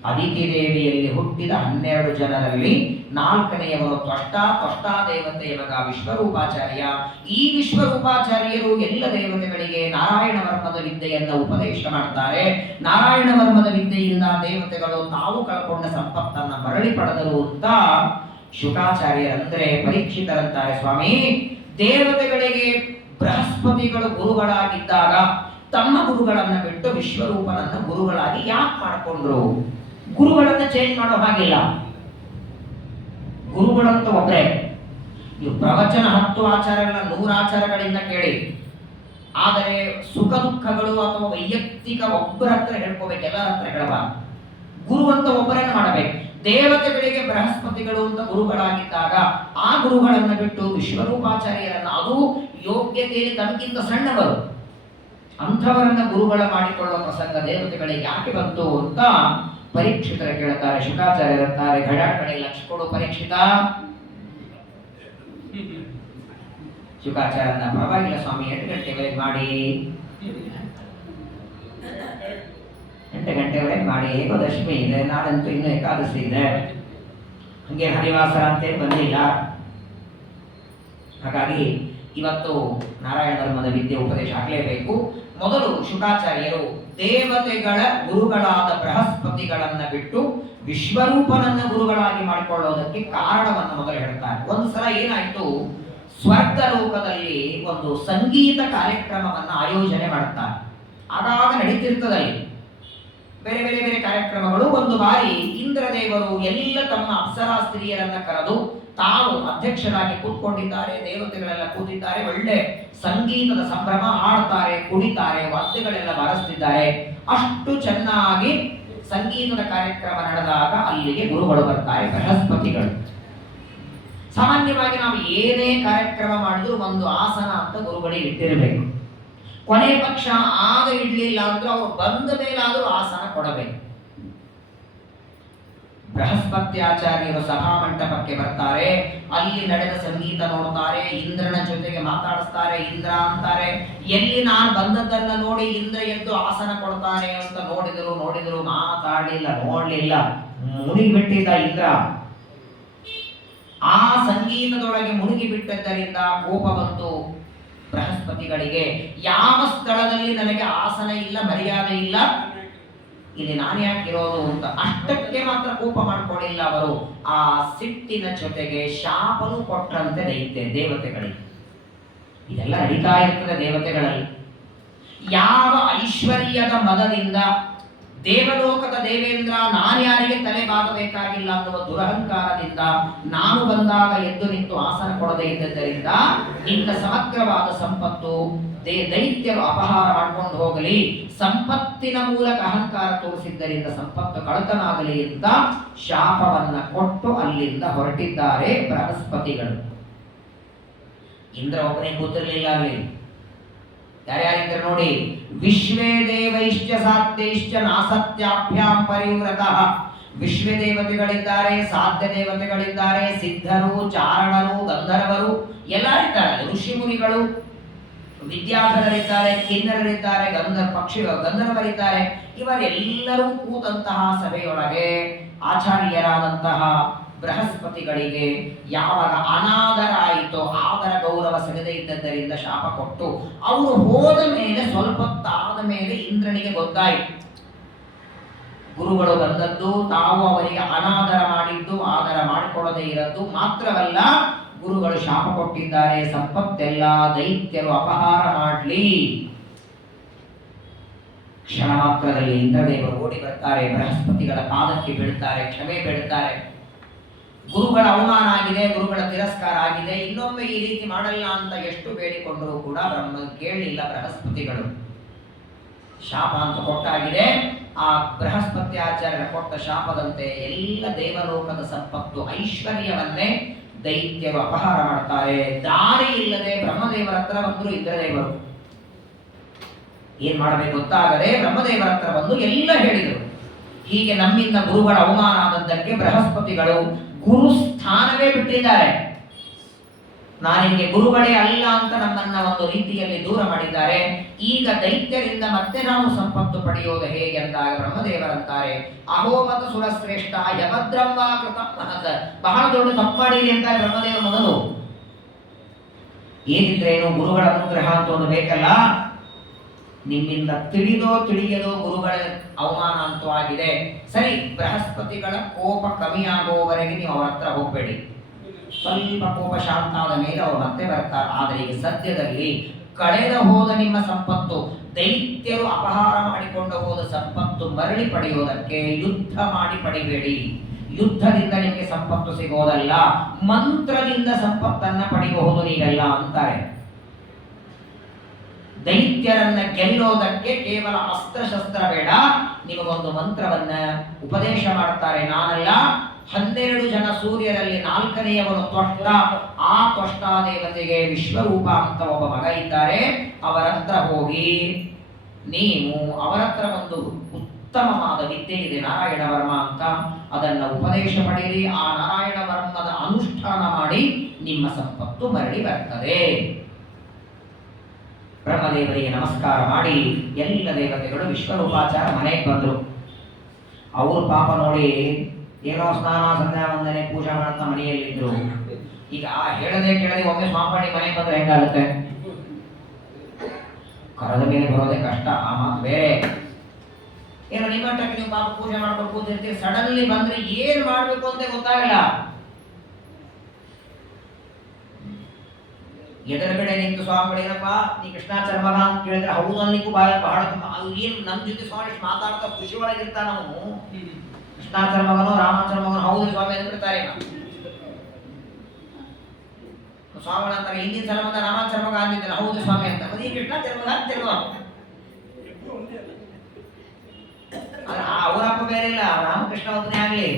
ಅದಿತಿ ದೇವಿಯಲ್ಲಿ ಹುಟ್ಟಿದ 12 ಜನರಲ್ಲಿ 4ನೆಯವನು ತ್ವಷ್ಟ ದೇವತೆಯ ಮಗ ವಿಶ್ವರೂಪಾಚಾರ್ಯ. ಈ ವಿಶ್ವರೂಪಾಚಾರ್ಯರು ಎಲ್ಲ ದೇವತೆಗಳಿಗೆ ನಾರಾಯಣ ವರ್ಮದ ವಿದ್ಯೆಯನ್ನು ಉಪದೇಶ ಮಾಡ್ತಾರೆ. ನಾರಾಯಣ ವರ್ಮದ ವಿದ್ಯೆಯಿಂದ ದೇವತೆಗಳು ತಾವು ಕಳ್ಕೊಂಡ ಸಂಪತ್ತನ್ನ ಮರಳಿ ಪಡೆದರು ಅಂತ ಶುಕಾಚಾರ್ಯರಂದ್ರೆ ಪರೀಕ್ಷಿತರಂತಾರೆ. ಸ್ವಾಮಿ, ದೇವತೆಗಳಿಗೆ ಬೃಹಸ್ಪತಿಗಳು ಗುರುಗಳಾಗಿದ್ದಾಗ ತಮ್ಮ ಗುರುಗಳನ್ನ ಬಿಟ್ಟು ವಿಶ್ವರೂಪನನ್ನ ಗುರುಗಳಾಗಿ ಯಾಕೆ ಮಾಡಿಕೊಂಡ್ರು? ಗುರುಗಳನ್ನ ಚೇಂಜ್ ಮಾಡೋ ಹಾಗಿಲ್ಲ. ಗುರುಗಳಂತ ಒಬ್ಬರೇ. ನೀವು ಪ್ರವಚನ 10 ಆಚಾರಗಳ 100 ಆಚಾರಗಳಿಂದ ಕೇಳಿ, ಆದರೆ ಸುಖ ದುಃಖಗಳು ಅಥವಾ ವೈಯಕ್ತಿಕ ಒಬ್ಬರ ಹತ್ರ ಹೇಳ್ಕೋಬೇಕು, ಎಲ್ಲರ ಹತ್ರ ಹೇಳಬಾರ್ದು. ಗುರು ಅಂತ ಒಬ್ಬರನ್ನ ಮಾಡಬೇಕು. ದೇವತೆಗಳಿಗೆ ಬೃಹಸ್ಪತಿಗಳು ಅಂತ ಗುರುಗಳಾಗಿದ್ದಾಗ ಆ ಗುರುಗಳನ್ನ ಬಿಟ್ಟು ವಿಶ್ವರೂಪಾಚಾರ್ಯರನ್ನ, ಅದು ಯೋಗ್ಯತೆಯಲ್ಲಿ ತಮಗಿಂತ ಸಣ್ಣವರು, ಅಂಥವರನ್ನ ಗುರುಗಳ ಮಾಡಿಕೊಳ್ಳುವ ಪ್ರಸಂಗ ದೇವತೆಗಳಿಗೆ ಯಾಕೆ ಬಂತು ಅಂತ ಪರೀಕ್ಷಿತರು ಕೇಳ್ತಾರೆ. ಶುಕಾಚಾರ್ಯರಂತಾರೆ, ಘಡಾಕಡೆ ಲಕ್ಷ ಕೊಡು ಪರೀಕ್ಷಿತ. ಶುಕಾಚಾರ್ಯನ ಪರವಾಗಿಲ್ಲ ಸ್ವಾಮಿ, 8 ಗಂಟೆವರೆಗೆ ಮಾಡಿ, 8 ಗಂಟೆವರೆಗೆ ಮಾಡಿ. ಹೇಗೋ ದಶಮಿ ಇದೆ, ನಾಡಂತೂ ಇನ್ನೂ ಏಕಾದಶಿ ಇದೆ, ಹಂಗೆ ಹರಿವಾಸರ ಅಂತೇಳಿ ಬಂದಿಲ್ಲ. ಹಾಗಾಗಿ ಇವತ್ತು ನಾರಾಯಣ ಧರ್ಮದ ವಿದ್ಯೆ ಉಪದೇಶ ಆಗಲೇಬೇಕು. ಮೊದಲು ಶುಕಾಚಾರ್ಯರು ದೇವತೆಗಳ ಗುರುಗಳಾದ ಬೃಹಸ್ಪತಿಗಳನ್ನ ಬಿಟ್ಟು ವಿಶ್ವರೂಪನನ್ನ ಗುರುಗಳಾಗಿ ಮಾಡಿಕೊಳ್ಳೋದಕ್ಕೆ ಕಾರಣವನ್ನು ಮೊದಲು ಹೇಳ್ತಾರೆ. ಒಂದ್ಸಲ ಏನಾಯ್ತು, ಸ್ವರ್ಗ ಲೋಕದಲ್ಲಿ ಒಂದು ಸಂಗೀತ ಕಾರ್ಯಕ್ರಮವನ್ನು ಆಯೋಜನೆ ಮಾಡುತ್ತಾರೆ. ಆಗಾಗ ನಡೀತಿರ್ತದಲ್ಲಿ ಬೇರೆ ಬೇರೆ ಬೇರೆ ಕಾರ್ಯಕ್ರಮಗಳು. ಒಂದು ಬಾರಿ ಇಂದ್ರದೇವರು ಎಲ್ಲ ತಮ್ಮ ಅಪ್ಸರಾ ಸ್ತ್ರೀಯರನ್ನ ಕರೆದು ತಾವು ಅಧ್ಯಕ್ಷರಾಗಿ ಕೂತ್ಕೊಂಡಿದ್ದಾರೆ. ದೇವತೆಗಳೆಲ್ಲ ಕೂತಿದ್ದಾರೆ, ಒಳ್ಳೆ ಸಂಗೀತದ ಸಂಭ್ರಮ, ಹಾಡ್ತಾರೆ, ಕುಡಿತಾರೆ, ವಾದ್ಯಗಳೆಲ್ಲ ಬಾರಿಸ್ತಿದ್ದಾರೆ. ಅಷ್ಟು ಚೆನ್ನಾಗಿ ಸಂಗೀತದ ಕಾರ್ಯಕ್ರಮ ನಡೆದಾಗ ಅಲ್ಲಿಗೆ ಗುರುಗಳು ಬರ್ತಾರೆ, ಬೃಹಸ್ಪತಿಗಳು. ಸಾಮಾನ್ಯವಾಗಿ ನಾವು ಏನೇ ಕಾರ್ಯಕ್ರಮ ಮಾಡಿದ್ರು ಒಂದು ಆಸನ ಅಂತ ಗುರುಗಳಿಗೆ ಇಟ್ಟಿರಬೇಕು. ಕೊನೆ ಪಕ್ಷ ಆಗ ಇಡ್ಲಿಲ್ಲ ಅಂದ್ರೂ ಅವರು ಬಂದ ಮೇಲಾದ್ರೂ ಆಸನ ಕೊಡಬೇಕು. ಬೃಹಸ್ಪತ್ಯಾಚಾರ್ಯರು ಸಭಾ ಮಂಟಪಕ್ಕೆ ಬರ್ತಾರೆ, ಅಲ್ಲಿ ನಡೆದ ಸಂಗೀತ ನೋಡ್ತಾರೆ, ಇಂದ್ರನ ಜೊತೆಗೆ ಮಾತಾಡಿಸ್ತಾರೆ. ಇಂದ್ರ ಅಂತಾರೆ, ಎಲ್ಲಿ ನಾನು ಬಂದದ್ದನ್ನ ನೋಡಿ ಇಂದ್ರ ಎದ್ದು ಆಸನ ಕೊಡ್ತಾನೆ ಅಂತ ನೋಡಿದ್ರು ಮಾತಾಡಲಿಲ್ಲ, ನೋಡ್ಲಿಲ್ಲ, ಮುಳುಗಿಬಿಟ್ಟಿದ್ದ ಇಂದ್ರ. ಆ ಸಂಗೀತದೊಳಗೆ ಮುಳುಗಿ ಬಿಟ್ಟದ್ದರಿಂದ ಕೋಪ ಬಂತು ಬೃಹಸ್ಪತಿಗಳಿಗೆ. ಯಾವ ಸ್ಥಳದಲ್ಲಿ ನನಗೆ ಆಸನ ಇಲ್ಲ, ಮರ್ಯಾದೆ ಇಲ್ಲ, ಇಲ್ಲಿ ನಾನು ಯಾಕಿರೋದು ಅಂತ ಅಷ್ಟಕ್ಕೆ ಮಾತ್ರ ಕೋಪ ಮಾಡ್ಕೊಳ್ಳಿಲ್ಲ ಅವರು. ಆ ಸಿಟ್ಟಿನ ಜೊತೆಗೆ ಶಾಪನು ಕೊಟ್ರಂತೆ ದೇವತೆಗಳಿಗೆ. ಇದೆಲ್ಲ ನಡೀತಾ ಇರ್ತದೆ ದೇವತೆಗಳಲ್ಲಿ. ಯಾವ ಐಶ್ವರ್ಯದ ಮದದಿಂದ ದೇವಲೋಕದ ದೇವೇಂದ್ರ ನಾನ್ಯಾರಿಗೆ ತಲೆ ಬಾಗಬೇಕಾಗಿಲ್ಲ ಅನ್ನುವ ದುರಹಂಕಾರದಿಂದ ನಾನು ಬಂದಾಗ ಎದ್ದು ನಿಂತು ಆಸನ ಕೊಡದೇ ಇದ್ದದ್ದರಿಂದ ಇಂಥ ಸಮಗ್ರವಾದ ಸಂಪತ್ತು ದೈತ್ಯರು ಅಪಹಾರ ಮಾಡ್ಕೊಂಡು ಹೋಗಲಿ, ಸಂಪತ್ತಿನ ಮೂಲಕ ಅಹಂಕಾರ ತೋರಿಸಿದ್ದರಿಂದ ಸಂಪತ್ತು ಕಳತನಾಗಲಿ ಅಂತ ಶಾಪವನ್ನ ಕೊಟ್ಟು ಅಲ್ಲಿಂದ ಹೊರಟಿದ್ದಾರೆ ಬೃಹಸ್ಪತಿಗಳು. ಇಂದ್ರ ಒಬ್ಬನೇ ಕೂತಿರ್ಲಿಲ್ಲ ಅಲ್ಲಿ. ಯಾರ್ಯಾರಿದ್ರೆ ನೋಡಿ, ವಿಶ್ವೇ ದೇವೈಶ್ಚ ಸಾಧ್ಯೈಶ್ಚ ನಾಸತ್ಯಾಭ್ಯಾಂ ಪರಿವ್ರತಃ. ವಿಶ್ವ ದೇವತೆಗಳಿದ್ದಾರೆ, ಸಾಧ್ಯ ದೇವತೆಗಳಿದ್ದಾರೆ, ಸಿದ್ಧರು, ಚಾರಣರು, ಗಂಧರ್ವರು ಎಲ್ಲ ಇದ್ದಾರೆ, ಋಷಿ ಮುನಿಗಳು, ವಿದ್ಯಾಧರರಿದ್ದಾರೆ, ಕಿನ್ನರರಿದ್ದಾರೆ, ಗಂಧರ್ವರಿದ್ದಾರೆ. ಇವರೆಲ್ಲರೂ ಕೂತಂತಹ ಸಭೆಯೊಳಗೆ ಆಚಾರ್ಯರಾದಂತಹ ಬೃಹಸ್ಪತಿಗಳಿಗೆ ಯಾವಾಗ ಅನಾದರ ಆಯಿತೋ ಆದರ ಗೌರವ ಸಿಗದೇ ಇದ್ದದ್ದರಿಂದ ಶಾಪ ಕೊಟ್ಟು ಅವರು ಹೋದ ಮೇಲೆ ಸ್ವಲ್ಪ ಹೊತ್ತಾದ ಮೇಲೆ ಇಂದ್ರನಿಗೆ ಗೊತ್ತಾಯಿತು ಗುರುಗಳು ಬಂದದ್ದು, ತಾವು ಅವರಿಗೆ ಅನಾದರ ಮಾಡಿದ್ದು, ಆದರ ಮಾಡಿಕೊಳ್ಳದೇ ಇರದ್ದು ಮಾತ್ರವಲ್ಲ, ಗುರುಗಳು ಶಾಪ ಕೊಟ್ಟಿದ್ದಾರೆ, ಸಂಪತ್ತೆಲ್ಲ ದೈತ್ಯರು ಅಪಹಾರ ಮಾಡಲಿ. ಕ್ಷಣ ಮಾತ್ರದಲ್ಲಿ ಇಂದ್ರದೇವರು ಓಡಿ ಬರ್ತಾರೆ, ಬೃಹಸ್ಪತಿಗಳ ಪಾದಕ್ಕೆ ಬೀಳ್ತಾರೆ, ಕ್ಷಮೆ ಬೇಡುತ್ತಾರೆ. ಗುರುಗಳ ಅವಮಾನ ಆಗಿದೆ, ಗುರುಗಳ ತಿರಸ್ಕಾರ ಆಗಿದೆ, ಇನ್ನೊಮ್ಮೆ ಈ ರೀತಿ ಮಾಡಲ್ಲ ಅಂತ ಎಷ್ಟು ಬೇಡಿಕೊಂಡರೂ ಕೂಡ ಬ್ರಹ್ಮ ಕೇಳಲಿಲ್ಲ. ಬೃಹಸ್ಪತಿಗಳು ಶಾಪ ಅಂತ ಕೊಟ್ಟಾಗಿದೆ. ಆ ಬೃಹಸ್ಪತಿ ಆಚಾರ್ಯರ ಕೊಟ್ಟ ಶಾಪದಂತೆ ಎಲ್ಲ ದೇವಲೋಕದ ಸಂಪತ್ತು ಐಶ್ವರ್ಯವನ್ನೇ ದೈತ್ಯರು ಅಪಹಾರ ಮಾಡ್ತಾರೆ. ದಾರಿ ಇಲ್ಲದೆ ಬ್ರಹ್ಮದೇವರ ಹತ್ರ ಬಂದರು ಇಂದ್ರದೇವರು. ಏನ್ ಮಾಡಬೇಕು ಗೊತ್ತಾಗದೆ ಬ್ರಹ್ಮದೇವರ ಹತ್ರ ಬಂದು ಎಲ್ಲ ಹೇಳಿದರು. ಹೀಗೆ ನಮ್ಮಿಂದ ಗುರುಗಳ ಅವಮಾನ ಆದದ್ದಕ್ಕೆ ಬೃಹಸ್ಪತಿಗಳು ಗುರು ಸ್ಥಾನವೇ ಬಿಟ್ಟಿದ್ದಾರೆ. ನಾನಿಗೆ ಗುರುಗಳೇ ಅಲ್ಲ ಅಂತ ನಮ್ಮನ್ನ ಒಂದು ರೀತಿಯಲ್ಲಿ ದೂರ ಮಾಡಿದ್ದಾರೆ. ಈಗ ದೈತ್ಯರಿಂದ ಮತ್ತೆ ನಾವು ಸಂಪತ್ತು ಪಡೆಯೋದು ಹೇಗೆ ಅಂದಾಗ ಬ್ರಹ್ಮದೇವರಂತಾರೆ, ಅಹೋಮತ ಸುರಶ್ರೇಷ್ಠ ಯಭದ್ರಂವಾ ಕೃತಂ ಮಹತ್. ಬಹಳ ದೊಡ್ಡ ತಪ್ಪು ಮಾಡಿದೆ ಅಂತ ಬ್ರಹ್ಮದೇವ ಮೊದಲು. ಏನಿದ್ರೇನು ಗುರುಗಳ ಅನುಗ್ರಹ ಅಂತ ಒಂದು ಬೇಕಲ್ಲ. ನಿಮ್ಮಿಂದ ತಿಳಿಯದೋ ಗುರುಗಳ ಅವಮಾನ ಅಂತೂ ಆಗಿದೆ. ಸರಿ, ಬೃಹಸ್ಪತಿಗಳ ಕೋಪ ಕಮ್ಮಿಯಾಗುವವರೆಗೆ ನೀವು ಅವರ ಹತ್ರ ಹೋಗಬೇಡಿ. ಸ್ವಲ್ಪ ಕೋಪ ಶಾಂತ ಆದ ಮೇಲೆ ಅವರು ಮತ್ತೆ ಬರ್ತಾರೆ. ಆದರೆ ಈಗ ಸದ್ಯದಲ್ಲಿ ಕಳೆದ ಹೋದ ನಿಮ್ಮ ಸಂಪತ್ತು, ದೈತ್ಯರು ಅಪಹಾರ ಮಾಡಿಕೊಂಡು ಹೋದ ಸಂಪತ್ತು ಮರಳಿ ಪಡೆಯುವುದಕ್ಕೆ ಯುದ್ಧ ಮಾಡಿ ಪಡಿಬೇಡಿ. ಯುದ್ಧದಿಂದ ನಿಮಗೆ ಸಂಪತ್ತು ಸಿಗೋದಲ್ಲ, ಮಂತ್ರದಿಂದ ಸಂಪತ್ತನ್ನ ಪಡೆಯಬಹುದು ನೀವೆಲ್ಲ ಅಂತಾರೆ. ದೈತ್ಯರನ್ನ ಗೆಲ್ಲೋದಕ್ಕೆ ಕೇವಲ ಅಸ್ತ್ರಶಸ್ತ್ರ ಬೇಡ, ನಿಮಗೊಂದು ಮಂತ್ರವನ್ನ ಉಪದೇಶ ಮಾಡ್ತಾರೆ. ನಾನಲ್ಲ, 12 ಜನ ಸೂರ್ಯರಲ್ಲಿ 4ನೆಯವನು ತ್ವಷ್ಟ. ಆ ತ್ವಷ್ಟ ದೇವತೆಗೆ ವಿಶ್ವರೂಪ ಅಂತ ಒಬ್ಬ ಮಗ ಇದ್ದಾರೆ. ಅವರ ಹತ್ರ ಹೋಗಿ ನೀವು ಅವರ ಹತ್ರ ಒಂದು ಉತ್ತಮವಾದ ವಿದ್ಯೆ ಇದೆ, ನಾರಾಯಣ ವರ್ಮ ಅಂತ, ಅದನ್ನ ಉಪದೇಶ ಪಡೆಯಿರಿ. ಆ ನಾರಾಯಣ ವರ್ಮದ ಅನುಷ್ಠಾನ ಮಾಡಿ ನಿಮ್ಮ ಸಂಪತ್ತು ಮರಳಿ ಬರ್ತದೆ. ಬ್ರಹ್ಮದೇವರಿಗೆ ನಮಸ್ಕಾರ ಮಾಡಿ ಎಲ್ಲ ದೇವತೆಗಳು ವಿಶ್ವರೂಪಾಚಾರ ಮನೆಗೆ ಬಂದರು. ಅವರು ಪಾಪ ನೋಡಿ ಏನೋ ಸ್ನಾನ ಸಂಧ್ಯಾ ವಂದನೆ ಪೂಜಾ ಮಾಡ್ತಾ ಮನೆಯಲ್ಲಿದ್ರು. ಈಗ ಹೇಳದೆ ಕೇಳದೆ ಒಮ್ಮೆ ಸ್ವಾಮಿ ಮನೆಗೆ ಬಂದ್ರೆ ಹೆಂಗಾಗುತ್ತೆ? ಕರದ ಮೇಲೆ ಬರೋದೇ ಕಷ್ಟ, ಆ ಮಾತು ಬೇರೆ. ಏನೋ ನಿಮ್ಮ ಮಟ್ಟಕ್ಕೆ ನೀವು ಪಾಪ ಪೂಜೆ ಮಾಡ್ಕೊಂಡು ಕೂತಿರ್ತೀವಿ, ಸಡನ್ಲಿ ಬಂದ್ರೆ ಏನ್ ಮಾಡ್ಬೇಕು ಅಂತ ಗೊತ್ತಾಗಲ್ಲ. ಎದುರುಗಡೆ ನಿಂತು ಸ್ವಾಮಿಗಳು ಏನಪ್ಪ ನೀ ಕೃಷ್ಣಾಚಾರ್ಯ ಮಗ ಅಂತ ಕೇಳಿದ್ರೆ ಹೌದು ಅನ್ಲಿಕ್ಕೂ ಬಹಳ ಏನು ನಮ್ಮ ಜೊತೆ ಸ್ವಾಮಿ ಮಾತಾಡ್ತಾ ಖುಷಿ ಒಳಗಿರ್ತಾನ ನಾವು. ಕೃಷ್ಣಾಚಾರ್ಯ ಮಗನೋ ರಾಮಾಚಾರ್ಯ ಮಗನೋ ಹೌದು ಸ್ವಾಮಿ ಅಂದ್ಬಿಡ್ತಾರೆ. ಸ್ವಾಮಿಗಳ ಅಂತಾರೆ ಹಿಂದಿನ ಸಲ ಬಂದ ರಾಮಾಚಾರ್ಯ ಮಗ ಅಂದಿದ್ದಾರೆ, ಹೌದು ಸ್ವಾಮಿ ಅಂತ. ಈ ಕೃಷ್ಣಾಚಾರ್ಯ ಮಗ ಅಂತಿಲ್ವ? ಅವರಪ್ಪ ಬೇರೆ ಇಲ್ಲ, ರಾಮಕೃಷ್ಣ ಒಬ್ಬನೇ ಆಗ್ಲಿ.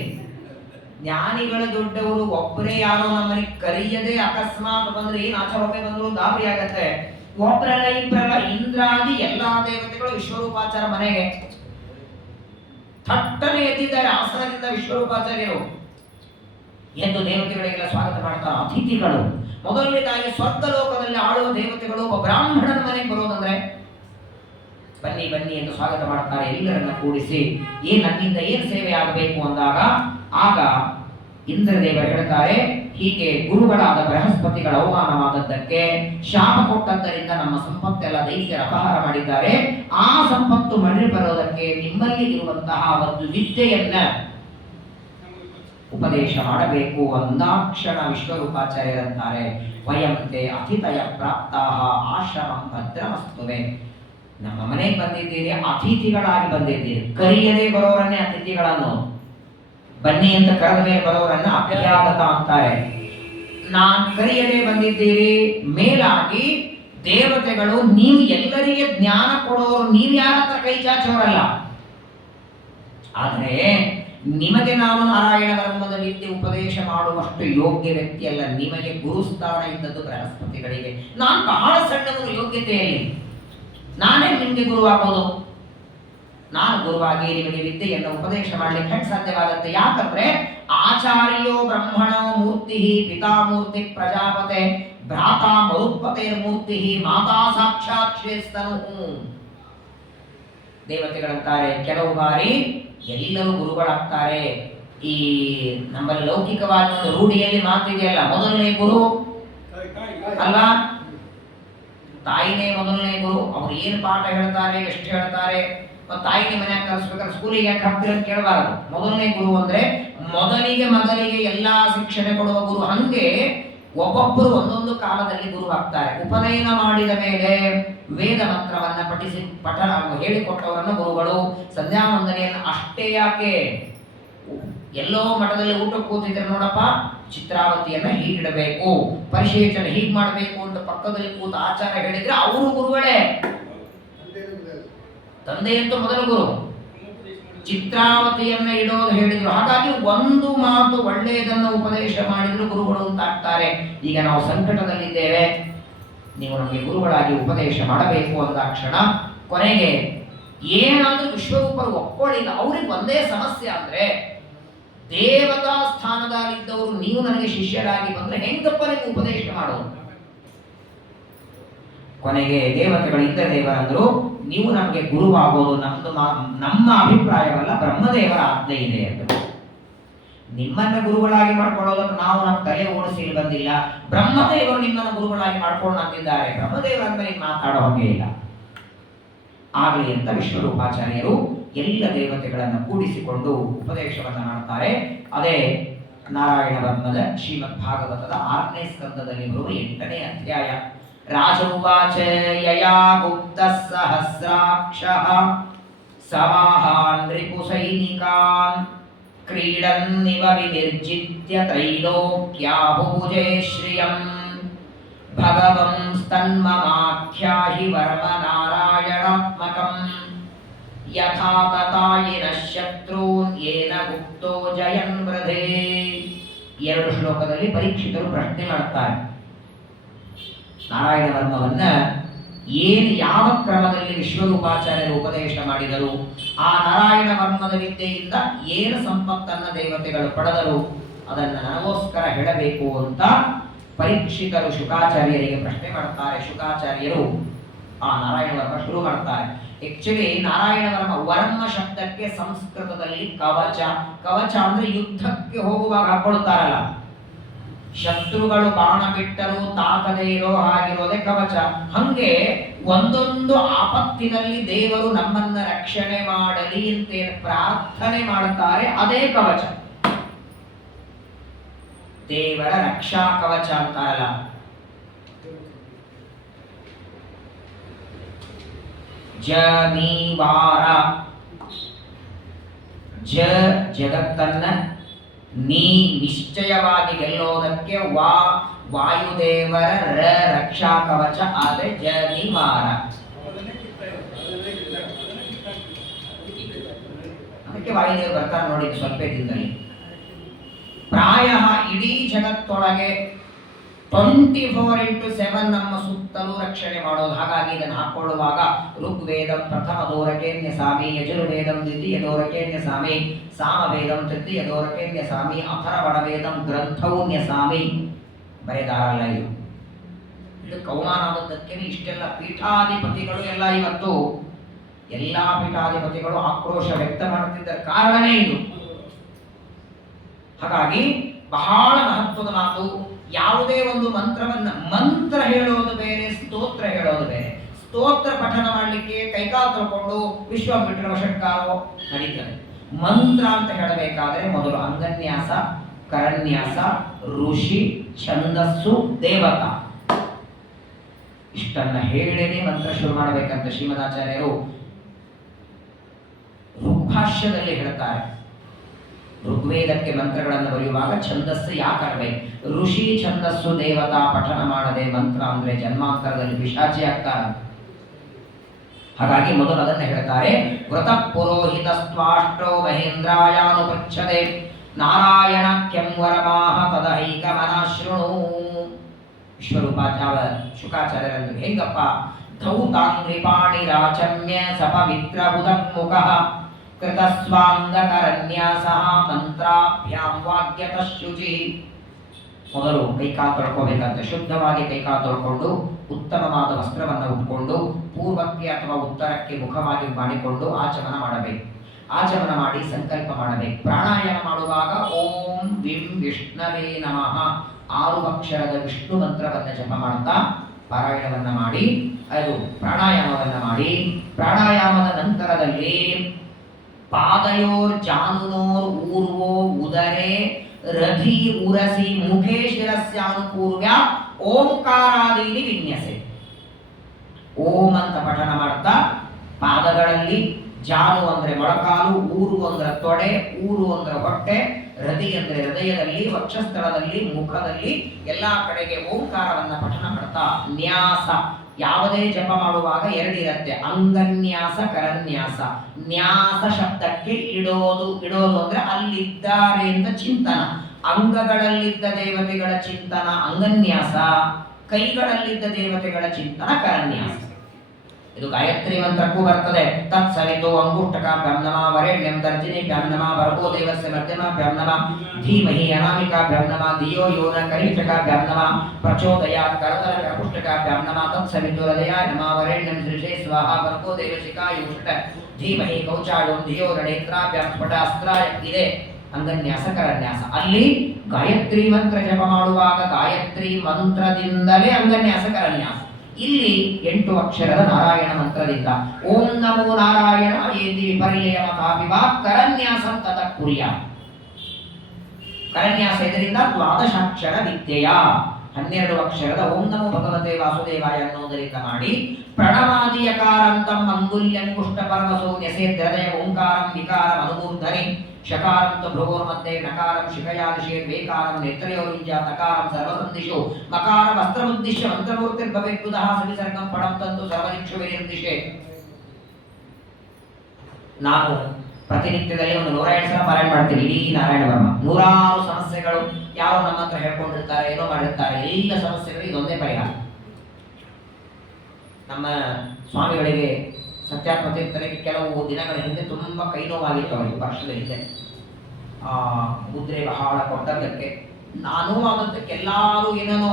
ಜ್ಞಾನಿಗಳ ದೊಡ್ಡವರು ಒಬ್ಬರೇ ಯಾರೋ ನಮ್ಮನೆ ಕರೆಯದೆ ಅಕಸ್ಮಾತ್ ಬಂದ್ರೆ ಏನ್ ಆಚಾರೊಮ್ಮೆ ಬಂದ್ರು ಗಾಬರಿ ಆಗತ್ತೆ. ಒಬ್ಬರಲ್ಲ ಇಬ್ಬರಲ್ಲ, ಇಂದ್ರಾದಿ ಎಲ್ಲಾ ದೇವತೆಗಳು ವಿಶ್ವರೂಪಾಚಾರ ಮನೆಗೆ ಥಟ್ಟನೆ ಎದ್ದಿದ್ದಾರೆ. ಆಸನದಿಂದ ವಿಶ್ವರೂಪಾಚಾರ್ಯರು ಎಂದು ದೇವತೆಗಳಿಗೆಲ್ಲ ಸ್ವಾಗತ ಮಾಡ್ತಾರೆ. ಅತಿಥಿಗಳು ಮೊದಲನೇದಾಗಿ ಸ್ವರ್ಗ ಲೋಕದಲ್ಲಿ ಆಳುವ ದೇವತೆಗಳು ಒಬ್ಬ ಬ್ರಾಹ್ಮಣನ ಮನೆಗೆ ಬರೋದಂದ್ರೆ ಬನ್ನಿ ಬನ್ನಿ ಎಂದು ಸ್ವಾಗತ ಮಾಡ್ತಾರೆ. ಎಲ್ಲರನ್ನ ಕೂಡಿಸಿ ನನ್ನಿಂದ ಏನ್ ಸೇವೆ ಆಗಬೇಕು ಅಂದಾಗ ಆಗ ಇಂದ್ರದೇವರು ಹೇಳ್ತಾರೆ, ಹೀಗೆ ಗುರುಗಳಾದ ಬೃಹಸ್ಪತಿಗಳ ಅವಮಾನವಾದದ್ದಕ್ಕೆ ಶಾಪ ಕೊಟ್ಟದ್ದರಿಂದ ನಮ್ಮ ಸಂಪತ್ತೆಲ್ಲ ದೈತ್ಯರ ಅಪಹಾರ ಮಾಡಿದ್ದಾರೆ. ಆ ಸಂಪತ್ತು ಮರಳಿ ಬರೋದಕ್ಕೆ ನಿಮ್ಮಲ್ಲಿ ಇರುವಂತಹ ಒಂದು ವಿದ್ಯೆಯನ್ನ ಉಪದೇಶ ಮಾಡಬೇಕು ಅಂದಾಕ್ಷಣ ವಿಶ್ವರೂಪಾಚಾರ್ಯರಂತಾರೆ, ವಯಂತೆ ಅತಿಥಯ ಪ್ರಾಪ್ತಾಹ ಆಶ್ರಮಂ ಭದ್ರಮಸ್ತುವೆ. ನಮ್ಮ ಮನೆಗೆ ಬಂದಿದ್ದೀರಿ, ಅತಿಥಿಗಳಾಗಿ ಬಂದಿದ್ದೀರಿ. ಕರೆಯದೇ ಬರೋರನ್ನೇ ಅತಿಥಿಗಳನ್ನು, ಬನ್ನಿ ಅಂತ ಕರೆದ ಮೇಲೆ ಬರೋರನ್ನ ಅಭ್ಯಾಗತ ಅಂತಾರೆ. ನಾನು ಕರೆಯದೇ ಬಂದಿದ್ದೀರಿ, ಮೇಲಾಗಿ ದೇವತೆಗಳು ನೀವು ಎಲ್ಲರಿಗೆ ಜ್ಞಾನ ಕೊಡೋರು, ನೀವು ಯಾರ ಹತ್ರ ಕೈ ಚಾಚೋರಲ್ಲ. ಆದರೆ ನಿಮಗೆ ನಾನು ನಾರಾಯಣ ಬ್ರಹ್ಮದ ವಿದ್ಯೆ ಉಪದೇಶ ಮಾಡುವಷ್ಟು ಯೋಗ್ಯ ವ್ಯಕ್ತಿಯಲ್ಲ. ನಿಮಗೆ ಗುರುಸ್ಥಾನ ಇದ್ದದ್ದು ಬೃಹಸ್ಪತಿಗಳಿಗೆ. ನಾನು ಬಹಳ ಸಣ್ಣವರು ಯೋಗ್ಯತೆಯಲ್ಲಿ, ನಾನೇ ನಿಮಗೆ ಗುರುವಾಗೋದು. ನಾನು ಗುರುವಾಗಿ ನಿಮಗೆ ವಿದ್ಯೆಯನ್ನು ಉಪದೇಶ ಮಾಡಲಿಕ್ಕೆ ಹೆಂಗೆ ಸಾಧ್ಯವಾಗುತ್ತೆ? ಯಾಕಂದ್ರೆ ಆಚಾರ್ಯೋ ಬ್ರಹ್ಮಣೋ ಮೂರ್ತಿ ಪಿತಾಮೂರ್ತಿ ಪ್ರಜಾಪತೆ ಭ್ರಾತಾ ಮರುತ್ಪತೆ ಮೂರ್ತಿ ಮಾತಾ ಸಾಕ್ಷಾತ್ ಶ್ರೇಷ್ಠನು. ದೇವತೆಗಳಂತಾರೆ ಕೆಲವು ಬಾರಿ ಎಲ್ಲರೂ ಗುರುಗಳಾಗ್ತಾರೆ. ಈ ನಮ್ಮಲ್ಲಿ ಲೌಕಿಕವಾದ ಒಂದು ರೂಢಿಯಲ್ಲಿ ಮಾತಿದೆಯಲ್ಲ, ಮೊದಲನೇ ಗುರು ಅಲ್ಲ, ತಾಯಿನೇ ಮೊದಲನೇ ಗುರು. ಅವ್ರು ಏನು ಪಾಠ ಹೇಳ್ತಾರೆ, ಎಷ್ಟು ಹೇಳ್ತಾರೆ, ತಾಯಿಗೆ ಮನೆಯಾಗ ಕಲಿಸ್ಬೇಕಾದ್ರೆ ಸ್ಕೂಲಿಗೆ ಯಾಕೆ ಹಾಕ್ತೀರ ಅಂತ ಕೇಳಬಾರದು. ಮೊದಲನೇ ಗುರು ಅಂದ್ರೆ ಮೊದಲಿಗೆ ಮಗನಿಗೆ ಎಲ್ಲಾ ಶಿಕ್ಷಣೆ ಕೊಡುವ ಗುರು. ಹಂಗೆ ಒಬ್ಬೊಬ್ಬರು ಒಂದೊಂದು ಕಾಲದಲ್ಲಿ ಗುರು ಆಗ್ತಾರೆ. ಉಪನಯನ ಮಾಡಿದ ಮೇಲೆ ವೇದ ಮಂತ್ರವನ್ನ ಪಠನ ಹೇಳಿಕೊಟ್ಟವರನ್ನು ಗುರುಗಳು. ಸಂಧ್ಯಾ ವಂದನೆಯನ್ನು ಅಷ್ಟೇ ಯಾಕೆ, ಎಲ್ಲೋ ಮಠದಲ್ಲಿ ಊಟಕ್ಕೆ ಕೂತಿದ್ರೆ ನೋಡಪ್ಪ ಚಿತ್ರಾವತಿಯನ್ನ ಹೀಗಿಡಬೇಕು, ಪರಿಶೇಷಣೆ ಹೀಗ್ ಮಾಡಬೇಕು ಅಂತ ಪಕ್ಕದಲ್ಲಿ ಕೂತ ಆಚಾರ ಹೇಳಿದ್ರೆ ಅವರು ಗುರುಗಳೇ. ತಂದೆಯಂತೂ ಮೊದಲ ಗುರು. ಚಿತ್ರಾವತಿಯನ್ನ ಇಡೋದು ಹೇಳಿದ್ರು. ಹಾಗಾಗಿ ಒಂದು ಮಾತು ಒಳ್ಳೆಯದನ್ನು ಉಪದೇಶ ಮಾಡಿದ್ರು ಗುರುಗಳು ಅಂತ ಆಗ್ತಾರೆ. ಈಗ ನಾವು ಸಂಕಟದಲ್ಲಿದ್ದೇವೆ, ನೀವು ನಮಗೆ ಗುರುಗಳಾಗಿ ಉಪದೇಶ ಮಾಡಬೇಕು ಅಂದಾಕ್ಷಣ ಕೊನೆಗೆ ಏನಾದ್ರೂ ವಿಶ್ವರೂಪರು ಒಪ್ಕೊಳ್ಳಿಲ್ಲ. ಅವ್ರಿಗೆ ಒಂದೇ ಸಮಸ್ಯೆ ಅಂದ್ರೆ, ದೇವತಾ ಸ್ಥಾನದಲ್ಲಿದ್ದವರು ನೀವು ನನಗೆ ಶಿಷ್ಯರಾಗಿ ಬಂದ್ರೆ ಹೆಂಗಪ್ಪ ನಿಮ್ಗೆ ಉಪದೇಶ ಮಾಡೋದು? ಕೊನೆಗೆ ದೇವತೆಗಳಿಂದ ದೇವರಂದ್ರು, ನೀವು ನಮಗೆ ಗುರುವಾಗೋದು ನಮ್ಮ ಅಭಿಪ್ರಾಯವಲ್ಲ, ಬ್ರಹ್ಮದೇವರ ಆಜ್ಞೆ ಇದೆ ಅಂತ. ನಿಮ್ಮನ್ನ ಗುರುಗಳಾಗಿ ಮಾಡ್ಕೊಳ್ಳೋದಕ್ಕೆ ನಾವು ನಮ್ಮ ತಲೆ ಓಡಿಸಿ ಬಂದಿಲ್ಲ. ಬ್ರಹ್ಮದೇವರು ನಿಮ್ಮನ್ನು ಗುರುಗಳಾಗಿ ಮಾಡ್ಕೊಂಡು ಅಂತಿದ್ದಾರೆ. ಬ್ರಹ್ಮದೇವರಂತ ನೀವು ಮಾತಾಡೋ ಹಾಗೆ ಇಲ್ಲ. ಆಗಲಿ ಅಂತ ವಿಶ್ವರೂಪಾಚಾರ್ಯರು ಎಲ್ಲ ದೇವತೆಗಳನ್ನು ಕೂಡಿಸಿಕೊಂಡು ಉಪದೇಶವನ್ನ ಮಾಡ್ತಾರೆ. ಅದೇ ನಾರಾಯಣ ಬ್ರಹ್ಮದ ಶ್ರೀಮದ್ ಭಾಗವತದ 6ನೇ ಸ್ಕಂದದಲ್ಲಿ ಬರುವ 8ನೇ ಅಧ್ಯಾಯ. ರಾಜೋವಾಚ ಯಯಾ ಗುಪ್ತ ಸಹಸ್ರಾಕ್ಷಃ ಸಮಾಹಾನ್ ರಿಪುಸೈನಿಕಾನ್ ಕ್ರೀಡನ್ನಿವ ವಿನಿರ್ಜಿತ್ಯ ತ್ರೈಲೋಕ್ಯಾಭೂಜೇ ಶ್ರಿಯಂ ಭಗವಂ ಸ್ತನ್ಮಮಾಖ್ಯಾಹಿ ವರ್ಮ ನಾರಾಯಣಾತ್ಮಕಂ ಯಥಾ ತಥಾಯಿನ ಶತ್ರೂನ್ ಯೇನ ಗುಪ್ತೋ ಜಯನ್ ವೃಧೇ. 2 ಶ್ಲೋಕದಲ್ಲಿ ಪರೀಕ್ಷಿತರು ಪ್ರಶ್ನೆ ಮಾಡ್ತಾರೆ. ನಾರಾಯಣ ವರ್ಮವನ್ನ ಯಾವ ಕ್ರಮದಲ್ಲಿ ವಿಶ್ವರೂಪಾಚಾರ್ಯರು ಉಪದೇಶ ಮಾಡಿದರು, ಆ ನಾರಾಯಣ ವರ್ಮದ ವಿದ್ಯೆಯಿಂದ ಏನು ಸಂಪತ್ತನ್ನ ದೇವತೆಗಳು ಪಡೆದರು, ಅದನ್ನು ನನಗೋಸ್ಕರ ಹೇಳಬೇಕು ಅಂತ ಪರೀಕ್ಷಿತರು ಶುಕಾಚಾರ್ಯರಿಗೆ ಪ್ರಶ್ನೆ ಮಾಡ್ತಾರೆ. ಶುಕಾಚಾರ್ಯರು ಆ ನಾರಾಯಣ ವರ್ಮ ಶುರು ಮಾಡ್ತಾರೆ. ಆಕ್ಚುಲಿ ನಾರಾಯಣ ವರ್ಮ ಶಬ್ದಕ್ಕೆ ಸಂಸ್ಕೃತದಲ್ಲಿ ಕವಚ. ಕವಚ ಅಂದ್ರೆ ಯುದ್ಧಕ್ಕೆ ಹೋಗುವಾಗ ಹಾಕೊಳ್ತಾರಲ್ಲ, ಶತ್ರುಗಳು ಬಾಣ ಬಿಟ್ಟರು ತಾಕದೇ ಇರೋ ಹಾಗಿರೋದೇ ಕವಚ. ಹಂಗೆ ಒಂದೊಂದು ಆಪತ್ತಿನಲ್ಲಿ ದೇವರು ನಮ್ಮನ್ನ ರಕ್ಷಣೆ ಮಾಡಲಿ ಅಂತ ಪ್ರಾರ್ಥನೆ ಮಾಡುತ್ತಾರೆ, ಅದೇ ಕವಚ. ದೇವರ ರಕ್ಷಾ ಕವಚ ಅಂತಾರಲ್ಲ. ಜಮೀವಾರ, ಜಗತ್ತನ್ನ ನಿಶ್ಚಯವಾಗಿ ಗೆಲ್ಲೋದಕ್ಕೆ ವಾಯುದೇವರ ರಕ್ಷಾ ಕವಚ, ಆದರೆ ಜನಿವಾರ. ಅದಕ್ಕೆ ವಾಯುದೇವರು ಬರ್ತಾರೆ ನೋಡಿ ಸ್ವಲ್ಪ ದಿನದಲ್ಲಿ. ಪ್ರಾಯ ಇಡೀ ಜಗತ್ತೊಳಗೆ 24x7 ನಮ್ಮ ಸುತ್ತಲೂ ರಕ್ಷಣೆ ಮಾಡೋದು. ಹಾಗಾಗಿ ಇದನ್ನು ಹಾಕೊಳ್ಳುವಾಗ ಋಗ್ವೇದಂ ಪ್ರಥಮ ದೋರಕೇನ್ಯ ಸಾಮಿ, ಯಜುರ್ವೇದಂ ದ್ವಿತೀಯ ದೋರಕೇನ್ಯ ಸಾಮಿ, ಸಾಮವೇದಂ ತೃತೀಯ ದೋರಕೇನ್ಯ ಸಾಮಿ, ಅಥರ್ವಣವೇದಂ ಗ್ರಂಥೌನ್ಯ ಸಾಮಿ ಬರೆದಾರಲ್ಲ. ಇದು ಕೌಮಾನಾದದ್ದಕ್ಕೆ ಇಷ್ಟೆಲ್ಲ ಪೀಠಾಧಿಪತಿಗಳು ಎಲ್ಲ ಇವತ್ತು ಎಲ್ಲಾ ಪೀಠಾಧಿಪತಿಗಳು ಆಕ್ರೋಶ ವ್ಯಕ್ತ ಮಾಡುತ್ತಿದ್ದ ಕಾರಣನೇ ಇದು. ಹಾಗಾಗಿ ಬಹಳ ಮಹತ್ವದ ಮಾತು. ಯಾವುದೇ ಒಂದು ಮಂತ್ರ ಹೇಳೋದು ಬೇರೆ, ಸ್ತೋತ್ರ ಹೇಳೋದು ಬೇರೆ. ಸ್ತೋತ್ರ ಪಠನ ಮಾಡಲಿಕ್ಕೆ ಕೈಕಾಲು ತಳ್ಕೊಂಡು ವಿಶ್ವಾಮಿತ್ರ ವಷಟ್ಕಾರೋ ನಡೀತದೆ. ಮಂತ್ರ ಅಂತ ಹೇಳಬೇಕಾದ್ರೆ ಮೊದಲು ಅಂಗನ್ಯಾಸ, ಕರನ್ಯಾಸ, ಋಷಿ, ಛಂದಸ್ಸು, ದೇವತಾ. ಇಷ್ಟನ್ನ ಹೇಳೇನೆ ಮಂತ್ರ ಶುರು ಮಾಡಬೇಕಂತ ಶ್ರೀಮದಾಚಾರ್ಯರು ಋಗ್ಭಾಷ್ಯದಲ್ಲಿ ಹೇಳ್ತಾರೆ. ಋಗ್ವೇದಕ್ಕೆ ಮಂತ್ರಗಳನ್ನು ಬರೆಯುವಾಗ ಛಂದಸ್ಸು ಯಾಕರ್ಬೇಕು? ಋಷಿ ಛಂದಸ್ಸು ದೇವತಾ ಪಠನ ಮಾಡದೆ ಮಂತ್ರ ಅಂದ್ರೆ ಜನ್ಮಾಂತರದಲ್ಲಿ ಪಿಶಾಚಿ ಆಗ್ತಾರೆ. ಹಾಗಾಗಿ ಮೊದಲು ಅದನ್ನು ಹೇಳ್ತಾರೆ. ವ್ರತ ಪುರೋಹಿತಸ್ತ್ವಾಷ್ಟೋ ಮಹೇಂದ್ರಾಯಾನುಪೃಚ್ಛದೆ ನಾರಾಯಣ ಕೆಂವರಮಾಹ ತದಹೈಕ ಮನಾಶೃಣು. ವಿಶ್ವರೂಪಾಚಾರ್ಯ ಶುಕಾಚಾರ್ಯರಂದ್ರೆ ಹೆಂಗಪ್ಪ? ಧೌತಾಂಗ್ರಿಪಾಣಿ ರಾಚಮ್ಯ ಸಪವಿತ್ರ ಉದನ್ಮುಖಃ ಕೃತಸ್ವಾಂಗಕರನ್ಯಾಸಃ ಮಂತ್ರಾಭ್ಯಾಂ ವಾಗ್ಯತಃ ಶುಚಿ. ಮೊದಲು ಕೈಕಾಲು ತೊಳ್ಕೋಬೇಕಂತೆ. ಶುದ್ಧವಾಗಿ ಕೈಕಾಲು ತೊಳ್ಕೊಂಡು ಉತ್ತಮವಾದ ವಸ್ತ್ರವನ್ನು ಉಟ್ಕೊಂಡು ಪೂರ್ವಕ್ಕೆ ಅಥವಾ ಉತ್ತರಕ್ಕೆ ಮುಖವಾಗಿ ಮಾಡಿಕೊಂಡು ಆಚಮನ ಮಾಡಬೇಕು. ಆಚಮನ ಮಾಡಿ ಸಂಕಲ್ಪ ಮಾಡಬೇಕು. ಪ್ರಾಣಾಯಾಮ ಮಾಡುವಾಗ ಓಂ ವಿಂ ವಿಷ್ಣವೇ ನಮಃ 6 ಅಕ್ಷರದ ವಿಷ್ಣು ಮಂತ್ರವನ್ನು ಜಪ ಮಾಡ್ತಾ ಪಾರಾಯಣವನ್ನ ಮಾಡಿ ಅದು ಪ್ರಾಣಾಯಾಮವನ್ನ ಮಾಡಿ, ಪ್ರಾಣಾಯಾಮದ ನಂತರದಲ್ಲಿ ಪಾದಯೋರ್ ಜಾನುನೋರ್ ಊರ್ವೋ ಉದರೇ ರಧಿ ಉರಸಿ ಮುಖೇ ಶಿರಸ್ಯಾನುಪೂರ್ವ್ಯ ಓಂಕಾರಾದೀನಿ ವಿನ್ಯಸೆ. ಓಂ ಅಂತ ಪಠನ ಮಾಡ್ತಾ ಪಾದಗಳಲ್ಲಿ ಜಾನು ಅಂದ್ರೆ ಮೊಳಕಾಲು, ಊರು ಅಂದ್ರೆ ತೊಡೆ, ಊರು ಅಂದ್ರೆ ಹೊಟ್ಟೆ, ಹೃದಯ ಅಂದ್ರೆ ಹೃದಯದಲ್ಲಿ, ವಕ್ಷಸ್ಥಳದಲ್ಲಿ, ಮುಖದಲ್ಲಿ ಎಲ್ಲಾ ಕಡೆಗೆ ಓಂಕಾರವನ್ನ ಪಠನ ಮಾಡ್ತಾ ನ್ಯಾಸ. ಯಾವುದೇ ಜಪ ಮಾಡುವಾಗ 2 ಇರುತ್ತೆ, ಅಂಗನ್ಯಾಸ ಕರನ್ಯಾಸ. ನ್ಯಾಸ ಶಬ್ದಕ್ಕೆ ಇಡೋದು ಅಂದ್ರೆ ಅಲ್ಲಿದ್ದಾರೆ ಅಂತ ಚಿಂತನ. ಅಂಗಗಳಲ್ಲಿದ್ದ ದೇವತೆಗಳ ಚಿಂತನ ಅಂಗನ್ಯಾಸ, ಕೈಗಳಲ್ಲಿದ್ದ ದೇವತೆಗಳ ಚಿಂತನ ಕರನ್ಯಾಸ. ಇದು ಗಾಯತ್ರಿ ಮಂತ್ರಕ್ಕೂ ಬರ್ತದೆ. ತತ್ಸವಿತೋ ಅಂಗುಷ್ಟಕಾಭ್ಯಾಂ ನಮಃ ವರೆಣ್ಯಂ ತರ್ಜನೀಭ್ಯಾಂ ನಮಃ ಭರ್ಗೋ ದೇವಸ್ಯ ಮಧ್ಯಮಾಭ್ಯಾಂ ನಮಃ ಧೀಮಹಿ ಅನಾಮಿಕಾಭ್ಯಾಂ ನಮಃ ಧಿಯೋ ಯೋ ನ ಕನಿಷ್ಠಕಾಭ್ಯಾಂ ನಮಃ ಪ್ರಚೋದಯಾತ್ ಕರತಲ ಕರಪುಷ್ಟಕಾಭ್ಯಾಂ ನಮಃ ತತ್ಸವಿತೋ ಹೃದಯಾಯ ನಮಃ ವರೆಣ್ಯಂ ಶ್ರೀಶೇ ಸ್ವಾಹಾ ಭರ್ಗೋ ದೇವಶಿಖಾಯ ಷಟ್ ಧೀಮಹಿ ಕೌಚಾಯೋಂ ಧಿಯೋ ರಣೇತ್ರಾಭ್ಯಾಂ ಸ್ಫಟಾಸ್ತ್ರಾಯ. ಇದೆ ಅಂಗನ್ಯಾಸ ಕರನ್ಯಾಸ. ಅಲ್ಲಿ ಗಾಯತ್ರಿ ಮಂತ್ರ ಜಪ ಮಾಡುವಾಗ ಗಾಯತ್ರಿ ಮಂತ್ರದಿಂದಲೇ ಅಂಗನ್ಯಾಸ ಕರನ್ಯಾಸ. ಇಲ್ಲಿ 8 ಅಕ್ಷರದ ನಾರಾಯಣ ಮಂತ್ರದಿಂದ ಓಂ ನಮೋ ನಾರಾಯಣ ಏತಿ ವಿಪರ್ಯಯ ಮತಾಪಿವಾ ಕರನ್ಯಾಸಂ ತತಃ ಕುರ್ಯಾತ್. ಕರನ್ಯಾಸ ಇದರಿಂದ 12 ಅಕ್ಷರ ವಿದ್ಯೆಯ 12 ಅಕ್ಷರದ ಓಂ ನಮೋ ಭಗವತೆ ವಾಸುದೇವಾಯ ಅನ್ನೋದರಿಂದ ಮಾಡಿ ಪ್ರಣವಾದಿಯಕಾರಂತಂ ಅಂಗುಲ್ಯಂ ಕುಷ್ಟ ಪರಮಸೋ ನ್ಯಸೇದ್ರದಯ ಓಂಕಾರಂ ವಿಕಾರಂ ಅನುಮೂರ್ಧನೆ ಶಕಾರಂ ತು ಭ್ರುವೋರ್ಮಧ್ಯೆ ನಕಾರಂ ಶಿಖಯಾದಿಶೇ ವೇಕಾರಂ ನೇತ್ರಯೋರಿಂಜ ತಕಾರಂ ಸರ್ವಸಂದಿಶೋ ಮಕಾರ ವಸ್ತ್ರಮುದ್ದಿಶ್ಯ ಮಂತ್ರಮೂರ್ತಿರ್ಭವೇದ್ಬುಧಃ ಸವಿಸರ್ಗಂ ಪಡಂ ತಂತು ಸರ್ವದಿಕ್ಷುವಿನಿರ್ದಿಶೆ. ನಾನು ಪ್ರತಿನಿತ್ಯದಲ್ಲಿ ಒಂದು 102 ಸಲ ಪಾರಾಯಣ ಮಾಡ್ತೀನಿ. ಇಡೀ ನಾರಾಯಣ ವರ್ಮ 106 ಸಮಸ್ಯೆಗಳು ಯಾರೋ ನಮ್ಮ ಹತ್ರ ಹೇಳ್ಕೊಂಡಿರ್ತಾರೆ, ಏನೋ ಮಾಡಿರ್ತಾರೆ. ಎಲ್ಲ ಸಮಸ್ಯೆಗಳು ಇದೊಂದೇ ಪರಿಹಾರ. ನಮ್ಮ ಸ್ವಾಮಿಗಳಿಗೆ ಸತ್ಯಾತ್ಮ ತೀರ್ಥರಿಗೆ ಕೆಲವು ದಿನಗಳ ಹಿಂದೆ ತುಂಬಾ ಕೈ ನೋವಾಗಿತ್ತು. ಅವರಿಗೆ ವರ್ಷದ ಹಿಂದೆ ಮುದ್ರೆ ಬಹಳ ಕೊಟ್ಟದ್ದಕ್ಕೆ ನಾನು ಆದದ್ದಕ್ಕೆ ಎಲ್ಲರೂ ಏನೇನೋ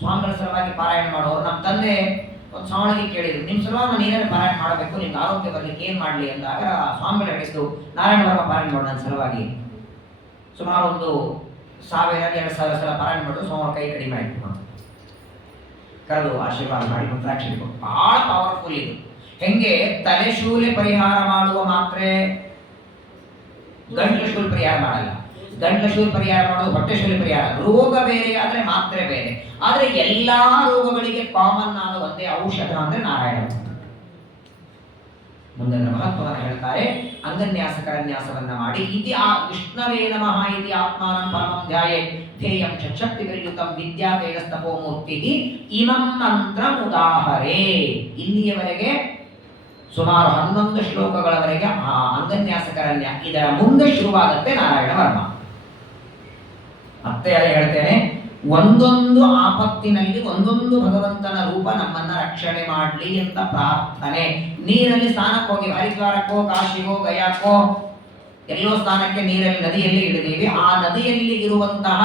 ಸ್ವಾಮಿಗಳ ಸಲುವಾಗಿ ಪಾರಾಯಣ ಮಾಡೋರು. ನಮ್ಮ ತಂದೆ ಒಂದು ಸ್ವಾಮಿಗೆ ಕೇಳಿದ್ರು, ನಿಮ್ಮ ಸಲುವಾಗಿ ನಾನು ಏನಾದ್ರು ಪಾರಾಯಣ ಮಾಡಬೇಕು, ನಿಮ್ಗೆ ಆರೋಗ್ಯ ಬರ್ಲಿಕ್ಕೆ ಏನ್ ಮಾಡ್ಲಿ ಅಂದಾಗ ಸ್ವಾಮಿಗಳು ಹೇಳಿದ್ದು ನಾರಾಯಣ ವರ್ಮ ಪಾರಾಯಣ ಮಾಡು ನನ್ನ ಸಲುವಾಗಿ. ಸುಮಾರು ಒಂದು 1000-2000 ಸಲ ಪಾರಾಯಣ ಮಾಡೋದು. ಸ್ವಾಮಿ ಕೈ ಕಡಿಮೆ ಆಯ್ತು, ಕರೆದು ಆಶೀರ್ವಾದ ಮಾಡಿ ಮಂತ್ರಾಕ್ಷರಿ ಕೊಟ್ಟು ಬಹಳ ಪವರ್ಫುಲ್ ಇದು. ಹೆಂಗೆ ತಲೆ ಶೂಲೆ ಪರಿಹಾರ ಮಾಡುವ ಮಾತ್ರೆ ಗಂಟ್ಲ ಶೂಲ್ ಪರಿಹಾರ ಮಾಡಲ್ಲ. ಗಂಟ್ಲ ಶೂಲ್ ಪರಿಹಾರ ಮಾಡೋದು ಹೊಟ್ಟೆ ಶೂಲ್ ಪರಿಹಾರ. ರೋಗ ಬೇರೆ ಆದ್ರೆ ಮಾತ್ರೆ ಬೇರೆ. ಆದ್ರೆ ಎಲ್ಲಾ ರೋಗಗಳಿಗೆ ಕಾಮನ್ ಆದ ಒಂದೇ ಔಷಧ ಅಂದ್ರೆ ನಾರಾಯಣ. ಮುಂದೆ ಮಹತ್ವವನ್ನು ಹೇಳ್ತಾರೆ. ಅಂಗನ್ಯಾಸ ಕರನ್ಯಾಸವನ್ನ ಮಾಡಿ ಇತಿ ವಿಷ್ಣವೇ ನಮಃ ಇತಿ ಆತ್ಮಾನಂ ಪರಮಂ ಧ್ಯಾಯೇ ಧ್ಯೇಯಂ ಶಕ್ತಿ ವಿರ್ಯುತಂ ವಿದ್ಯಾ ತೇಜಸ್ತಪೋ ಮೂರ್ತಿ ಇಮಂ ಮಂತ್ರಂ ಉದಾಹರೆ. ಇಲ್ಲಿಯವರೆಗೆ ಸುಮಾರು 11 ಶ್ಲೋಕಗಳವರೆಗೆ ಅಂಗನ್ಯಾಸ ಕರನ್ಯಾಸ. ಇದರ ಮುಂದೆ ಶುರುವಾಗುತ್ತೆ ನಾರಾಯಣ ವರ್ಮ. ಮತ್ತೆ ಹೇಳ್ತೇನೆ, ಒಂದೊಂದು ಆಪತ್ತಿನಲ್ಲಿ ಒಂದೊಂದು ಭಗವಂತನ ರೂಪ ನಮ್ಮನ್ನ ರಕ್ಷಣೆ ಮಾಡಲಿ ಅಂತ ಪ್ರಾರ್ಥನೆ. ನೀರಲ್ಲಿ ಸ್ನಾನಕ್ಕೆ ಹೋಗಿ ಹರಿದ್ವಾರಕ್ಕೋ ಕಾಶಿಗೋ ಗಯಾಕ್ಕೋ ಎಲ್ಲೋ ಸ್ನಾನಕ್ಕೆ ನೀರಲ್ಲಿ ನದಿಯಲ್ಲಿ ಇಳಿದೀವಿ. ಆ ನದಿಯಲ್ಲಿ ಇರುವಂತಹ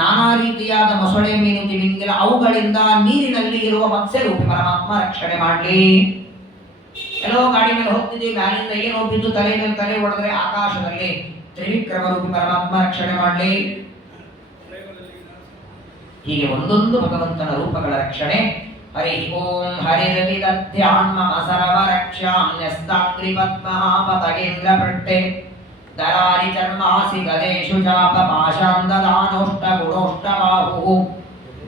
ನಾನಾ ರೀತಿಯಾದ ಮೊಸಳೆ ಮೀನು ತಿಮಿಂಗಿಲ ಅವುಗಳಿಂದ ನೀರಿನಲ್ಲಿ ಇರುವ ಮತ್ಸ್ಯ ರೂಪಿ ಪರಮಾತ್ಮ ರಕ್ಷಣೆ ಮಾಡಲಿ. ಎಲ್ಲೋ ಗಾಡಿ ಮೇಲೆ ಹೋಗ್ತಿದ್ದೀವಿ, ಮ್ಯಾಲಿಂದ ಏನೋ ಬಿದ್ದು ತಲೆ ಮೇಲೆ ತಲೆ ಹೊಡೆದ್ರೆ ಆಕಾಶದಲ್ಲಿ ತ್ರಿವಿಕ್ರಮ ರೂಪಿ ಪರಮಾತ್ಮ ರಕ್ಷಣೆ ಮಾಡಲಿ. ಹೀಗೆ ಒಂದೊಂದು ಭಗವಂತನ ರೂಪಗಳ ರಕ್ಷಣೆ. ಹರಿ ಓಂ ಹರಿರವಿದಧ್ಯಾನ್ ಮಮ ಸರ್ವ ರಕ್ಷಾಮ್ಯಸ್ತಾಗ್ರಿ ಪದ್ಮಹಾಪತಗೇಂದ್ರ ಪಟ್ಟೆ ದರಾರಿ ಚರ್ಮಾಸಿ ಗದೇಶು ಚಾಪ ಪಾಶಾಂದದಾನೋಷ್ಟ ಗುಣೋಷ್ಟ ಬಾಹು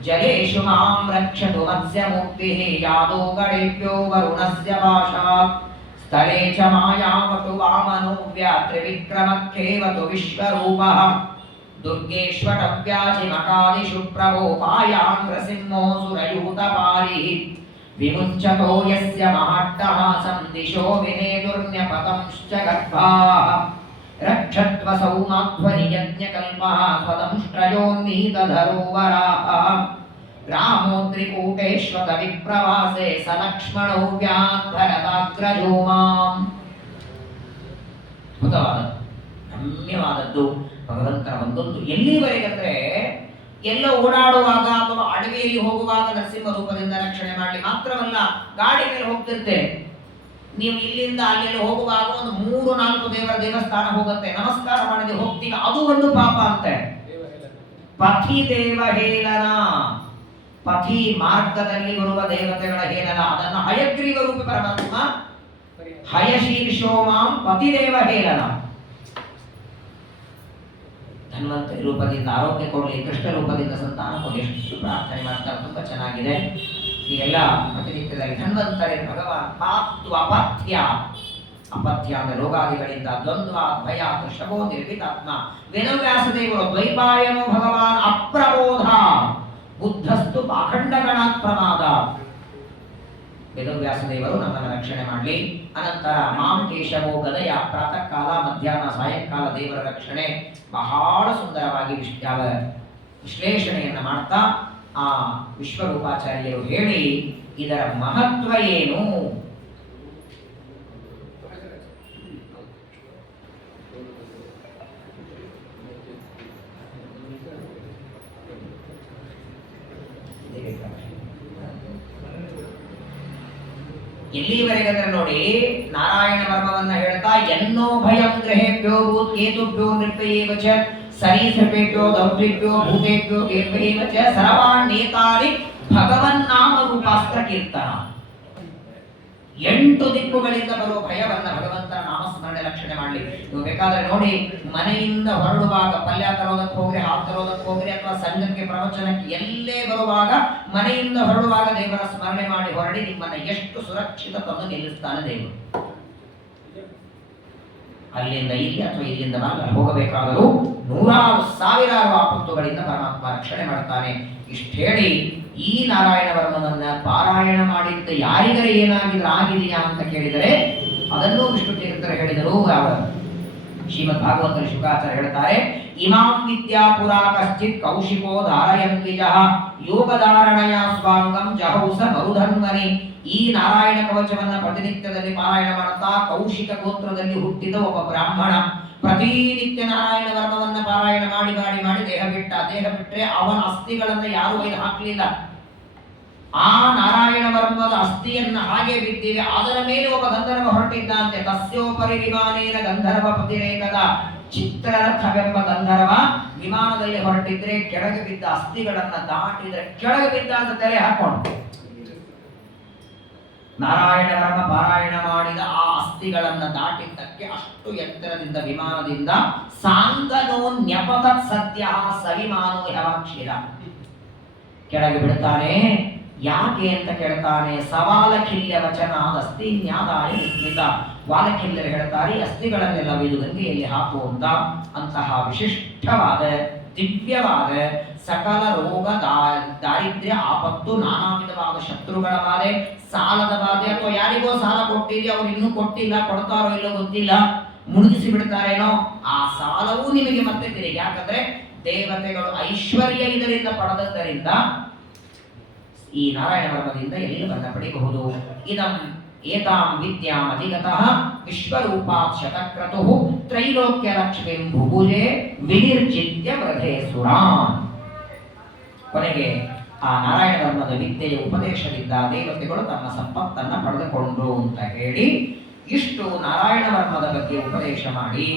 ಜಲೇಶು ಮಾಂ ರಕ್ಷತು ಮತ್ಸ್ಯ ಮುಕ್ತಿಃ ಯಾದೋ ಗಣೇಭ್ಯೋ ವರುಣಸ್ಯ ಭಾಷಾತ್ ಸ್ಥಳೇ ಚ ಮಾಯಾವತು ವಾಮನೋ ವ್ಯಾತ್ರಿವಿಕ್ರಮಕ್ಕೇವತು ವಿಶ್ವರೂಪಃ ದುರ್ಗೇಶ್ವಟವ್ಯಾಜಿಮಕಾದಿಷು ಪ್ರಭೋ ಪಾಯಾನ್ ನೃಸಿಂಹೋ ಸುರಯೂತಪಾರಿಃ ವಿಮುಚ್ಯತೋ ಯಸ್ಯ ಮಹಾಟ್ಟಹಾಸಂ ದಿಶೋ ವಿನೇದುರ್ನ್ಯಪತಂಶ್ಚ ಗರ್ಭಾಃ ರಕ್ಷತ್ವಸೌ ಮಾಧ್ವನಿ ಯಜ್ಞಕಲ್ಪಃ ಸ್ವದಂಷ್ಟ್ರಯೋನ್ನೀತಧರೋವರಾಃ ರಾಮೋ ತ್ರಿಕೂಟೇಶ್ವತ ವಿಪ್ರವಾಸೆ ಸ ಲಕ್ಷ್ಮಣೋ ವ್ಯಾಧರದಾಗ್ರಜೋ ಮಾಂ. ಅದ್ಭುತವಾದದ್ದು, ರಮ್ಯವಾದದ್ದು ಭಗವಂತನ ಒಂದೊಂದು. ಎಲ್ಲಿವರೆಗಂದ್ರೆ ಎಲ್ಲ ಓಡಾಡುವಾಗ ಅಥವಾ ಅಡವಿಯಲ್ಲಿ ಹೋಗುವಾಗ ನರಸಿಂಹ ರೂಪದಿಂದ ರಕ್ಷಣೆ ಮಾಡಲಿ ಮಾತ್ರವಲ್ಲ, ಗಾಡಿ ಮೇಲೆ ಹೋಗ್ತಿರ್ತೆ ನೀವು ಇಲ್ಲಿಂದ ಅಲ್ಲಿ ಹೋಗುವಾಗ ಒಂದು 3-4 ದೇವರ ದೇವಸ್ಥಾನ ಹೋಗುತ್ತೆ, ನಮಸ್ಕಾರ ಮಾಡದೆ ಹೋಗ್ತೀವಿ, ಅದು ಒಂದು ಪಾಪ ಅಂತೆ. ಪಥಿ ದೇವ ಹೇಳನ, ಪಥಿ ಮಾರ್ಗದಲ್ಲಿ ಬರುವ ದೇವತೆಗಳ ಹೇಳನ, ಅದನ್ನು ಹಯಗ್ರೀವ ರೂಪ ಪರಮಾತ್ಮ ಹಯಶೀರ್ಷೋ ಮಾಂ ಪತಿದೇವ ಹೇಳನ. ಧನ್ವಂತರಿ ರೂಪದಿಂದ ಆರೋಗ್ಯ ಕೊಡಲಿ, ಕೃಷ್ಣ ರೂಪದಿಂದ ಸಂತಾನ ಕೊಡಲಿ, ಎಷ್ಟು ಪ್ರಾರ್ಥನೆ ಮಾಡ್ತಾರೆ, ತುಂಬಾ ಚೆನ್ನಾಗಿದೆ. ಹೀಗೆಲ್ಲ ಪ್ರತಿನಿತ್ಯದಲ್ಲಿ ಧನ್ವಂತರಿ ಭಗವಾನ್ ಪಾತ್ವ ಅಪಥ್ಯ, ಅಪಥ್ಯ ಅಂದ್ರೆ ರೋಗಾದಿಗಳಿಂದ ದ್ವಂದ್ವ ಭಯ ಶಬೋ ನಿರ್ವಿತಾತ್ಮ. ವೇದವ್ಯಾಸದೇವರು ದ್ವೈಪಾಯನೋ ಭಗವಾನ್ ಅಪ್ರಬೋಧ ಬುದ್ಧಸ್ತು ಪಾಖಂಡಗಣಾತ್ ಪ್ರಮಾದ. ವೇದವ್ಯಾಸದೇವರು ನಮ್ಮನ್ನು ರಕ್ಷಣೆ ಮಾಡಲಿ. ಅನಂತರ ಮಾಂ ಕೇಶವೋ ಗದಯ, ಪ್ರಾತಃ ಕಾಲ ಮಧ್ಯಾಹ್ನ ಸಾಯಂಕಾಲ ದೇವರ ರಕ್ಷಣೆ ಬಹಳ ಸುಂದರವಾಗಿ ವಿಶ್ಲೇಷಣೆಯನ್ನು ಮಾಡ್ತಾ ಆ ವಿಶ್ವರೂಪಾಚಾರ್ಯರು ಹೇಳಿ ಇದರ ಮಹತ್ವ ಏನು. ಎಲ್ಲಿವರೆಗಂದ್ರೆ ನೋಡಿ, ನಾರಾಯಣ ವರ್ಮವನ್ನ ಹೇಳ್ತಾ ಎನ್ನೋ ಭಯಂ ಗ್ರಹೇಭ್ಯೋ ಭೂತ್ ಕೇತುಭ್ಯೋ ನೃತ್ಯೇವ ಚ ಸರೀಸೃಪೇಭ್ಯೋ ದೌತ್ರಿಭ್ಯೋ ಭೂತೇಭ್ಯೋ ದೇವೇವ ಚ ಸರ್ವಾಣ್ಯೇತಾನಿ ಭಗವನ್ನಾಮ ರೂಪಾಸ್ತ್ರ ಕೀರ್ತನ. 8 ದಿಕ್ಕುಗಳಿಂದ ಬರುವ ಭಯವನ್ನ ಭಗವಂತನ ನಾಮಸ್ಮರಣೆ ರಕ್ಷಣೆ ಮಾಡಲಿ. ನೀವು ಬೇಕಾದ್ರೆ ನೋಡಿ, ಮನೆಯಿಂದ ಹೊರಡುವಾಗ ಪಲ್ಯ ತರೋದಕ್ಕೆ ಹೋಗ್ರಿ, ಹಾಲು ತರೋದಕ್ಕೆ ಹೋಗ್ರಿ, ಅಥವಾ ಸಂಘಕ್ಕೆ ಪ್ರವಚನಕ್ಕೆ ಎಲ್ಲೇ ಬರುವಾಗ ಮನೆಯಿಂದ ಹೊರಡುವಾಗ ದೇವರ ಸ್ಮರಣೆ ಮಾಡಿ ಹೊರಡಿ, ನಿಮ್ಮನ್ನ ಎಷ್ಟು ಸುರಕ್ಷಿತ ತಂದು ನಿಲ್ಲಿಸ್ತಾನೆ ದೇವರು. ಅಲ್ಲಿಂದ ಇಲ್ಲಿ ಅಥವಾ ಇಲ್ಲಿಂದ ಹೋಗಬೇಕಾದರೂ 100,000 ಆಪತ್ತುಗಳಿಂದ ಪರಮಾತ್ಮ ರಕ್ಷಣೆ ಮಾಡ್ತಾನೆ. ಇಷ್ಟು ಹೇಳಿ ಈ ನಾರಾಯಣ ವರ್ಮನನ್ನ ಪಾರಾಯಣ ಮಾಡಿದ್ದ ಯಾರಿಗರೆ ಏನಾಗಿದ್ರೆ ಆಗಿದೆಯಾ ಅಂತ ಕೇಳಿದರೆ ಅದನ್ನು ವಿಷ್ಣು ತೀರ್ಥರು ಹೇಳಿದರು. ಶ್ರೀಮದ್ ಭಾಗವತರು ಶುಕಾಚಾರ್ಯ ಹೇಳ್ತಾರೆ, ಇಮಾಂ ವಿದ್ಯಾ ಪುರಾ ಕಶ್ಚಿತ್ ಕೌಶಿಕೋ ಧಾರಯನ್ ದ್ವಿಜಃ ಯೋಗಧಾರಣಯ ಸ್ವಾಂಗಂ ಜಹೌಸ ಮರುಧನ್ವನಿ. ಈ ನಾರಾಯಣ ಕವಚವನ್ನ ಪ್ರತಿನಿತ್ಯದಲ್ಲಿ ಪಾರಾಯಣ ಮಾಡುತ್ತಾ ಕೌಶಿಕ ಗೋತ್ರದಲ್ಲಿ ಹುಟ್ಟಿದ ಒಬ್ಬ ಬ್ರಾಹ್ಮಣ ಪ್ರತಿನಿತ್ಯ ನಾರಾಯಣ ವರ್ಮವನ್ನ ಪಾರಾಯಣ ಮಾಡಿ ಮಾಡಿ ಮಾಡಿ ದೇಹ ಬಿಟ್ರೆ ಅವನ ಅಸ್ಥಿಗಳನ್ನ ಯಾರು ಒಯ್ದು ಹಾಕಲಿಲ್ಲ. ಆ ನಾರಾಯಣ ವರ್ಮದ ಅಸ್ಥಿಯನ್ನ ಹಾಗೆ ಬಿದ್ದಿವೆ. ಅದರ ಮೇಲೆ ಒಬ್ಬ ಗಂಧರ್ವ ಹೊರಟಿದ್ದಂತೆ. ತಸ್ಯೋಪರಿ ವಿಮಾನೇನ ಗಂಧರ್ವ ಪತಿರೇಕದ. ಚಿತ್ರರಥವೆಂಬ ಗಂಧರ್ವ ವಿಮಾನದಲ್ಲಿ ಹೊರಟಿದ್ರೆ ಕೆಳಗೆ ಬಿದ್ದ ಅಸ್ಥಿಗಳನ್ನ ದಾಟಿದ್ರೆ ಕೆಳಗೆ ಬಿದ್ದ ಅಂತ ತಲೆ ಹಾಕೊಂಡು ನಾರಾಯಣ ವರ್ಮ ಪಾರಾಯಣ ಮಾಡಿದ ಆ ಅಸ್ಥಿಗಳನ್ನ ದಾಟಿದ್ದಕ್ಕೆ ಅಷ್ಟು ಎತ್ತರದಿಂದ ವಿಮಾನದಿಂದ ಸಾಂಗನೋ ನ್ಯಪತತ್ ಸದ್ಯ ಸವಿಮಾನೋ ಯವಾಕ್ಷಿರ ಕೆಳಗೆ ಬಿಡುತ್ತಾನೆ. ಯಾಕೆ ಅಂತ ಕೇಳ್ತಾನೆ. ಸವಾಲಖಿಲ್ಯ ವಚನಾದಸ್ತಿ ನ್ಯಾದಾಯ ವಿಸ್ಮಿತ. ವಾಲಖಿಲ್ಯರು ಹೇಳ್ತಾರೆ, ಅಸ್ಥಿಗಳನ್ನೆಲ್ಲ ಒಯ್ದು ಗಂಗೆಯಲ್ಲಿ ಹಾಕುವಂತ ಅಂತಹ ವಿಶಿಷ್ಟವಾದ ದಿವ್ಯವಾದ ಸಕಲ ರೋಗ ದಾರಿದ್ರ್ಯ ಆಪತ್ತು ನಾನಾ ವಿಧವಾದ ಶತ್ರುಗಳ ಬಾಧೆ ಸಾಲದ ಬಾಧೆ ಅಥವಾ ಯಾರಿಗೋ ಸಾಲ ಕೊಟ್ಟಿರಿ ಅವ್ರು ಇನ್ನೂ ಕೊಟ್ಟಿಲ್ಲ, ಕೊಡ್ತಾರೋ ಇಲ್ಲೋ ಗೊತ್ತಿಲ್ಲ, ಮುಳುಗಿಸಿ ಬಿಡ್ತಾರೇನೋ, ಆ ಸಾಲವೂ ನಿಮಗೆ ಮತ್ತೆ ತಿರುಗಿ. ಯಾಕಂದ್ರೆ ದೇವತೆಗಳು ಐಶ್ವರ್ಯ ಇದರಿಂದ ಪಡೆದದ್ದರಿಂದ ಈ ನಾರಾಯಣ ವರ್ಮದಿಂದ ಎಲ್ಲವನ್ನ ಪಡೆಯಬಹುದು. ಇದಂ ಏತಾಂ ವಿದ್ಯಾಂ ಅಧಿಗತಃ ವಿಶ್ವರೂಪಾತ್ ಶತಕ್ರತುಃ ತ್ರೈಲೋಕ್ಯ ಲಕ್ಷ್ಮೀಂ ಭುಭುಜೆ ವಿನಿರ್ಜಿತ್ಯ ವೃಧೇ ಸುರಾನ್. ಕೊನೆಗೆ ಆ ನಾರಾಯಣ ವರ್ಮದ ವಿದ್ಯೆಯ ಉಪದೇಶದಿಂದ ದೇವತೆಗಳು ತಮ್ಮ ಸಂಪತ್ತನ್ನ ಪಡೆದುಕೊಂಡ್ರು ಅಂತ ಹೇಳಿ ಇಷ್ಟು ನಾರಾಯಣ ವರ್ಮದ ಬಗ್ಗೆ ಉಪದೇಶ ಮಾಡಿ,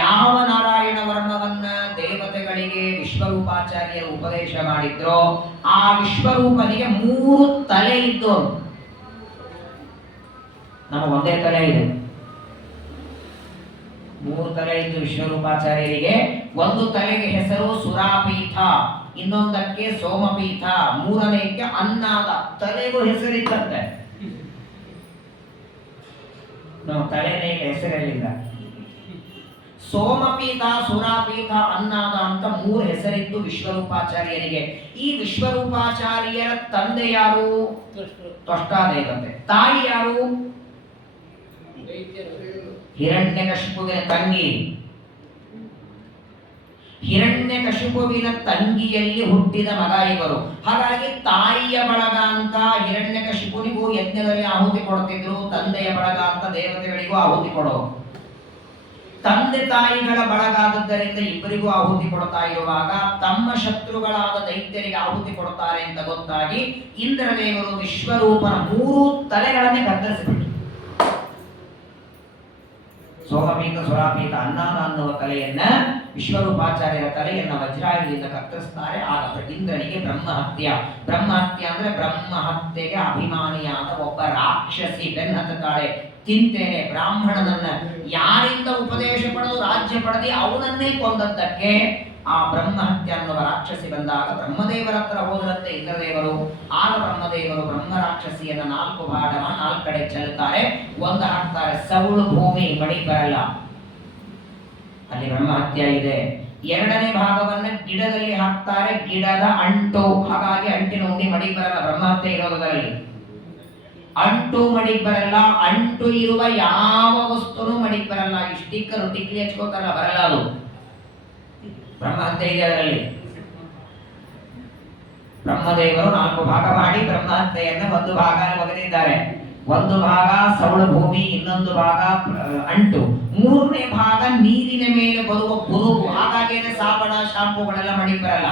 ಯಾವ ನಾರಾಯಣ ವರ್ಮವನ್ನ ದೇವತೆಗಳಿಗೆ ವಿಶ್ವರೂಪಾಚಾರ್ಯರು ಉಪದೇಶ ಮಾಡಿದ್ರೋ ಆ ವಿಶ್ವರೂಪನಿಗೆ 3 ತಲೆ ಇದ್ದು, ನಮಗೆ ಒಂದೇ ತಲೆ ಇದೆ. 3 ತಲೆ ಇದ್ದು ವಿಶ್ವರೂಪಾಚಾರ್ಯರಿಗೆ. ಒಂದು ತಲೆಗೆ ಹೆಸರು ಸುರಾಪೀಠ, ಇನ್ನೊಂದಕ್ಕೆ ಸೋಮಪೀಠ, ಮೂರನೆಯಕ್ಕೆ ಅನ್ನಾದ. ತಲೆಗೂ ಹೆಸರಿತ್ತಂತೆ. ನಾವು ತಲೆನೇ ಹೆಸರಲ್ಲಿಲ್ಲ. ಸೋಮಪೀಠ, ಸುರಾಪೀಠ, ಅನ್ನಾದ ಅಂತ 3 ಹೆಸರಿತ್ತು ವಿಶ್ವರೂಪಾಚಾರ್ಯರಿಗೆ. ಈ ವಿಶ್ವರೂಪಾಚಾರ್ಯರ ತಂದೆ ಯಾರು? ತ್ವಷ್ಟಾದೇವತೆ. ತಾಯಿ ಯಾರು? ಹಿರಣ್ಯಕಶಿಪುವಿನ ತಂಗಿ. ಹಿರಣ್ಯಕಶಿಪುವಿನ ತಂಗಿಯಲ್ಲಿ ಹುಟ್ಟಿದ ಮಗ ಇವರು. ಹಾಗಾಗಿ ತಾಯಿಯ ಬಳಗ ಅಂತ ಹಿರಣ್ಯಕಶಿಪುನಿಗೂ ಯಜ್ಞದಲ್ಲಿ ಆಹುತಿ ಕೊಡ್ತಿದ್ರು, ತಂದೆಯ ಬಳಗ ಅಂತ ದೇವತೆಗಳಿಗೂ ಆಹುತಿ ಕೊಡೋ. ತಂದೆ ತಾಯಿಗಳ ಬಳಗ ಆದದ್ದರಿಂದ ಇಬ್ಬರಿಗೂ ಆಹುತಿ ಕೊಡ್ತಾ ಇರುವಾಗ ತಮ್ಮ ಶತ್ರುಗಳಾದ ದೈತ್ಯರಿಗೆ ಆಹುತಿ ಕೊಡ್ತಾರೆ ಅಂತ ಗೊತ್ತಾಗಿ ಇಂದ್ರದೇವರು ವಿಶ್ವರೂಪನ 3 ತಲೆಗಳನ್ನೇ ಕತ್ತರಿಸಿಬಿಟ್ರು. ಸೋಮಪೀಠ, ಸುರಾಪೀಠ, ಅನ್ನಾದ ಅನ್ನುವ ತಲೆಯನ್ನ, ವಿಶ್ವರೂಪಾಚಾರ್ಯರ ತಲೆಯನ್ನ ವಜ್ರಾಯುಧದಿಂದ ಕತ್ತರಿಸ್ತಾರೆ. ಆಗ ಇಂದ್ರನಿಗೆ ಬ್ರಹ್ಮಹತ್ಯ. ಬ್ರಹ್ಮಹತ್ಯ ಅಂದ್ರೆ ಬ್ರಹ್ಮಹತ್ಯೆಗೆ ಅಭಿಮಾನಿಯಾದ ಒಬ್ಬ ರಾಕ್ಷಸಿ ಬೆನ್ನತ್ತಾಳೆ. ತಿಂತೇನೆ ಬ್ರಾಹ್ಮಣನನ್ನ ಯಾರಿಂದ ಉಪದೇಶ ಪಡೆದು ರಾಜ್ಯ ಪಡೆದಿ ಅವನನ್ನೇ ಕೊಂದದ್ದಕ್ಕೆ ಆ ಬ್ರಹ್ಮಹತ್ಯ ಅನ್ನುವ ರಾಕ್ಷಸಿ ಬಂದಾಗ ಬ್ರಹ್ಮದೇವರ ಹತ್ರ ಹೋದರಂತೆ ಇಂದ್ರದೇವರು. ಆಗ ಬ್ರಹ್ಮದೇವರು ಬ್ರಹ್ಮ ರಾಕ್ಷಸಿಯನ್ನ 4 ಭಾಗ 4 ಕಡೆ ಚೆಲ್ತಾರೆ. ಒಂದು ಹಾಕ್ತಾರೆ ಸೌಳು ಭೂಮಿ, ಮಡಿ ಬರಲ್ಲ, ಅಲ್ಲಿ ಬ್ರಹ್ಮಹತ್ಯ ಇದೆ. 2ನೇ ಭಾಗವನ್ನ ಗಿಡದಲ್ಲಿ ಹಾಕ್ತಾರೆ, ಗಿಡದ ಅಂಟು, ಹಾಗಾಗಿ ಅಂಟಿನ ಉಂಡಿ ಮಡಿ ಬರಲ್ಲ. ಬ್ರಹ್ಮಹತ್ಯೆ ಇರೋದರಲ್ಲಿ ಅಂಟು ಮಡಿಗೆ ಬರಲ್ಲ. ಅಂಟು ಇರುವ ಯಾವ ವಸ್ತುನು ಮಡಿಗೆ ಬರಲ್ಲ. ಈ ಸ್ಟಿಕ್ಕರ್ ಟಿಕ್ಲಿ ಹಚ್ಕೋತಾರಲ್ಲ, ಬರಲ್ಲ, ಅದು ಬ್ರಹ್ಮಹತ್ಯೆ ಇದೆ ಅದರಲ್ಲಿ. ಬ್ರಹ್ಮದೇವರು 4 ಭಾಗ ಮಾಡಿ ಬ್ರಹ್ಮಹತ್ಯೆಯನ್ನ ಒಂದು ಭಾಗ ಒಗೆದಿದ್ದಾರೆ. ಒಂದು ಭಾಗ ಸೌಳ ಭೂಮಿ, ಇನ್ನೊಂದು ಭಾಗ ಅಂಟು, 3ನೇ ಭಾಗ ನೀರಿನ ಮೇಲೆ ಬರುವ ಬುರುಗು, ಹಾಗಾಗೇನೆ ಸಾಬಣ ಶಾಂಪುಗಳೆಲ್ಲ ಮಡಿಗೆ ಬರಲ್ಲ.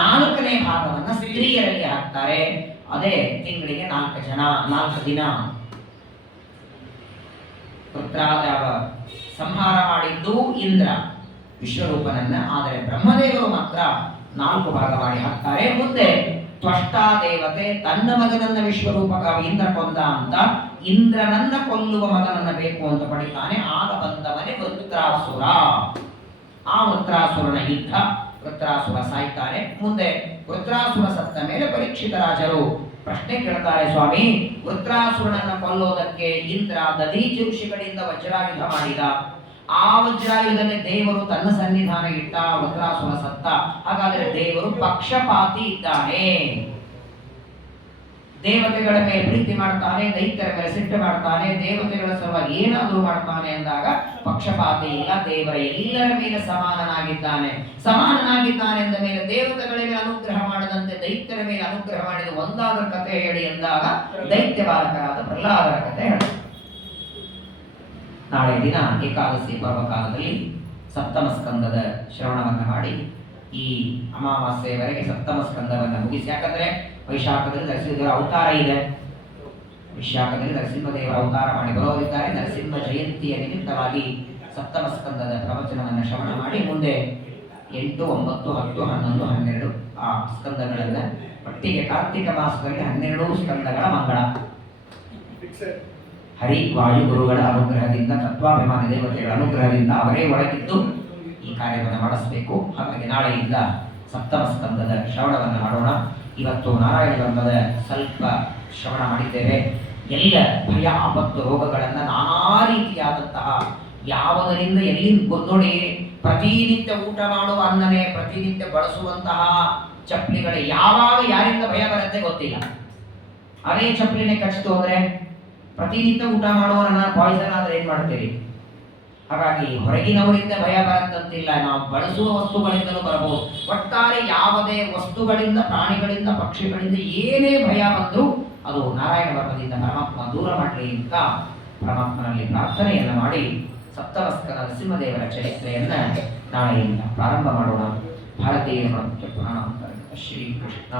4ನೇ ಭಾಗವನ್ನ ಸ್ತ್ರೀಯರಲ್ಲಿ ಹಾಕ್ತಾರೆ. ಅದೇ ತಿಂಗಳಿಗೆ 4 ದಿನ ಸಂಹಾರ ಮಾಡಿದ್ದು ಇಂದ್ರ ವಿಶ್ವರೂಪನನ್ನ. ಆದರೆ ಬ್ರಹ್ಮದೇವರು ಮಾತ್ರ 4 ಭಾಗ ಮಾಡಿ ಹಾಕ್ತಾರೆ. ಮುಂದೆ ತ್ವಷ್ಟಾದೇವತೆ ತನ್ನ ಮಗನನ್ನ ವಿಶ್ವರೂಪಕ ಇಂದ್ರ ಕೊಂದ ಅಂತ ಇಂದ್ರನನ್ನ ಕೊಲ್ಲುವ ಮಗನನ್ನ ಬೇಕು ಅಂತ ಪಡಿತಾನೆ. ಆಗ ಬಂದವನೇ ವೃತ್ರಾಸುರ. ಆ ವೃತ್ರಾಸುರನ ಯುದ್ಧ, ವೃತ್ರಾಸುರ ಸಾಯ್ತಾರೆ. ಮುಂದೆ ವೃತ್ರಾಸುರ ಸತ್ತ ಮೇಲೆ ಪರೀಕ್ಷಿತ ರಾಜರು ಪ್ರಶ್ನೆ ಕೇಳ್ತಾರೆ, ಸ್ವಾಮಿ ವೃತ್ರಾಸುರನನ್ನ ಕೊಲ್ಲೋದಕ್ಕೆ ಇಂದ್ರ ದಧೀಚಿ ಋಷಿಗಳಿಂದ ವಜ್ರಾಯುಧ ಮಾಡಿದ. ಆ ವಜ್ರಾಯುಧನೇ ದೇವರು ತನ್ನ ಸನ್ನಿಧಾನ ಇಟ್ಟ, ವೃತ್ರಾಸುರ ಸತ್ತ. ಹಾಗಾದರೆ ದೇವರು ಪಕ್ಷಪಾತಿ ಇದ್ದಾನೆ. ದೇವತೆಗಳ ಮೇಲೆ ಪ್ರೀತಿ ಮಾಡ್ತಾನೆ, ದೈತ್ಯರ ಮೇಲೆ ಸಿಟ್ಟು ಮಾಡ್ತಾನೆ, ದೇವತೆಗಳ ಸಲುವಾಗಿ ಏನಾದರೂ ಮಾಡ್ತಾನೆ ಅಂದಾಗ ಪಕ್ಷಪಾತಿ ಇಲ್ಲ. ದೇವರ ಎಲ್ಲರ ಮೇಲೆ ಸಮಾನನಾಗಿದ್ದಾನೆ. ಸಮಾನನಾಗಿದ್ದಾನೆ ಎಂದ ಮೇಲೆ ದೇವತೆಗಳ ಮೇಲೆ ಅನುಗ್ರಹ ಮಾಡದಂತೆ ದೈತ್ಯರ ಮೇಲೆ ಅನುಗ್ರಹ ಮಾಡಿದ ಒಂದಾದ ಕಥೆ ಹೇಳಿ ಎಂದಾಗ ದೈತ್ಯ ಬಾಲಕರಾದ ಪ್ರಹ್ಲಾದರ ಕಥೆ ಹೇಳಿ. ನಾಳೆ ದಿನ ಏಕಾದಶಿ ಪರ್ವಕಾಲದಲ್ಲಿ ಸಪ್ತಮ ಸ್ಕಂದದ ಶ್ರವಣವನ್ನು ಮಾಡಿ ಈ ಅಮಾವಾಸ್ಯೆಯವರೆಗೆ ಸಪ್ತಮ ಸ್ಕಂದವನ್ನು ಮುಗಿಸಿ. ಯಾಕಂದ್ರೆ ವೈಶಾಖದಲ್ಲಿ ನರಸಿಂಹದೇವರ ಅವತಾರ ಇದೆ. ವೈಶಾಖದಲ್ಲಿ ನರಸಿಂಹದೇವರ ಅವತಾರ ಮಾಡಿ ಬರೋದಿದ್ದಾರೆ. ನರಸಿಂಹ ಜಯಂತಿಯ ನಿಮಿತ್ತವಾಗಿ ಸಪ್ತಮ ಸ್ಕಂದದ ಪ್ರವಚನವನ್ನು ಶ್ರವಣ ಮಾಡಿ ಮುಂದೆ 8, 9, 10, 11, 12 ಆ ಸ್ಕಂದಗಳನ್ನ ಒಟ್ಟಿಗೆ ಕಾರ್ತಿಕ ಮಾಸದಲ್ಲಿ 12 ಸ್ಕಂದಗಳ ಮಂಗಳ ಹರಿ ವಾಯು ಗುರುಗಳ ಅನುಗ್ರಹದಿಂದ, ತತ್ವಾಭಿಮಾನಿ ದೇವತೆಗಳ ಅನುಗ್ರಹದಿಂದ ಅವರೇ ಒಳಗಿದ್ದು ಈ ಕಾರ್ಯವನ್ನು ಮಾಡಿಸಬೇಕು. ಹಾಗಾಗಿ ನಾಳೆಯಿಂದ ಸಪ್ತಮ ಸ್ಕಂದದ ಶ್ರವಣವನ್ನು ಮಾಡೋಣ. ಇವತ್ತು ನಾರಾಯಣ ಬ್ರಹ್ಮದ ಸ್ವಲ್ಪ ಶ್ರವಣ ಮಾಡಿದ್ದೇವೆ. ಎಲ್ಲ ಭಯ ಆಪತ್ತು ರೋಗಗಳನ್ನು ನಾನಾ ರೀತಿಯಾದಂತಹ ಯಾವುದರಿಂದ ಎಲ್ಲಿ ನೋಡಿ, ಪ್ರತಿನಿತ್ಯ ಊಟ ಮಾಡುವ ಅನ್ನನೇ ಪ್ರತಿನಿತ್ಯ ಬಳಸುವಂತಹ ಚಪ್ಪಲಿಗಳೇ ಯಾವಾಗ ಯಾರಿಂದ ಭಯ ಬರುತ್ತೆ ಗೊತ್ತಿಲ್ಲ. ಅದೇ ಚಪ್ಪಲಿನೇ ಕಚ್ಚಿತು ಅಂದ್ರೆ ಪ್ರತಿನಿತ್ಯ ಊಟ ಮಾಡುವವರನ್ನ ಪಾಯ್ಸನ್ ಆದ್ರೆ ಏನ್ ಮಾಡ್ತೀರಿ? ಹಾಗಾಗಿ ಹೊರಗಿನವರಿಂದ ಭಯ ಬರತ್ತಂತಿಲ್ಲ, ನಾವು ಬಳಸುವ ವಸ್ತುಗಳಿಂದಲೂ ಬರಬಹುದು. ಒಟ್ಟಾರೆ ಯಾವುದೇ ವಸ್ತುಗಳಿಂದ, ಪ್ರಾಣಿಗಳಿಂದ, ಪಕ್ಷಿಗಳಿಂದ ಏನೇ ಭಯ ಬಂದರೂ ಅದು ನಾರಾಯಣ ಬ್ರಹ್ಮದಿಂದ ಪರಮಾತ್ಮ ದೂರ ಮಾಡಲಿ ಅಂತ ಪರಮಾತ್ಮನಲ್ಲಿ ಪ್ರಾರ್ಥನೆಯನ್ನು ಮಾಡಿ ಸಪ್ತಮಸ್ಕರ ನರಸಿಂಹದೇವರ ಚರಿತ್ರೆಯನ್ನ ನಾಳೆಯಿಂದ ಪ್ರಾರಂಭ ಮಾಡೋಣ. ಭಾರತೀಯ ಪುರಾಣ ಶ್ರೀ ಕೃಷ್ಣ